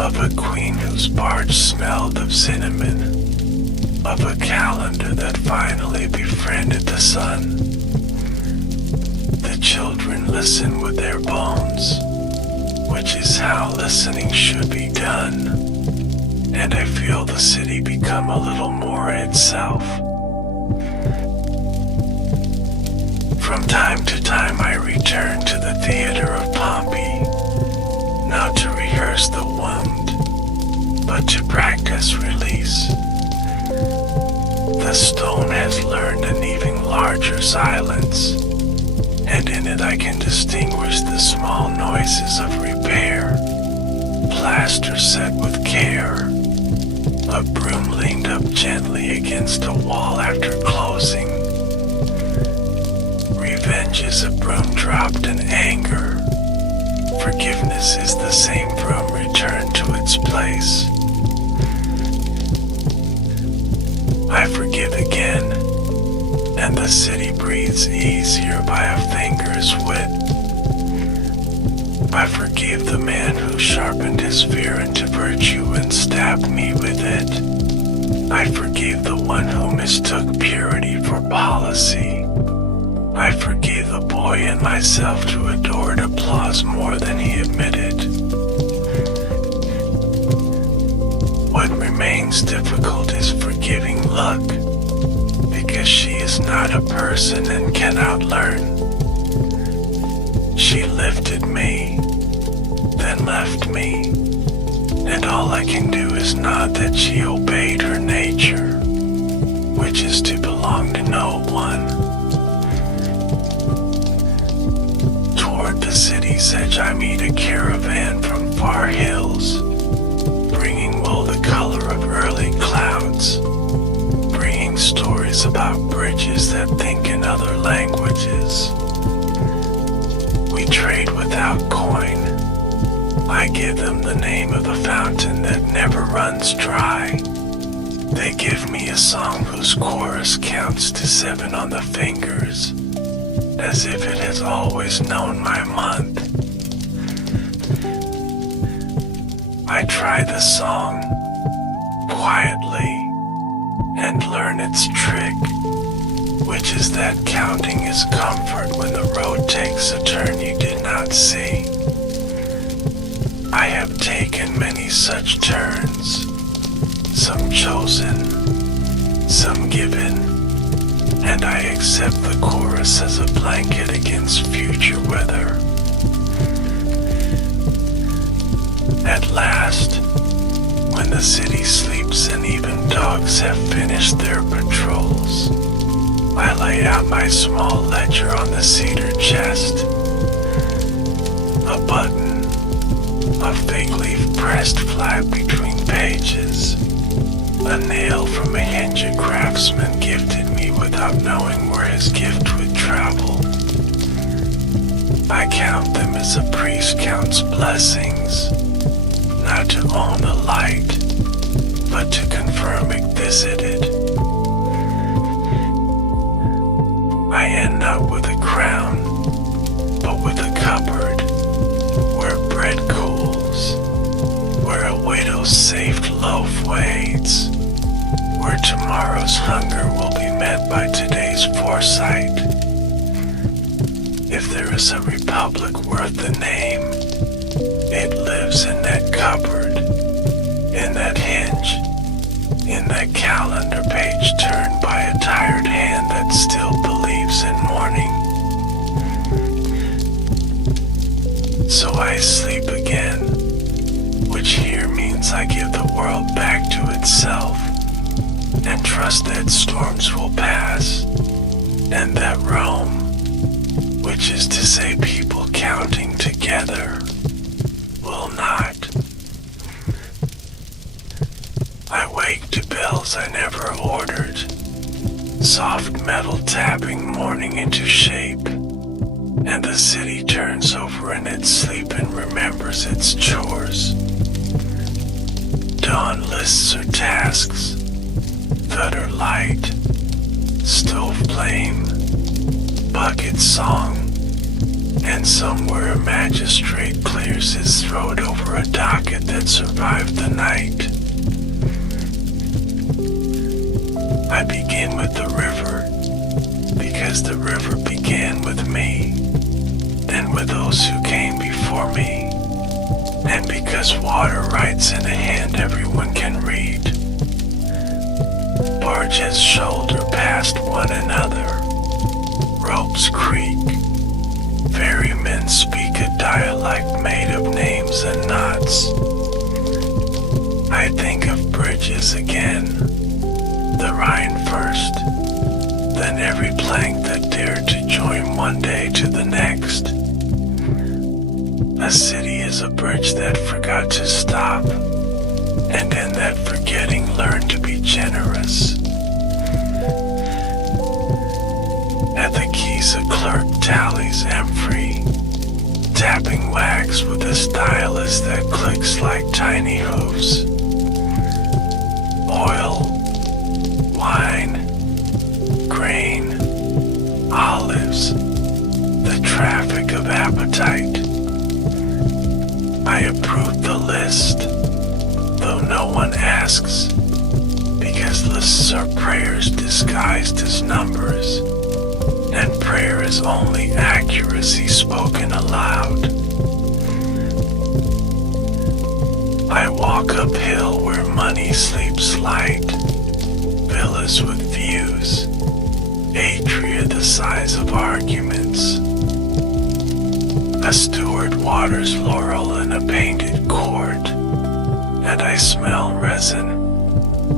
of a queen whose barge smelled of cinnamon, of a calendar that finally befriended the sun. The children listen with their bones, which is how listening should be done, and I feel the city become a little more itself. From time to time I return to the theater of Pompey, not to rehearse the wound, but to practice release. The stone has learned an even larger silence, and in it I can distinguish the small noises of repair, plaster set with care, a broom leaned up gently against a wall after closing. Revenge is a broom dropped in anger. Forgiveness is the same broom returned to its place. I forgive again, and the city breathes easier by a finger's width. I forgive the man who sharpened his fear into virtue and stabbed me with it. I forgive the one who mistook purity for policy. I forgive the boy in myself who adored applause more than he admitted. What remains difficult is forgiving luck, because she is not a person and cannot learn. She lifted me, then left me, and all I can do is nod that she obeyed her nature, which is to belong to no one. Toward the city's edge I meet a caravan from far hills, bringing wool the color of early clouds, bringing stories about bridges that think in other languages. We trade without coin. I give them the name of the fountain that never runs dry. They give me a song whose chorus counts to 7 on the fingers, as if it has always known my month. I try the song quietly and learn its trick, which is that counting is comfort when the road takes a turn you did not see. I have taken many such turns, some chosen, some given, and I accept the chorus as a blanket against future weather. At last, when the city sleeps and even dogs have finished their patrols, I lay out my small ledger on the cedar chest. A button, a fig leaf pressed flat between pages, a nail from a hinge a craftsman gifted me without knowing where his gift would travel. I count them as a priest counts blessings, not to own a light, but to confirm it visited. I end up with a loaf waits, where tomorrow's hunger will be met by today's foresight. If there is a republic worth the name, it lives in that cupboard, in that hinge, in that calendar page turned by a tired hand that still believes in morning. So I sleep again, which here means I give the world back to itself, and trust that storms will pass, and that Rome, which is to say people counting together, will not. I wake to bells I never ordered, soft metal tapping morning into shape, and the city turns over in its sleep and remembers its chores. Dawn lists or tasks that are light, stove flame, bucket song, and somewhere a magistrate clears his throat over a docket that survived the night. I begin with the river, because the river began with me, and with those who came before me, and because water writes in a hand everyone can read. Barges shoulder past one another, ropes creak, ferrymen speak a dialect made of names and knots. I think of bridges again, the Rhine first, then every plank that dared to join one day to the next. A city is a bridge that forgot to stop, and in that forgetting learned to be generous. At the keys a clerk tallies empty, tapping wax with a stylus that clicks like tiny hooves. Oil, wine, grain, olives, the traffic of appetite. I approve the list, though no one asks, because lists are prayers disguised as numbers, and prayer is only accuracy spoken aloud. I walk uphill where money sleeps light, villas with views, atria the size of arguments. A steward waters laurel in a painted court, and I smell resin,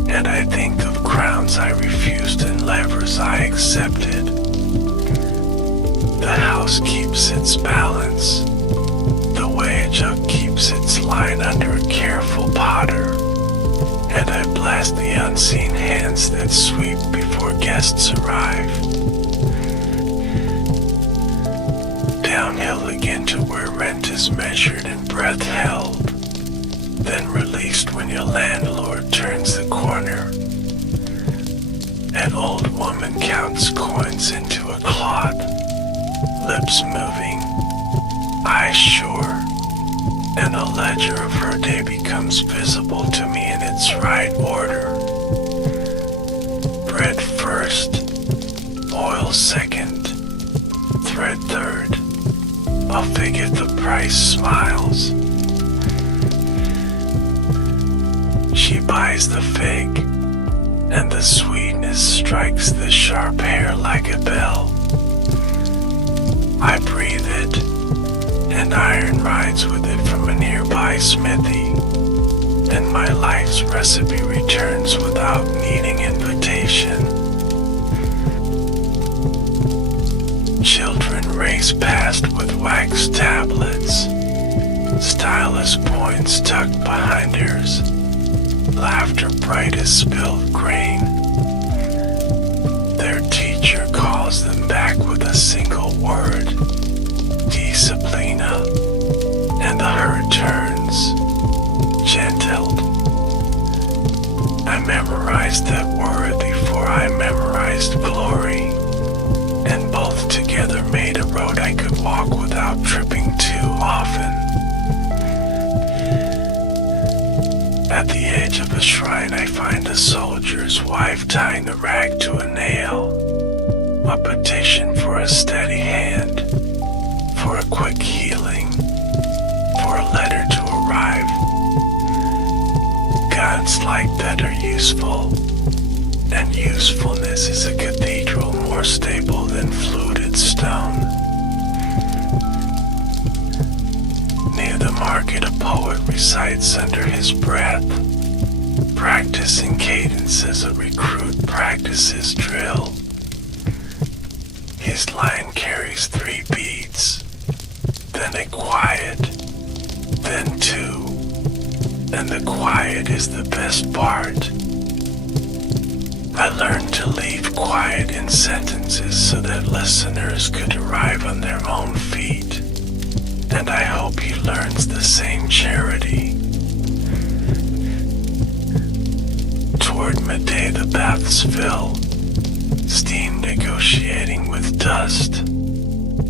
and I think of crowns I refused and levers I accepted. The house keeps its balance, the way a jug keeps its line under a careful potter, and I blast the unseen hands that sweep before guests arrive. Downhill again to where rent is measured and breath held, then released when your landlord turns the corner. An old woman counts coins into a clod, lips moving, eyes sure, and a ledger of her day becomes visible to me in its right order. Bread first, oil second, thread third, a fig at the price smiles. She buys the fig, and the sweetness strikes the sharp hair like a bell. I breathe it, and iron rides with it from a nearby smithy, and my life's recipe returns without needing invitation. Children race past with wax tablets, stylus points tucked behind ears, laughter bright as spilled grain. Their teacher calls them back with a single word, disciplina, and the herd turns, gentled. I memorized that word before I memorized glory, and both together made a road I could walk without tripping too often. At the edge of a shrine I find a soldier's wife tying a rag to a nail, a petition for a steady hand, for a quick healing, for a letter to arrive. Gods like that are useful, and usefulness is a cathedral more stable than fluted stone. Near the market a poet recites under his breath, practicing cadence as a recruit practices drill. His line carries 3 beats, then a quiet, then 2, and the quiet is the best part. I learned to leave quiet in sentences so that listeners could arrive on their own feet, and I hope he learns the same charity. Toward midday the baths fill, steam negotiating with dust,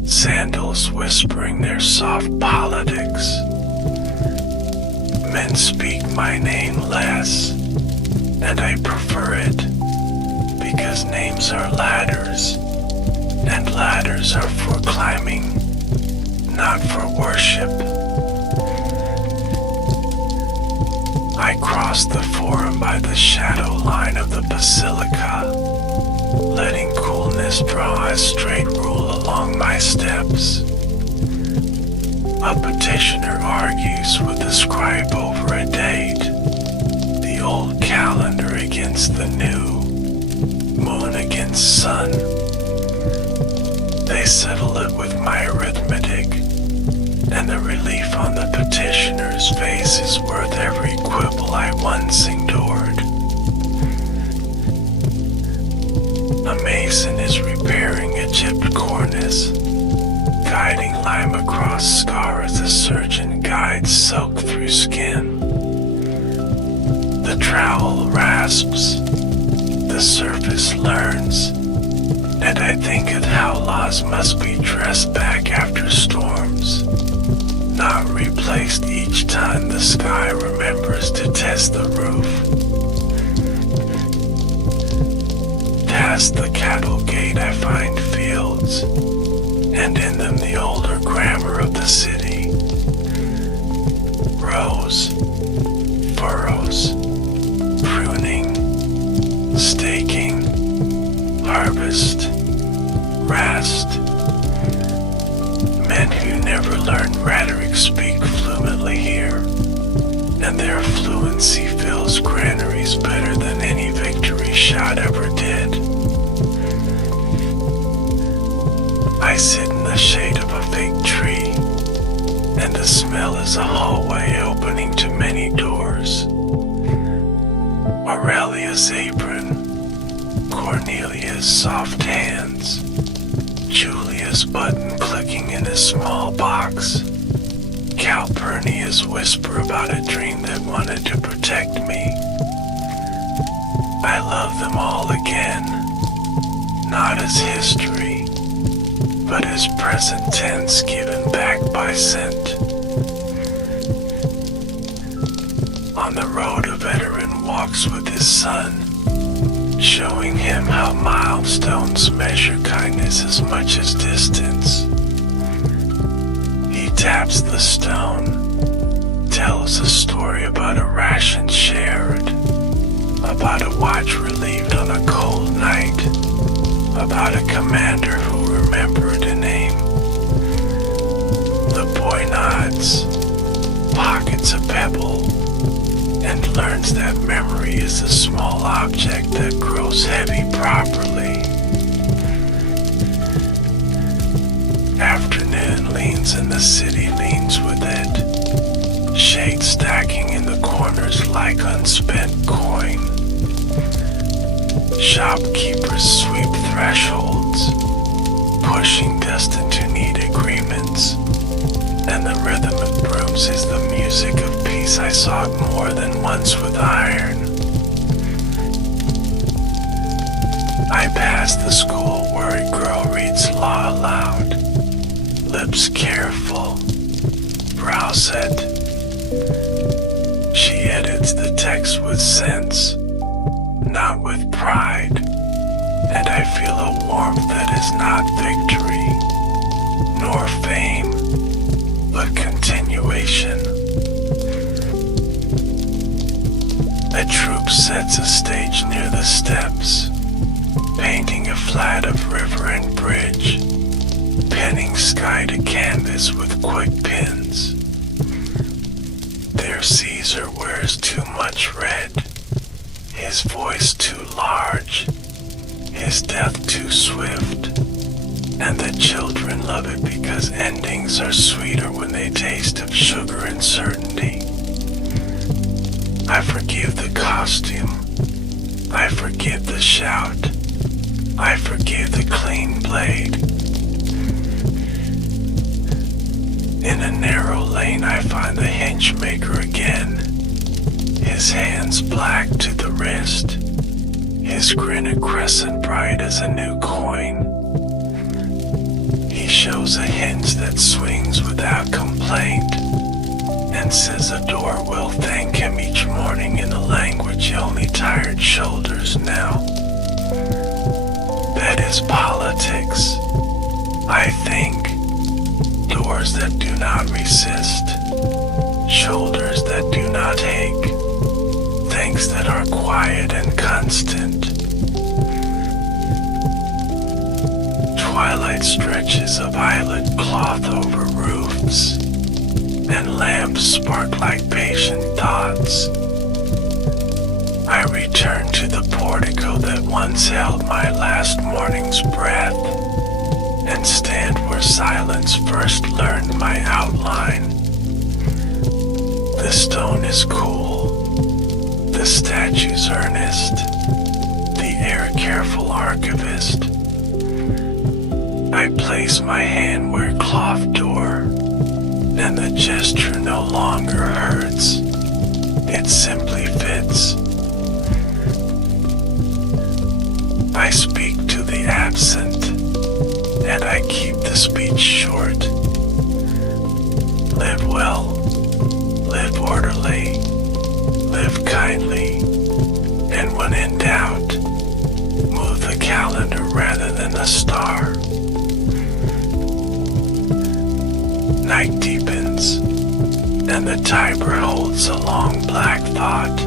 sandals whispering their soft politics. Men speak my name less, and I prefer it, because names are ladders, and ladders are for climbing, not for worship. I cross the forum by the shadow line of the basilica, letting coolness draw a straight rule along my steps. A petitioner argues with the scribe over a date, the old calendar against the new, moon against sun. They settle it with my arithmetic, and the relief on the petitioner's face is worth every quibble I once endured. A mason is repairing a chipped cornice, guiding lime across scar as a surgeon guides silk through skin. The trowel rasps, the surface learns, and I think of how laws must be dressed back after storms, not replaced each time the sky remembers to test the roof. Past the cattle gate I find fields, and in them the older grammar of the city. Rows, furrows, pruning, staking, harvest, rest. Men who never learned rhetoric speak fluently here, and their fluency fills granaries better than any victory shout ever did. I sit in the shade of a fig tree, and the smell is a hallway opening to many doors. Aurelia's apron, Cornelia's soft hands, Julia's button clicking in a small box, Calpurnia's whisper about a dream that wanted to protect me. I love them all again, not as history, but as present tense given back by scent. On the road a veteran walks with his son, showing him how milestones measure kindness as much as distance. He taps the stone, tells a story about a ration shared, about a watch relieved on a cold night, about a commander who remembered a name. The boy nods, pockets a pebble, and learns that memory is a small object that grows heavy properly. Afternoon leans and the city leans with it, shade stacking in the corners like unspent coin. Shopkeepers sweep thresholds, pushing destined to need agreements, and the rhythm of brooms is the music of peace I sought more than once with iron. I pass the school where a girl reads law aloud, lips careful, brow set. She edits the text with sense, not with pride, and I feel a warmth that is not victory, nor fame, but continuation. A troop sets a stage near the steps, painting a flat of river and bridge, penning sky to canvas with quick pins. Their Caesar wears too much red, his voice too large, his death too swift, and the children love it because endings are sweeter when they taste of sugar and certainty. I forgive the costume, I forgive the shout, I forgive the clean blade. In a narrow lane I find the hinge-maker again, his hands black to the wrist, his grin a crescent bright as a new coin. He shows a hinge that swings without complaint, and says a door will thank him each morning in a language only tired shoulders know. That is politics, I think. Doors that do not resist, shoulders that do not ache, things that are quiet and constant. Twilight stretches of violet cloth over roofs, and lamps spark like patient thoughts. I return to the portico that once held my last morning's breath, and stand where silence first learned my outline. The stone is cool, the statue's earnest, the air careful archivist. I place my hand where cloth door, and the gesture no longer hurts, it simply fits. I speak to the absent, and I keep the speech short. Live well, live orderly, live kindly, and when in doubt, move the calendar rather than the star. Night deepens, and the Tiber holds a long black thought.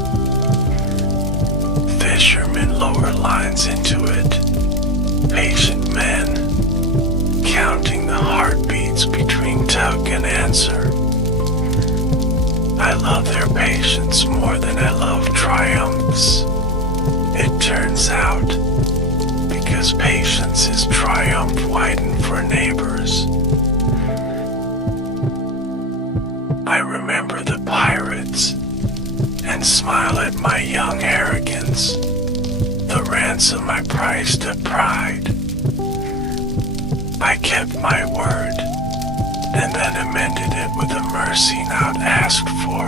Fishermen lower lines into it, patient men, counting the heartbeats between tug and answer. I love their patience more than I love triumphs. It turns out, because patience is triumph widened for neighbors. I remember the pirates and smile at my young arrogance, the ransom I priced at pride. I kept my word, and then amended it with a mercy not asked for,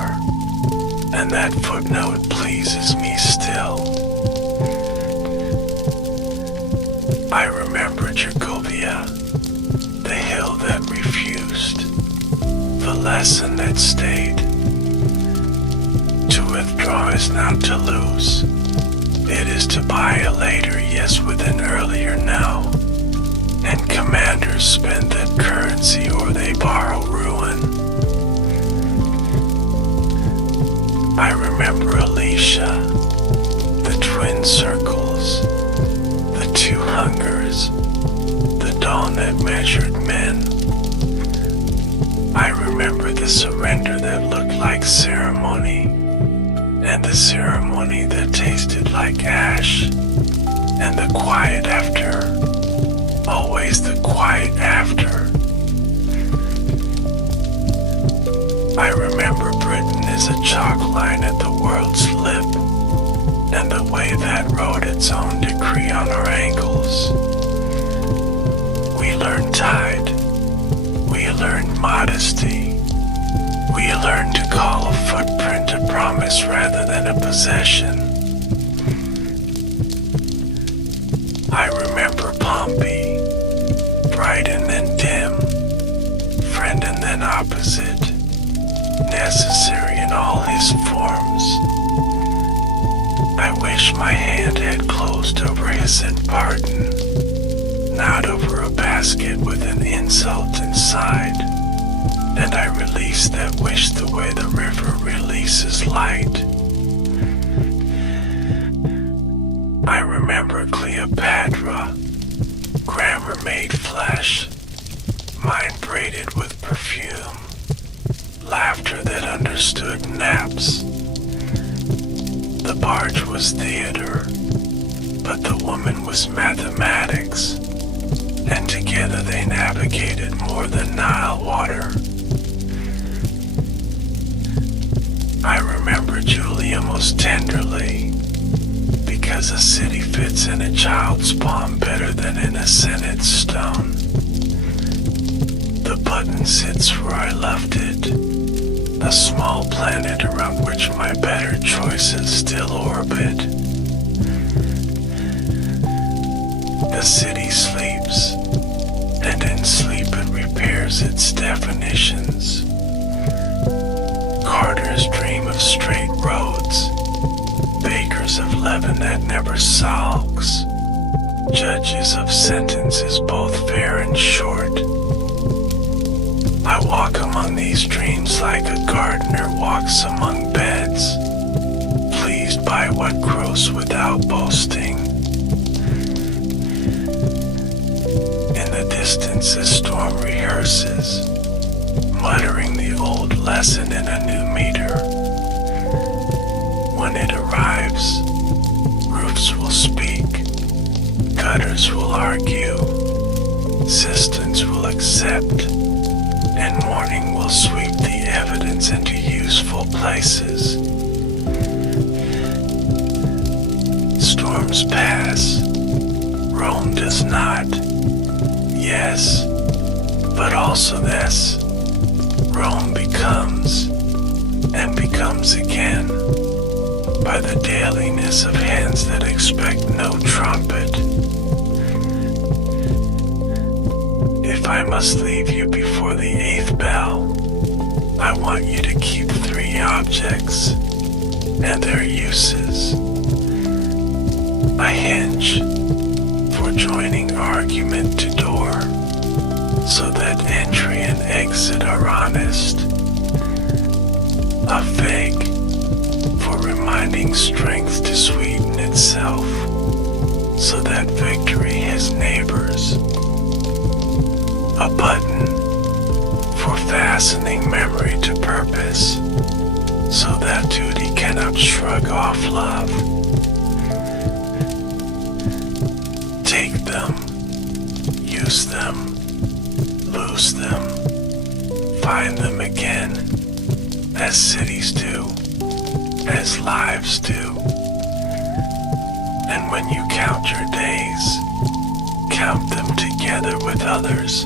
and that footnote pleases me still. I remember Jacobia, the hill that refused, the lesson that stayed. To withdraw is not to lose, it is to buy a later yes with an earlier no. And commanders spend that currency or they borrow ruin. I remember Alicia, the twin circles, the two hungers, the dawn that measured men. I remember the surrender that looked like ceremony, and the ceremony that tasted like ash, and the quiet after. Always the quiet after. I remember Britain is a chalk line at the world's lip, and the way that wrote its own decree on our ankles. We learned tide, we learned modesty, we learned to call a footprint a promise rather than a possession. I remember Pompey, bright and then dim, friend and then opposite, necessary in all his forms. I wish my hand had closed over his pardon, not over a basket with an insult inside, and I released that wish the way the river releases light. I remember Cleopatra, grammar made flesh, mind braided with perfume, laughter that understood naps. The barge was theater, but the woman was mathematics, and together they navigated more than Nile water. I remember Julia most tenderly, because a city fits in a child's palm better than in a Senate stone. The button sits where I left it, a small planet around which my better choices still orbit. The city sleeps, and in sleep it repairs its definitions. Carters dream of straight roads, bakers of leaven that never sulks, judges of sentences both fair and short. I walk among these dreams like a gardener walks among beds, pleased by what grows without boasting. In the distance a storm rehearses, muttering the old lesson in a new meter. When it arrives, roofs will speak, gutters will argue, cisterns will accept, and morning will sweep the evidence into useful places. Storms pass, Rome does not. Yes, but also this, Rome becomes, and becomes again, by the dailiness of hands that expect no trumpet. If I must leave you before the 8th bell, I want you to keep 3 objects and their uses. A hinge for joining argument to door, so that entry and exit are honest. A fig for reminding strength to sweeten itself, so that victory has neighbors. A button for fastening memory to purpose, so that duty cannot shrug off love. Take them, use them, lose them, find them again, as cities do, as lives do. And when you count your days, count them together with others,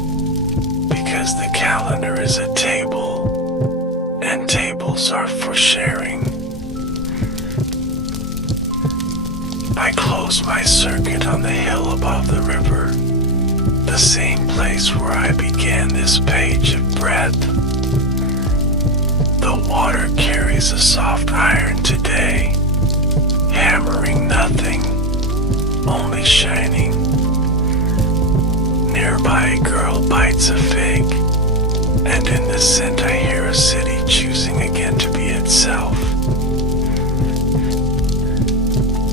because the calendar is a table, and tables are for sharing. I close my circuit on the hill above the river, the same place where I began this page of breath. The water carries a soft iron today, hammering nothing, only shining. Nearby a girl bites a fig, and in the scent I hear a city choosing again to be itself.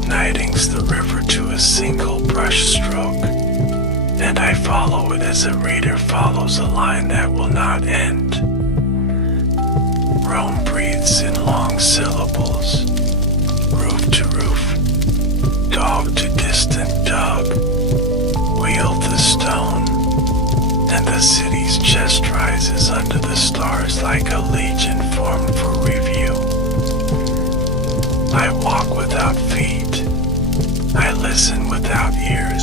Night inks the river to a single brush stroke, and I follow it as a reader follows a line that will not end. Rome breathes in long syllables, roof to roof, dog to distant dog, wheel to stone, and the city's chest rises under the stars like a legion formed for review. I walk without feet, I listen without ears,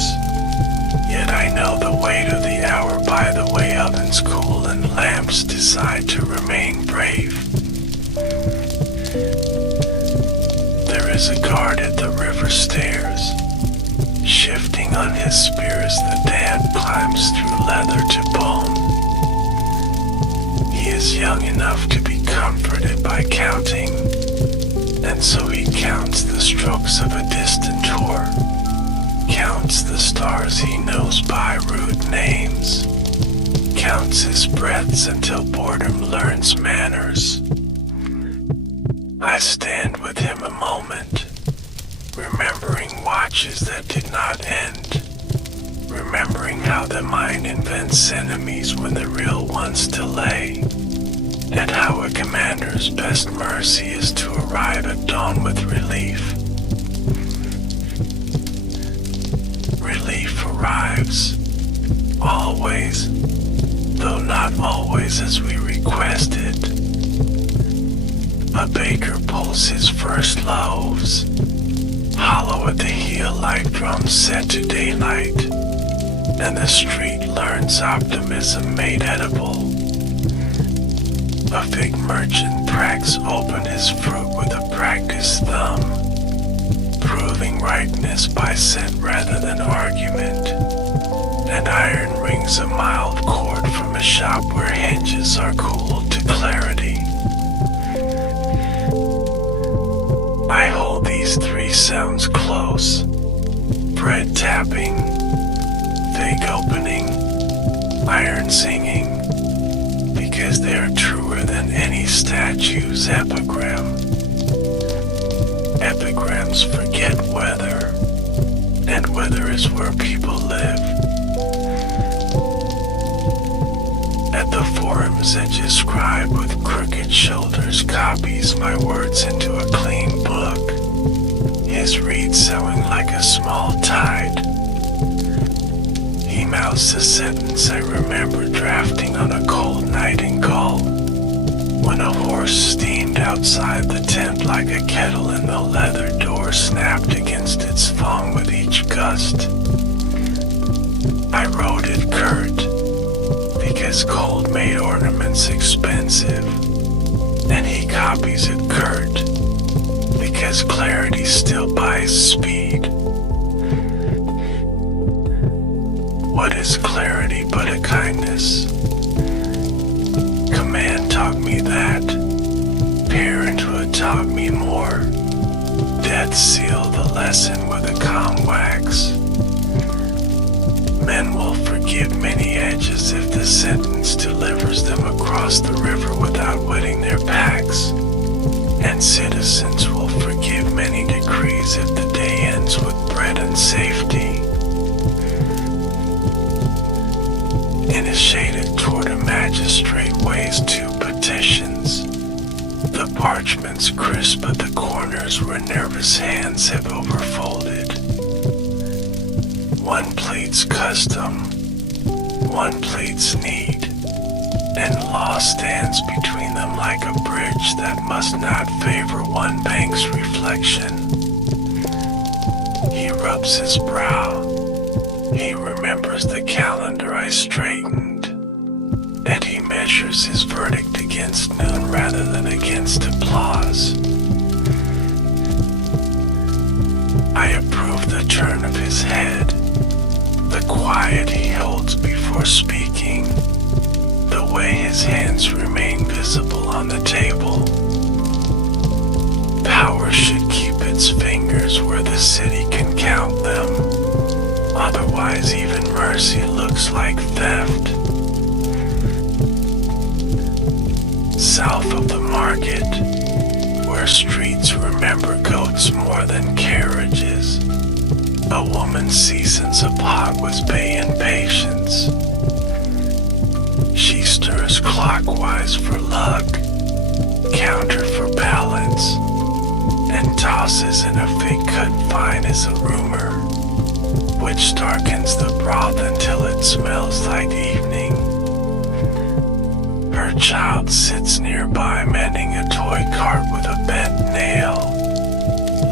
yet I know the weight of the hour by the way ovens cool and lamps decide to remain brave. There is a guard at the river stairs, shifting on his spear as the dam climbs through leather to bone. He is young enough to be comforted by counting, and so he counts the strokes of a distant tour, counts the stars he knows by rude names, counts his breaths until boredom learns manners. I stand with him a moment, remembering watches that did not end, remembering how the mind invents enemies when the real ones delay, and how a commander's best mercy is to arrive at dawn with relief. Relief arrives, always, though not always as we requested. A baker pulls his first loaves, hollow at the heel like drums set to daylight, and the street learns optimism made edible. A fig merchant cracks open his fruit with a practiced thumb, proving ripeness by scent rather than argument, and iron rings a mild chord from a shop where hinges are cooled to clarity. I hold these three sounds close: bread tapping, fig opening, iron singing, because they are truer than any statue's epigram. Epigrams forget weather, and weather is where people live. At the forum's edges, scribe with crooked shoulders copies my words into a clean book, his reed sowing like a small tide. He mouths a sentence I remember drafting on a cold night in Gaul, when a horse steamed outside the tent like a kettle and the leather door snapped against its foam with each gust. I wrote it curt, because cold made ornaments expensive, and he copies it curt, because clarity still buys speed. What is clarity but a kindness? Command taught me that, parenthood taught me more. Death sealed the lesson with a calm wax. Men will forgive many edges if the sentence delivers them across the river without wetting their packs, and citizens will forgive many decrees if the day ends with bread and safety. In a shaded toward a magistrate weighs 2 petitions. The parchment's crisp at the corners where nervous hands have overfolded. One pleads custom, one pleads need, and law stands between them like a bridge that must not favor one bank's reflection. He rubs his brow. He remembers the calendar I straightened, and he measures his verdict against noon rather than against applause. I approve the turn of his head, the quiet he holds before speaking, the way his hands remain visible on the table. Power should keep its fingers where the city can count them. Otherwise, even mercy looks like theft. South of the market, where streets remember goats more than carriages, a woman seasons a pot with bay and patience. She stirs clockwise for luck, counter for balance, and tosses in a fig cut fine as a rumor, which darkens the broth until it smells like evening. Her child sits nearby mending a toy cart with a bent nail,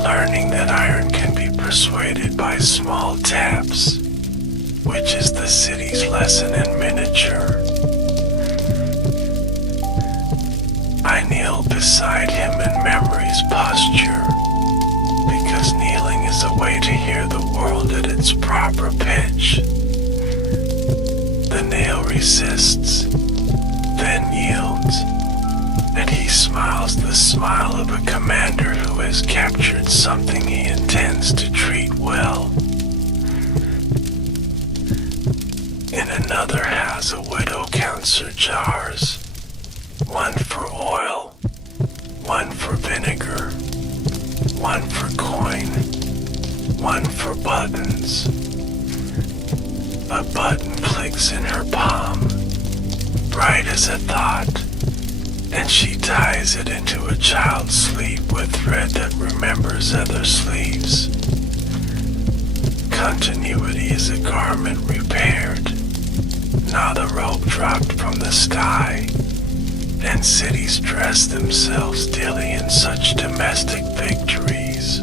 learning that iron can be persuaded by small taps, which is the city's lesson in miniature. I kneel beside him in memory's posture, because kneeling is a way to hear the world at its proper pitch. The nail resists, then yields, and he smiles the smile of a commander who has captured something he intends to treat well. In another house, a widow counts her jars, one for oil, one for vinegar, one for coin, one for buttons. A button clicks in her palm, bright as a thought, and she ties it into a child's sleeve with thread that remembers other sleeves. Continuity is a garment repaired, not a rope dropped from the sky, and cities dress themselves daily in such domestic victories.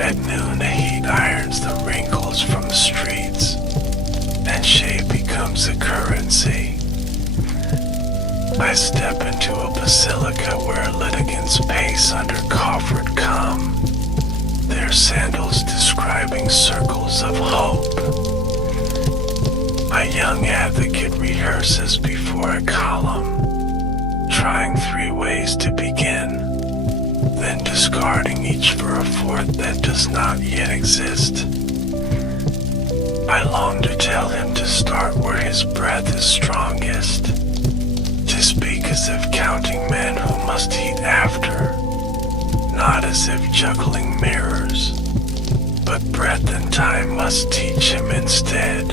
At noon, the heat irons the wrinkles from the streets, and shape becomes a currency. I step into a basilica where litigants pace under coffered cum, their sandals describing circles of hope. A young advocate rehearses before a column, trying 3 ways to begin, then discarding each for a fourth that does not yet exist. I long to tell him to start where his breath is strongest, to speak as if counting men who must eat after, not as if juggling mirrors, but breath and time must teach him instead.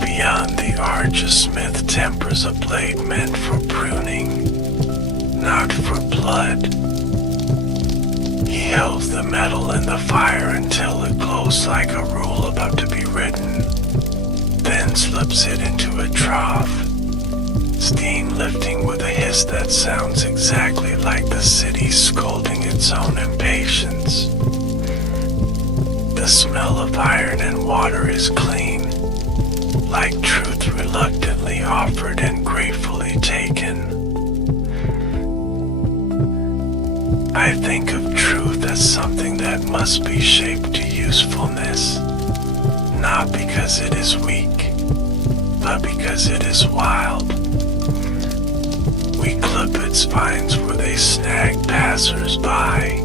Beyond the arch, a smith tempers a blade meant for pruning, not for blood. He holds the metal in the fire until it glows like a rule about to be written, then slips it into a trough, steam lifting with a hiss that sounds exactly like the city scolding its own impatience. The smell of iron and water is clean, like truth reluctantly offered and gratefully taken. I think of truth as something that must be shaped to usefulness, not because it is weak, but because it is wild. We clip its vines where they snag passers-by.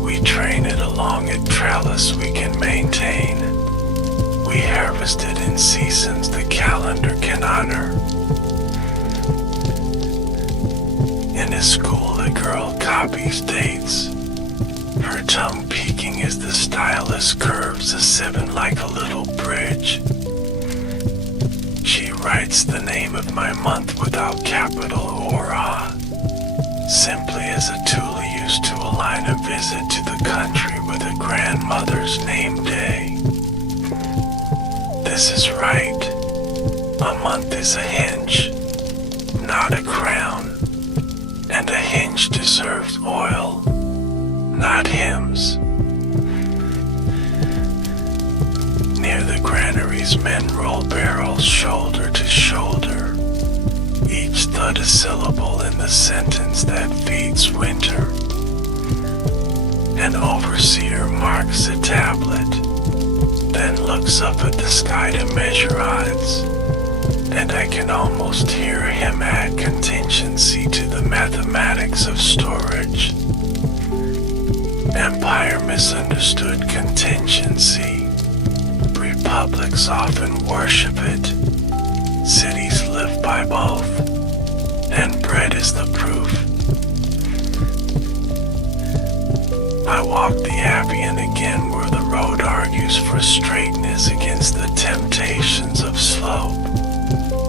We train it along a trellis we can maintain. We harvest it in seasons the calendar can honor. In a school, a girl copies dates, her tongue peeking as the stylus curves a 7 like a little bridge. She writes the name of my month without capital or simply as a tool used to align a visit to the country with a grandmother's name day. This is right. A month is a hinge, not a crown. And a hinge deserves oil, not hymns. Near the granaries, men roll barrels shoulder to shoulder, each thud a syllable in the sentence that feeds winter. An overseer marks a tablet, then looks up at the sky to measure odds, and I can almost hear him add contingency to the mathematics of storage. Empire misunderstood contingency. Republics often worship it. Cities live by both, and bread is the proof. I walk the Appian again where the road argues for straightness against the temptations of slope,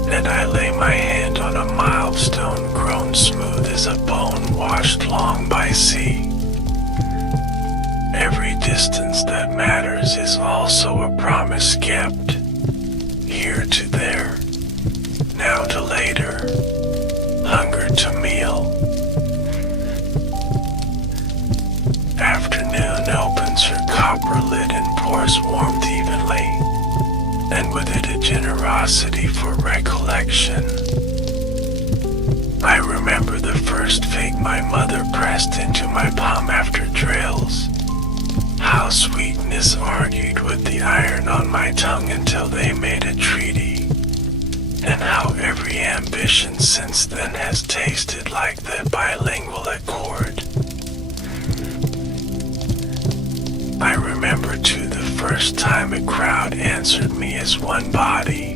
and I lay my hand on a milestone grown smooth as a bone washed long by sea. Every distance that matters is also a promise kept, here to there, now to later, hunger to meal. Afternoon opens her copper lid and pours warmth evenly, and with it a generosity for recollection. I remember the first fig my mother pressed into my palm after drills, how sweetness argued with the iron on my tongue until they made a treaty, every ambition since then has tasted like the bilingual accord. I remember too the first time a crowd answered me as one body,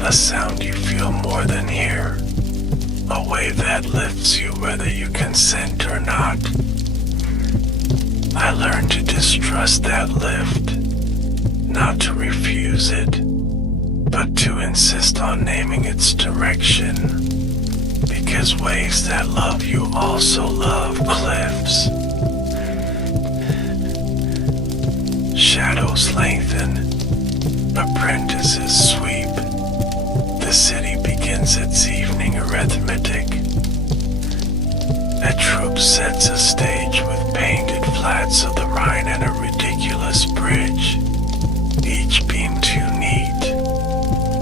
a sound you feel more than hear, a wave that lifts you whether you consent or not. I learned to distrust that lift, not to refuse it, but to insist on naming its direction, because waves that love you also love cliffs. Shadows lengthen, apprentices sweep, the city begins its evening arithmetic. A troupe sets a stage with painted flats of the Rhine and a ridiculous bridge, each beam too neat,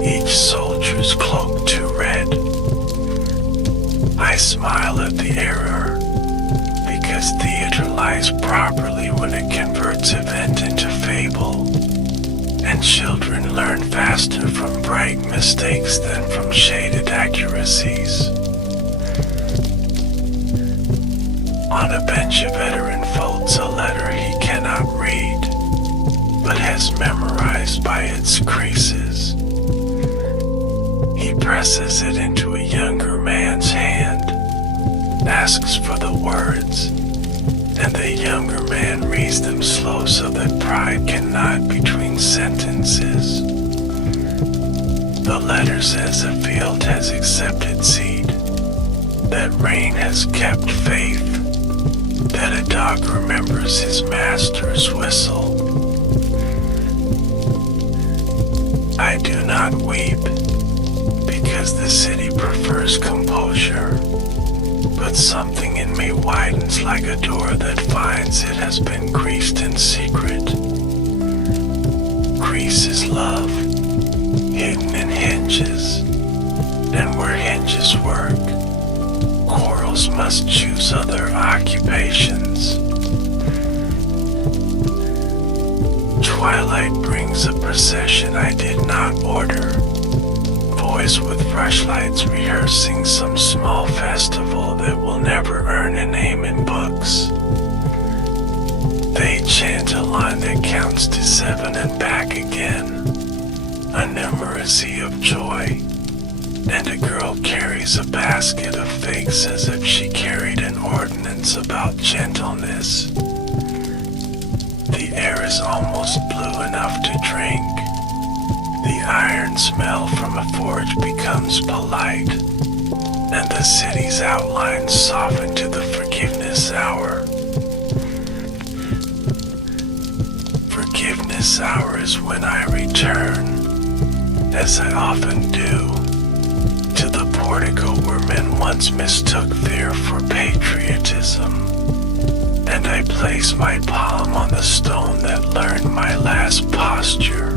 each soldier's cloak too red. I smile at the error, because theater lies properly when it converts event into fable, and children learn faster from bright mistakes than from shaded accuracies. On a bench a veteran folds a letter he cannot read, but has memorized by its creases. He presses it into a younger man's hand, asks for the words, and the younger man reads them slow so that pride can nod between sentences. The letter says a field has accepted seed, that rain has kept faith, that a dog remembers his master's whistle. I do not weep, because the city prefers composure, but something in me widens like a door that finds it has been greased in secret. Grease is love, hidden in hinges, and where hinges work, quarrels must choose other occupations. Twilight brings a procession I did not order, boys with flashlights rehearsing some small festival that will never earn a name in books. They chant a line that counts to 7 and back again, a numeracy of joy, and a girl carries a basket of figs as if she carried an ordinance about gentleness. The air is almost blue enough to drink. The iron smell from a forge becomes polite, and the city's outlines soften to the forgiveness hour. Forgiveness hour is when I return, as I often do, to the portico where men once mistook fear for patriotism, and I place my palm on the stone that learned my last posture.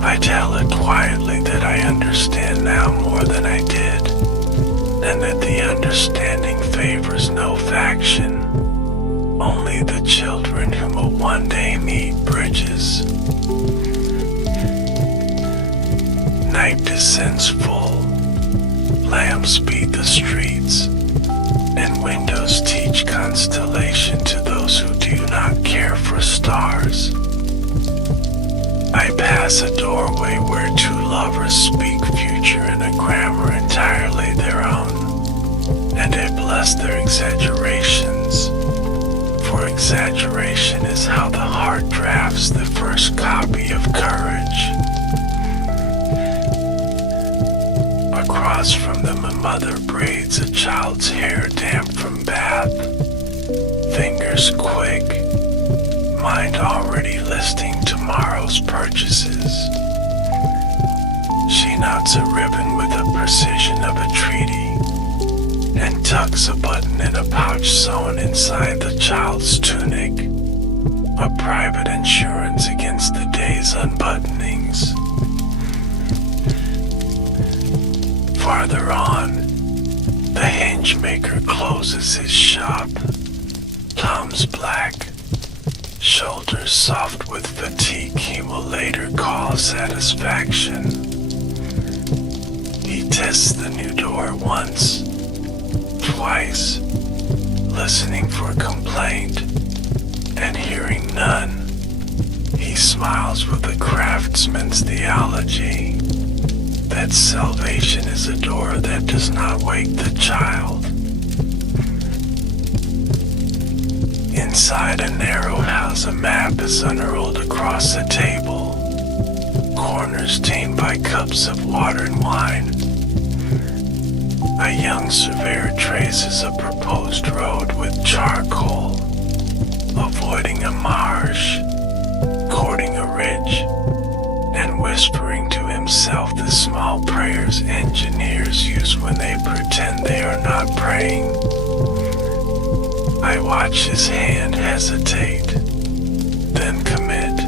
I tell it quietly that I understand now more than I did, and that the understanding favors no faction, only the children whom will one day meet bridges. Night descends full, lamps beat the streets, and windows teach constellation to those who do not care for stars. I pass a doorway where two lovers speak future in a grammar entirely their own, and I bless their exaggerations, for exaggeration is how the heart drafts the first copy of courage. Across from them a mother braids a child's hair damp from bath, fingers quick, mind already listing tomorrow's purchases. She knots a ribbon with the precision of a treaty, and tucks a button in a pouch sewn inside the child's tunic, a private insurance against the day's unbuttonings. Farther on, the hinge maker closes his shop, palms black, shoulders soft with fatigue he will later call satisfaction. tests the new door once, twice, listening for complaint and hearing none. He smiles with a craftsman's theology that salvation is a door that does not wake the child. Inside a narrow house, a map is unrolled across the table, corners stained by cups of water and wine. A young surveyor traces a proposed road with charcoal, avoiding a marsh, courting a ridge, and whispering to himself the small prayers engineers use when they pretend they are not praying. I watch his hand hesitate, then commit,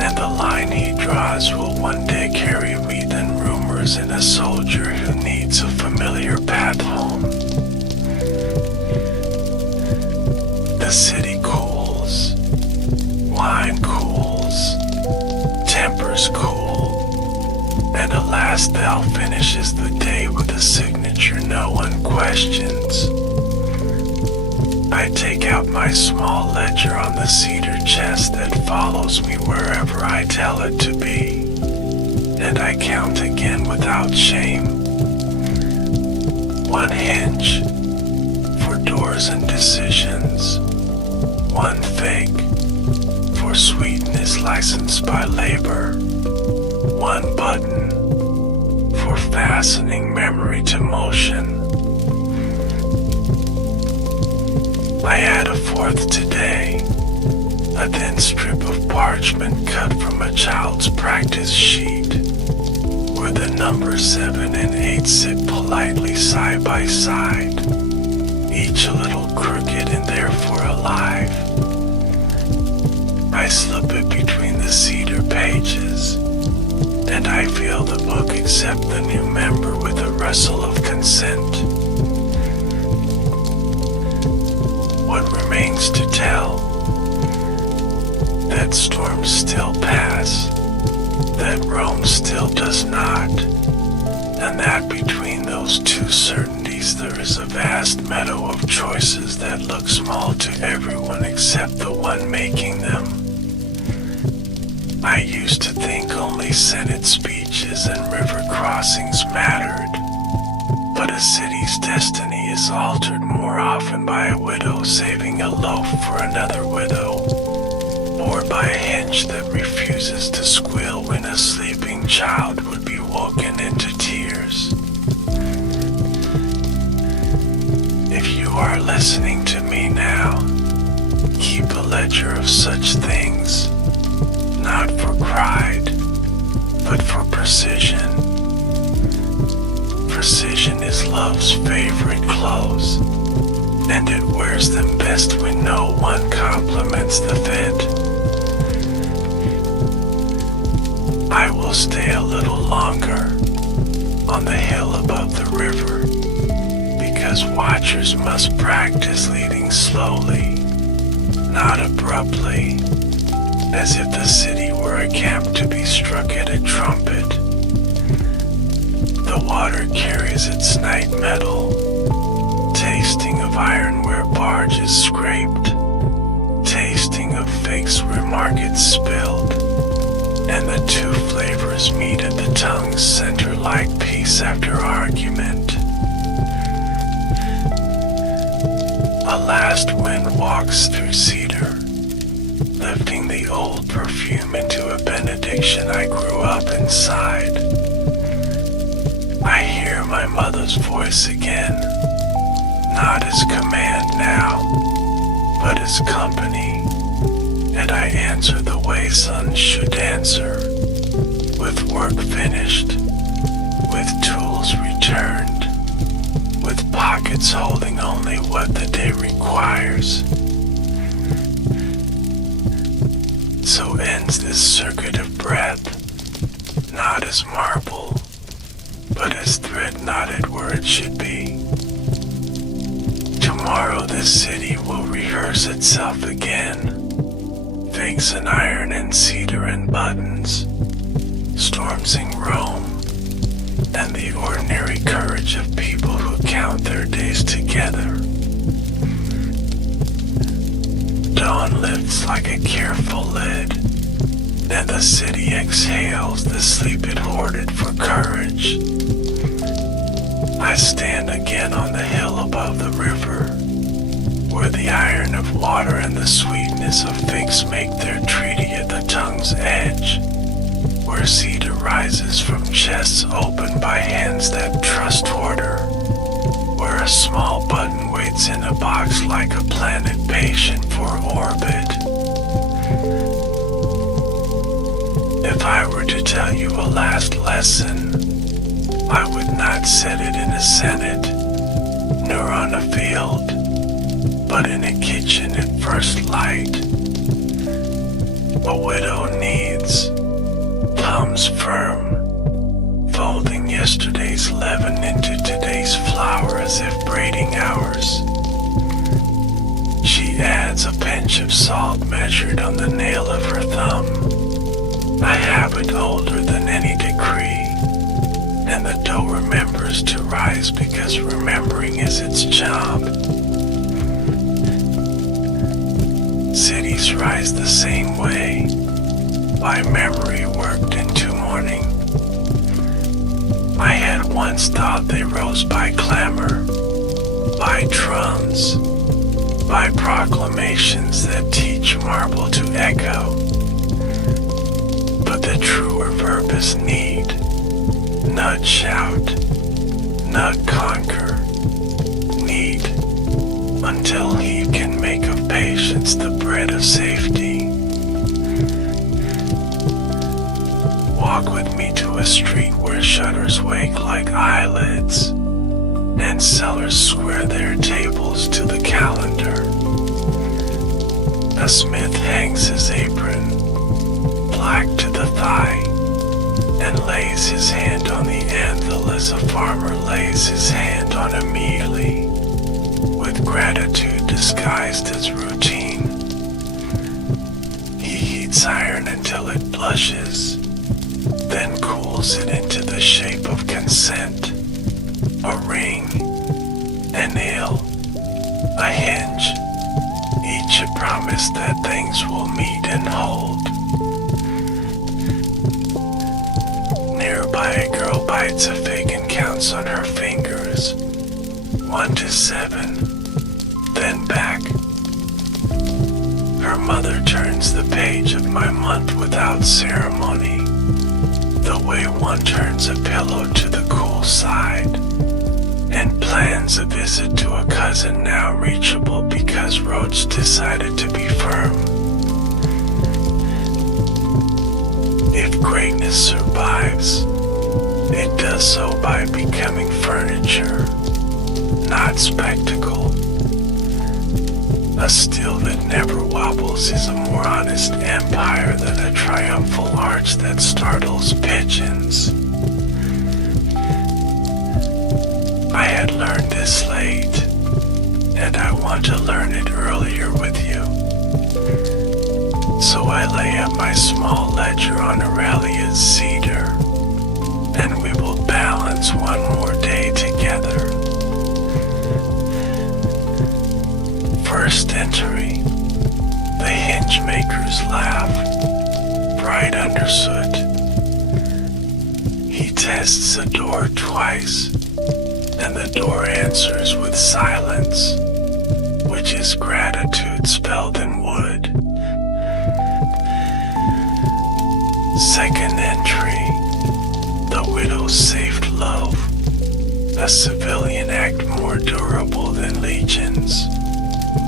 and the line he draws will one day carry wheat and rumors in a soldier who needs a familiar path home. The city cools, wine cools, tempers cool, and alas thou finishes the day with a signature no one questions. I take out my small ledger on the cedar chest that follows me wherever I tell it to be, and I count again without shame. One hinge for doors and decisions, one fig for sweetness licensed by labor, one button for fastening memory to motion. I add a fourth today, a thin strip of parchment cut from a child's practice sheet, where the numbers 7 and 8 sit politely side by side, each a little crooked and therefore alive. I slip it between the cedar pages, and I feel the book accept the new member with a rustle of consent. What remains to tell? That storms still pass, that Rome still does not, and that between those two certainties there is a vast meadow of choices that look small to everyone except the one making them. I used to think only Senate speeches and river crossings mattered, but a city's destiny is altered more often by a widow saving a loaf for another widow, or by a hinge that refuses to squeal when a sleeping child would be woken into tears. If you are listening to me now, keep a ledger of such things, not for pride, but for precision. Precision is love's favorite clothes, and it wears them best when no one compliments the fit. I will stay a little longer on the hill above the river, because watchers must practice leading slowly, not abruptly, as if the city were a camp to be struck at a trumpet. The water carries its night metal, tasting of iron where barge is scraped, tasting of figs where markets spilled, and the two flavors meet at the tongue's center like peace after argument. A last wind walks through cedar, lifting the old perfume into a benediction I grew up inside. I hear my mother's voice again, not as command now, but as company, and I answer the way sons should answer, with work finished, with tools returned, with pockets holding only what the day requires. So ends this circuit of breath, not as marble, but as thread knotted where it should be. Tomorrow this city will rehearse itself again, figs and iron and cedar and buttons, storms in Rome, and the ordinary courage of people who count their days together. Dawn lifts like a careful lid, and the city exhales the sleep it hoarded for courage. I stand again on the hill above the river, where the iron of water and the sweetness of figs make their treaty at the tongue's edge, where cedar rises from chests opened by hands that trust order, where a small button waits in a box like a planet patient for orbit. If I were to tell you a last lesson, I would not set it in a senate, nor on a field, but in a kitchen at first light. A widow needs thumbs firm, folding yesterday's leaven into today's flour as if braiding ours. She adds a pinch of salt measured on the nail of her thumb, a habit older than any decree, and the dough remembers to rise because remembering is its job. Cities rise the same way, by memory worked into morning. I had once thought they rose by clamor, by drums, by proclamations that teach marble to echo. But the truer verb is need, not shout, not conquer, need, until he can make of patience the bread of safety. Walk with me to a street where shutters wake like eyelids, and sellers square their tables to the calendar. A smith hangs his apron, black to the thigh, and lays his hand on the anvil as a farmer lays his hand on a mealie, with gratitude disguised as routine. He heats iron until it blushes, then cools it into the shape of consent, a ring, a nail, a hinge, each a promise that things will meet and hold. Nearby a girl bites a fig and counts on her fingers, 1 to 7, then back. Her mother turns the page of my month without ceremony, the way one turns a pillow to the cool side, and plans a visit to a cousin now reachable because roads decided to be firm. If greatness survives, it does so by becoming furniture, not spectacle. A still that never wobbles is a more honest empire than a triumphal arch that startles pigeons. I had learned this late, and I want to learn it earlier with you. So I lay up my small ledger on Aurelia's cedar, and we will balance one more day together. First entry, the hinge maker's laugh, bright undersoot. He tests a door twice, and the door answers with silence, which is gratitude spelled in wood. Second entry, the widow's saved loaf, a civilian act more durable than legions,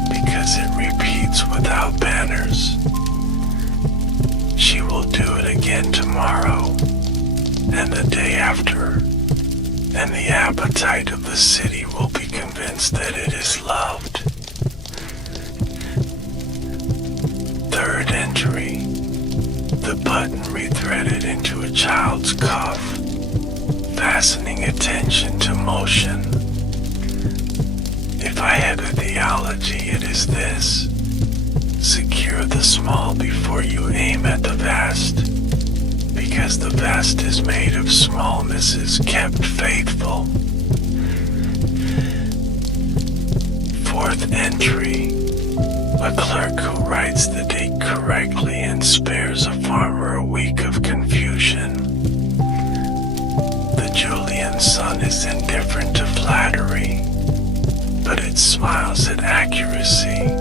because it repeats without banners. She will do it again tomorrow, and the day after, and the appetite of the city will be convinced that it is loved. Third entry, the button rethreaded into a child's cuff, fastening attention to motion. If I have a theology, it is this: secure the small before you aim at the vast, because the vast is made of smallnesses kept faithful. Fourth entry. A clerk who writes the date correctly and spares a farmer a week of confusion. The Julian sun is indifferent to flattery, but it smiles at accuracy,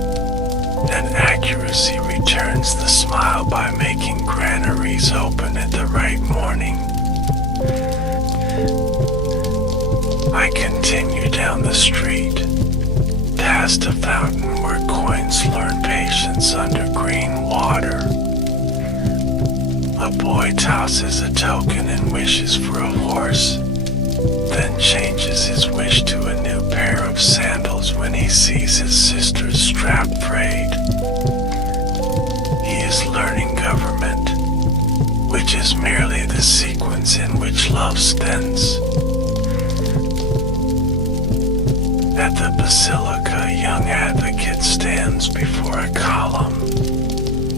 and accuracy returns the smile by making granaries open at the right morning. I continue down the street, past a fountain where coins learn patience under green water. A boy tosses a token and wishes for a horse, then changes his wish to a new pair of sandals when he sees his sister's strap frayed. He is learning government, which is merely the sequence in which love spins. At the basilica, a young advocate stands before a column,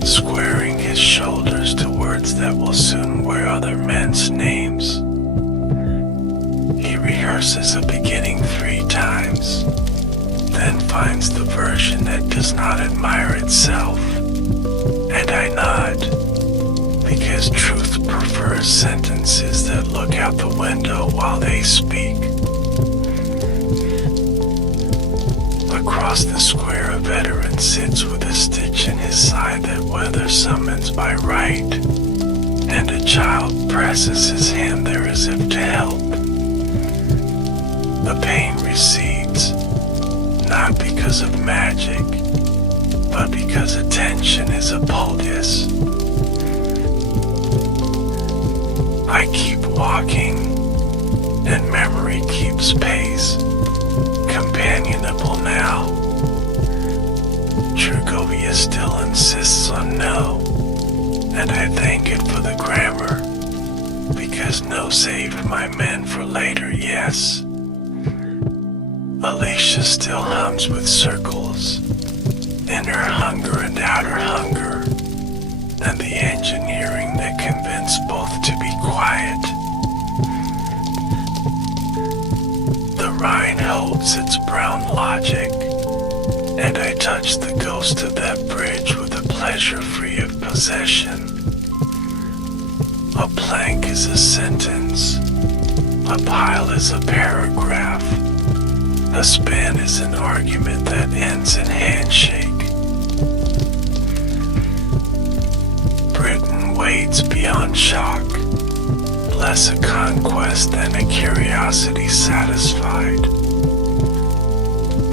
squaring his shoulders to words that will soon wear other men's names. He rehearses a beginning 3 times, then finds the version that does not admire itself, and I nod, because truth prefers sentences that look out the window while they speak. Across the square, a veteran sits with a stitch in his side that weather summons by right, and a child presses his hand there as if to help. The pain recedes, not because of magic, but because attention is a poultice. I keep walking, and memory keeps pace, companionable now. Trugovia still insists on no, and I thank it for the grammar, because no saved my men for later yes. Alicia still hums with circles, inner hunger and outer hunger, and the engineering that convinced both to be quiet. The Rhine holds its brown logic, and I touch the ghost of that bridge with a pleasure free of possession. A plank is a sentence, a pile is a paragraph, a span is an argument that ends in handshake. Britain wades beyond shock, less a conquest than a curiosity satisfied.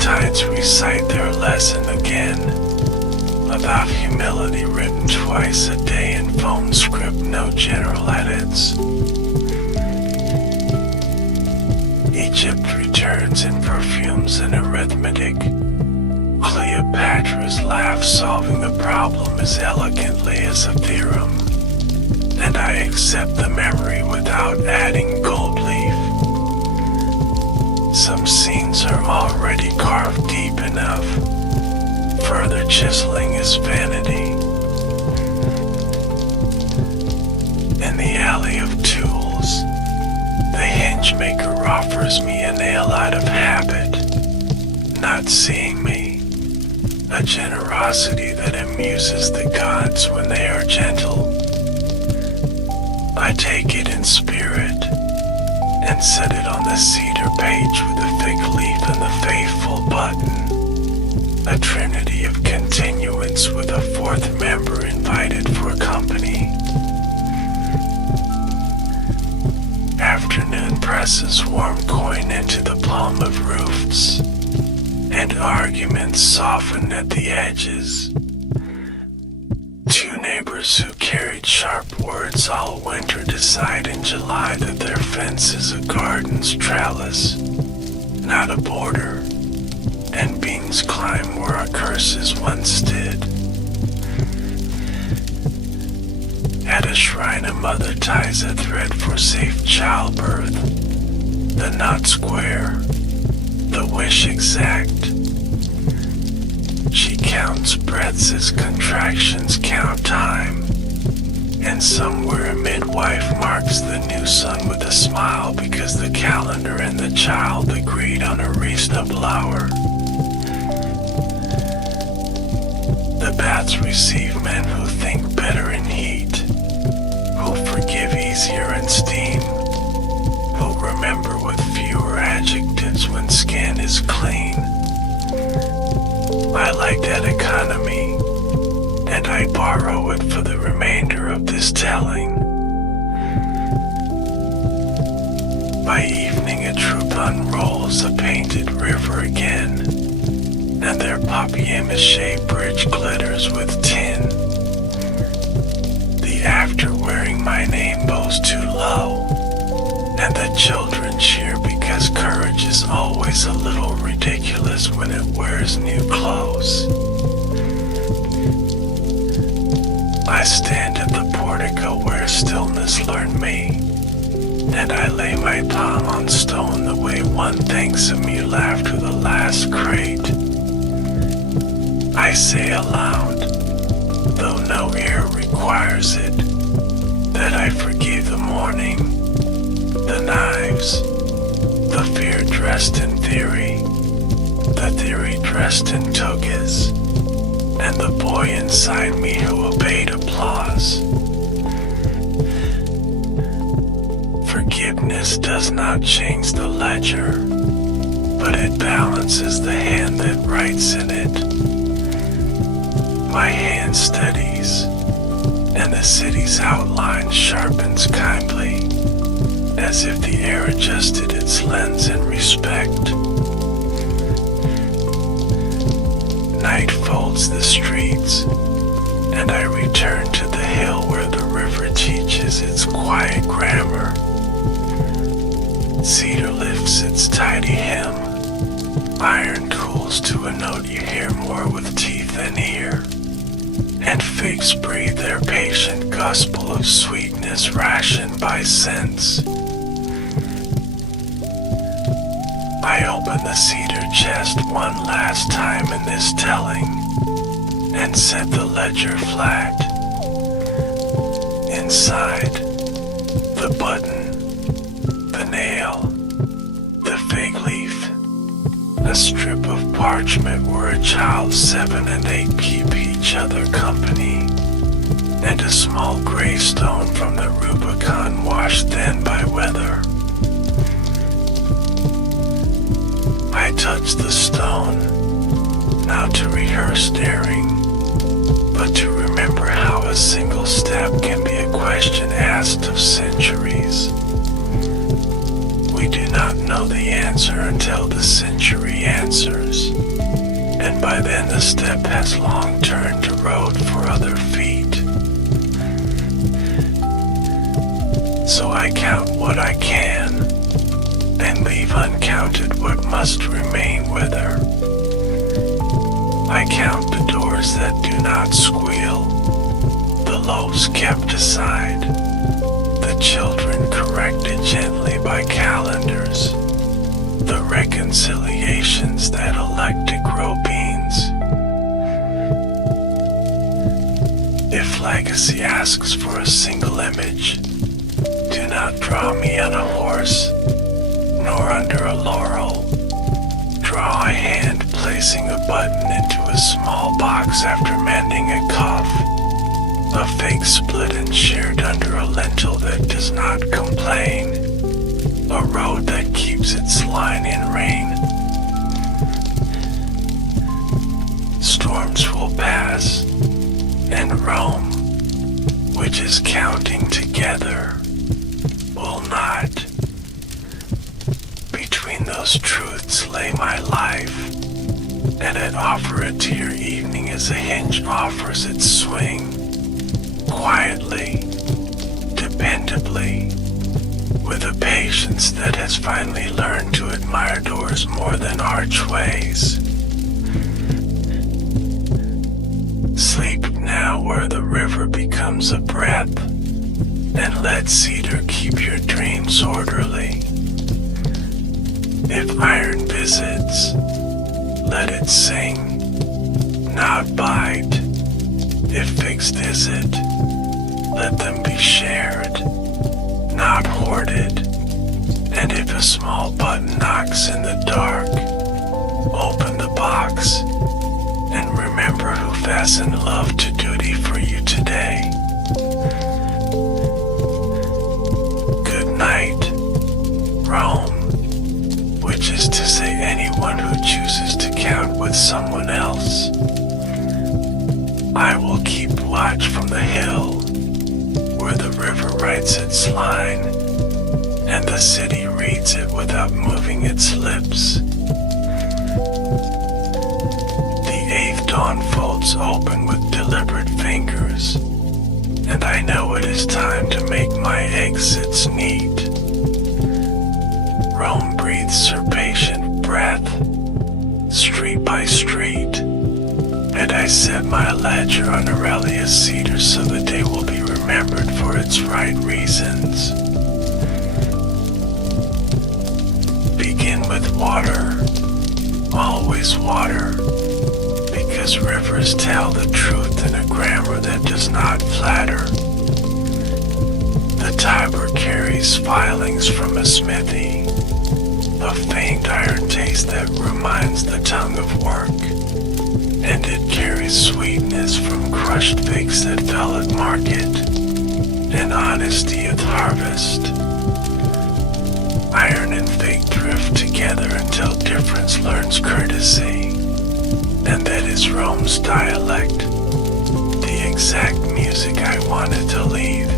Tides recite their lesson again, about humility written twice a day in foam script, no general edits. Egypt returns in perfumes and arithmetic. Cleopatra's laugh solving the problem as elegantly as a theorem, and I accept the memory without adding gold leaf. Some scenes are already carved deep enough. Further chiseling is vanity. In the alley of tools, the hinge maker offers me a nail out of habit, not seeing me, a generosity that amuses the gods when they are gentle. I take it in spirit and set it on the cedar page with a fig leaf and the faithful button, a trinity of continuance with a 4th member invited for company. Afternoon presses warm coin into the palm of roofs, and arguments soften at the edges. 2 neighbors who carried sharp words all winter decide in July that their fence is a garden's trellis, not a border, and beans climb where our curses once did. At a shrine, a mother ties a thread for safe childbirth, the knot square, the wish exact. She counts breaths as contractions count time, And somewhere a midwife marks the new sun with a smile because the calendar and the child agreed on a reasonable hour. The bats receive men who think better in heat, who forgive easier in steam, who remember with fewer adjectives when skin is clean. I like that economy, and I borrow it for the remainder of this telling. By evening a troop unrolls a painted river again, and their papier-mâché bridge glitters with tin. The actor wearing my name bows too low, and the children cheer because courage is always a little ridiculous when it wears new clothes. I stand at the portico where stillness learned me, and I lay my palm on stone the way one thanks a mule after the last crate. I say aloud, though no ear requires it, that I forgive the morning, the knives, the fear dressed in theory, the theory dressed in togas, and the boy inside me who obeyed applause. Forgiveness does not change the ledger, but it balances the hand that writes in it. My hand steadies, and the city's outline sharpens kindly, as if the air adjusted its lens in respect. Night folds the streets, and I return to the hill where the river teaches its quiet grammar. Cedar lifts its tidy hymn, iron cools to a note you hear more with teeth than ear, and figs breathe their patient gospel of sweetness rationed by sense. I open the cedar chest one last time in this telling, and set the ledger flat. Inside, the button, the nail, the fig leaf, a strip of parchment where a child 7 and 8 keep each other company, and a small gravestone from the Rubicon washed thin by weather. I touch the stone, not to rehearse daring, but to remember how a single step can be a question asked of centuries. We do not know the answer until the century answers, and by then the step has long turned to road for other feet. So I count what I can, and leave uncounted what must remain with her. I count the doors that do not squeal, the loaves kept aside, the children corrected gently by calendars, the reconciliations that elect to grow beans. If legacy asks for a single image, do not draw me on a horse, nor under a laurel. Draw a hand placing a button into a small box after mending a cuff, a fig split and shared under a lentil that does not complain, a road that keeps its line in rain. Storms will pass, and Rome, which is counting together, will not. Between those truths lay my life, and I'd offer it to your evening as a hinge offers its swing, quietly, dependably, with a patience that has finally learned to admire doors more than archways. Sleep now where the river becomes a breath, and let cedar keep your dreams orderly. If iron visits, let it sing, not bite. If figs visit, Let them be shared, not hoarded. And if a small button knocks in the dark, open the box and remember who fastened love to duty for you today. Good night, Rome, which is to say anyone who chooses to count with someone else. I will keep watch from the hill where the river writes its line and the city reads it without moving its lips. The eighth dawn folds open with deliberate fingers, and I know it is time to make my exits neat. Rome breathes her patient breath, street by street, and I set my ledger on Aurelia's cedar so the day will be remembered for its right reasons. Begin with water, always water, because rivers tell the truth in a grammar that does not flatter. The Tiber carries filings from a smithy, a faint iron taste that reminds the tongue of work, and it carries sweetness from crushed figs that fell at market, and honesty at harvest. Iron and fig drift together until difference learns courtesy, and that is Rome's dialect, the exact music I wanted to leave.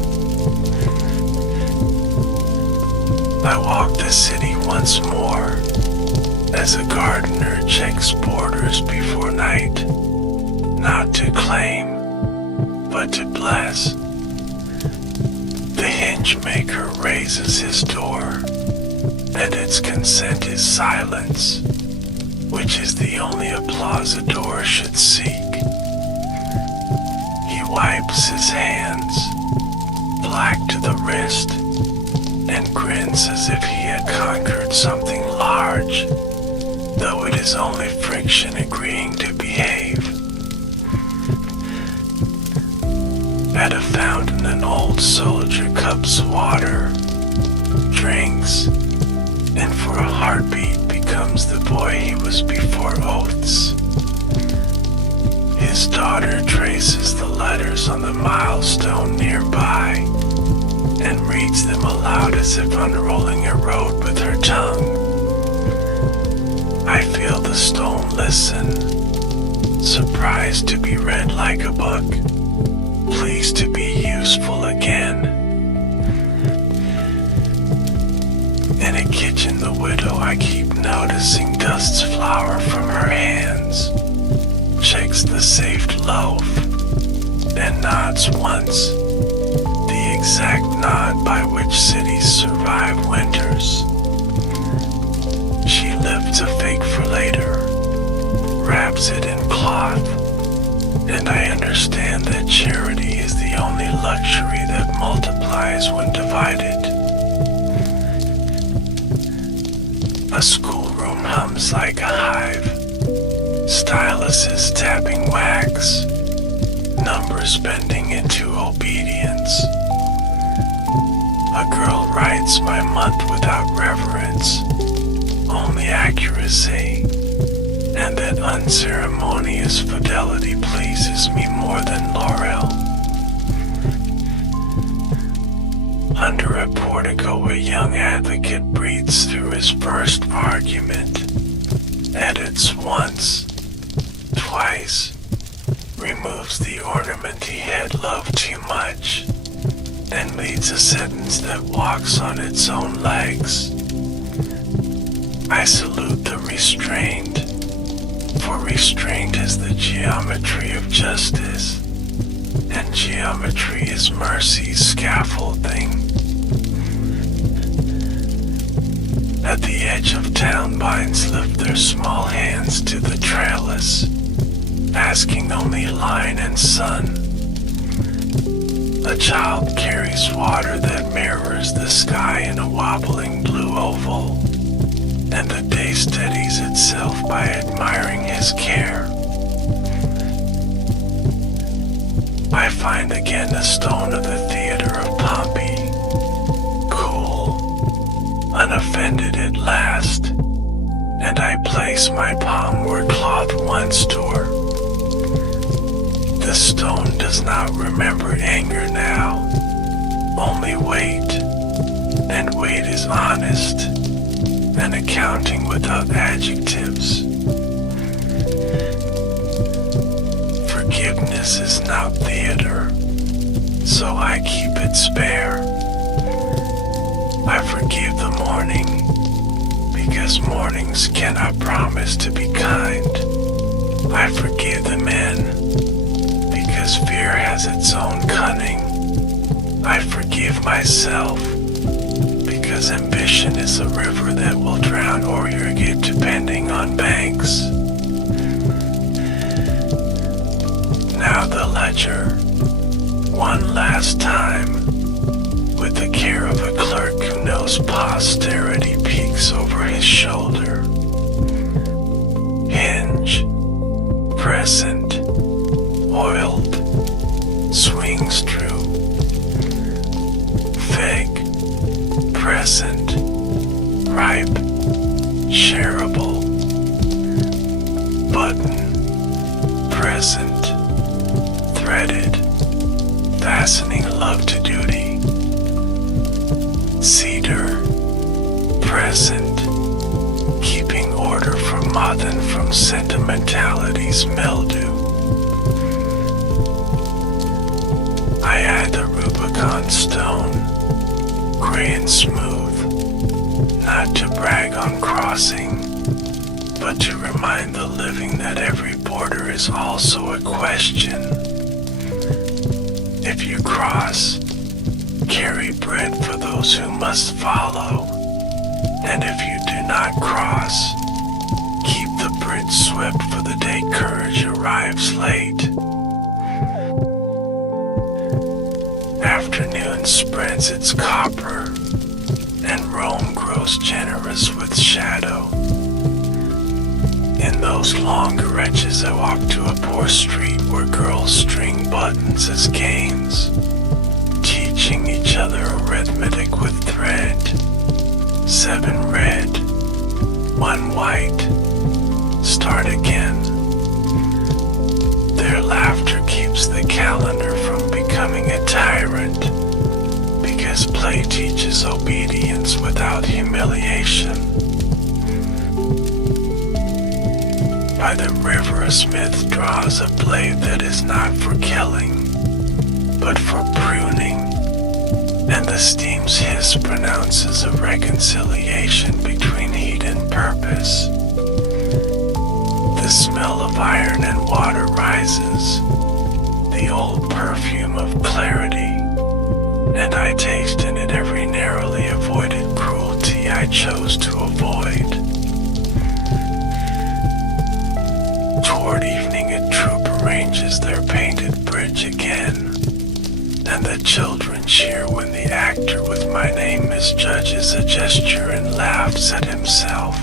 I walk the city once more, as a gardener checks borders before night, not to claim, but to bless. The hinge maker raises his door, and its consent is silence, which is the only applause a door should seek. He wipes his hands, black to the wrist, and grins as if he had conquered something large, though it is only friction agreeing to behave. At a fountain an old soldier cups water, drinks, and for a heartbeat becomes the boy he was before oaths. His daughter traces the letters on the milestone nearby and reads them aloud as if unrolling a road with her tongue. I feel the stone listen, surprised to be read like a book, pleased to be useful again. In a kitchen the widow I keep noticing dusts flour from her hands, checks the saved loaf, and nods once, the exact nod by which cities survive winters. She lifts a fig for later, wraps it in cloth, and I understand that charity is the only luxury that multiplies when divided. A schoolroom hums like a hive, styluses tapping wax, numbers bending into obedience. A girl writes my month without reverence, only accuracy, and that unceremonious fidelity pleases me more than laurel. Under a portico a young advocate breathes through his first argument, edits once, twice, removes the ornament he had loved too much, and leads a sentence that walks on its own legs. I salute the restrained, for restraint is the geometry of justice, and geometry is mercy's scaffolding. At the edge of town vines lift their small hands to the trellis, asking only line and sun. A child carries water that mirrors the sky in a wobbling blue oval, and the day steadies itself by admiring his care. I find again the stone of the theater of Pompey, cool, unoffended at last, and I place my palm where cloth once tore. The stone does not remember anger now, only weight, and weight is honest, and accounting without adjectives. Forgiveness is not theater, so I keep it spare. I forgive the morning, because mornings cannot promise to be kind. I forgive the men, because fear has its own cunning. I forgive myself, because ambition is a river that will drown or irrigate depending on banks. Now the ledger, one last time, with the care of a clerk who knows posterity peeks over his shoulder. Hinge, present, oiled, swings true. Fig, present, ripe, shareable. Button, present, threaded, fastening love to duty. Cedar, present, keeping order for moth and from sentimentality's mildew. I add the Rubicon stone, gray and smooth, not to brag on crossing, but to remind the living that every border is also a question. If you cross, carry bread for those who must follow, and if you do not cross, keep the bridge swept for the day courage arrives late. Afternoon spreads its copper, and Rome grows generous with shadow. In those long reaches I walk to a poor street where girls string buttons as games, teaching each other arithmetic with thread. 7 red, 1 white, start again. Their laughter keeps the calendar from becoming a tyrant, because play teaches obedience without humiliation. By the river a smith draws a blade that is not for killing, but for pruning, and the steam's hiss pronounces a reconciliation between heat and purpose. The smell of iron and water rises, the old perfume of clarity, and I taste in it every narrowly avoided cruelty I chose to avoid. Toward evening a troop arranges their painted bridge again, and the children cheer when the actor with my name misjudges a gesture and laughs at himself.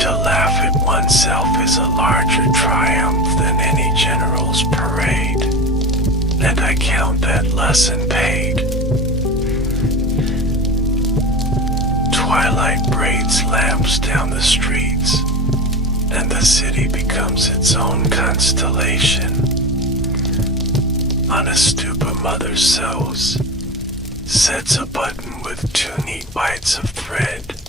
To laugh at oneself is a larger triumph than any general's parade, and I count that lesson paid. Twilight braids lamps down the streets, and the city becomes its own constellation. On a stoop a mother sews, sets a button with 2 neat bites of thread,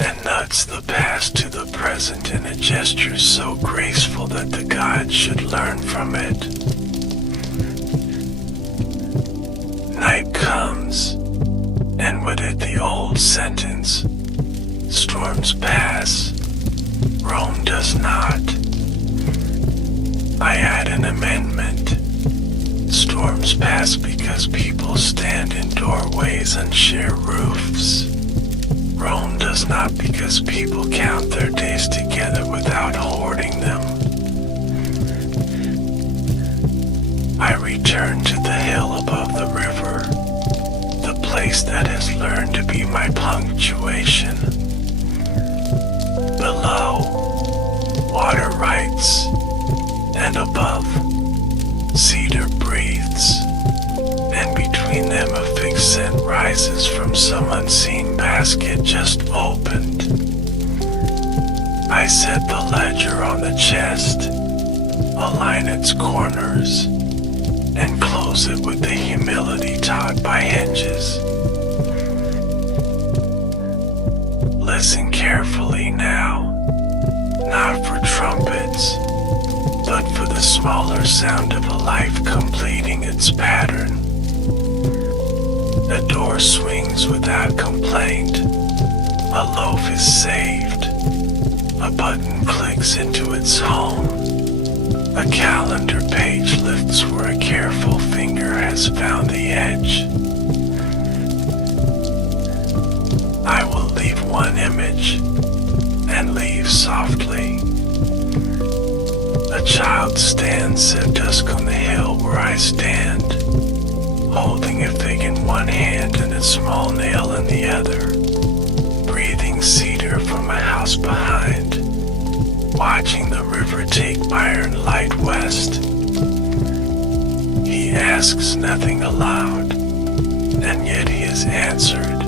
and nuts the past to the present in a gesture so graceful that the gods should learn from it. Night comes, and with it the old sentence, storms pass, Rome does not. I add an amendment. Storms pass because people stand in doorways and share roofs. Rome does not because people count their days together without hoarding them. I return to the hill above the river, the place that has learned to be my punctuation. Below, water writes, and above, Cedar breathes, and between them a fig scent rises from some unseen basket just opened. I set the ledger on the chest, align its corners, and close it with the humility taught by hinges. Listen carefully now, not for trumpets, but for the smaller sound of a life completing its pattern. The door swings without complaint, a loaf is saved, a button clicks into its home, a calendar page lifts where a careful finger has found the edge. I will leave one image and leave softly. A child stands at dusk on the hill where I stand, holding a fig in one hand and a small nail in the other, breathing cedar from a house behind, watching the river take iron light west. He asks nothing aloud, and yet he is answered,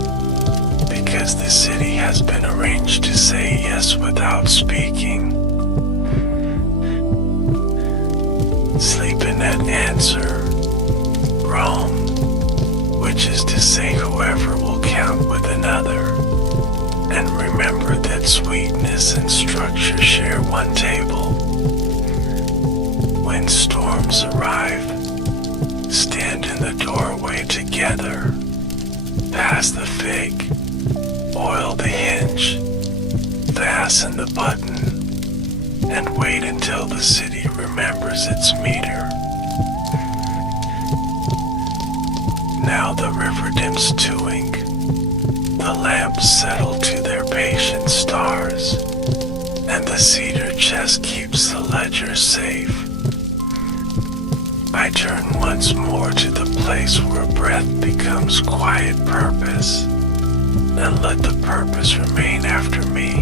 because the city has been arranged to say yes without speaking. Sleep in that answer, Rome, which is to say whoever will count with another, and remember that sweetness and structure share one table. When storms arrive, stand in the doorway together, pass the fig, oil the hinge, fasten the button, and wait until the city remembers its meter. Now the river dims to ink, the lamps settle to their patient stars, and the cedar chest keeps the ledger safe. I turn once more to the place where breath becomes quiet purpose, and let the purpose remain after me.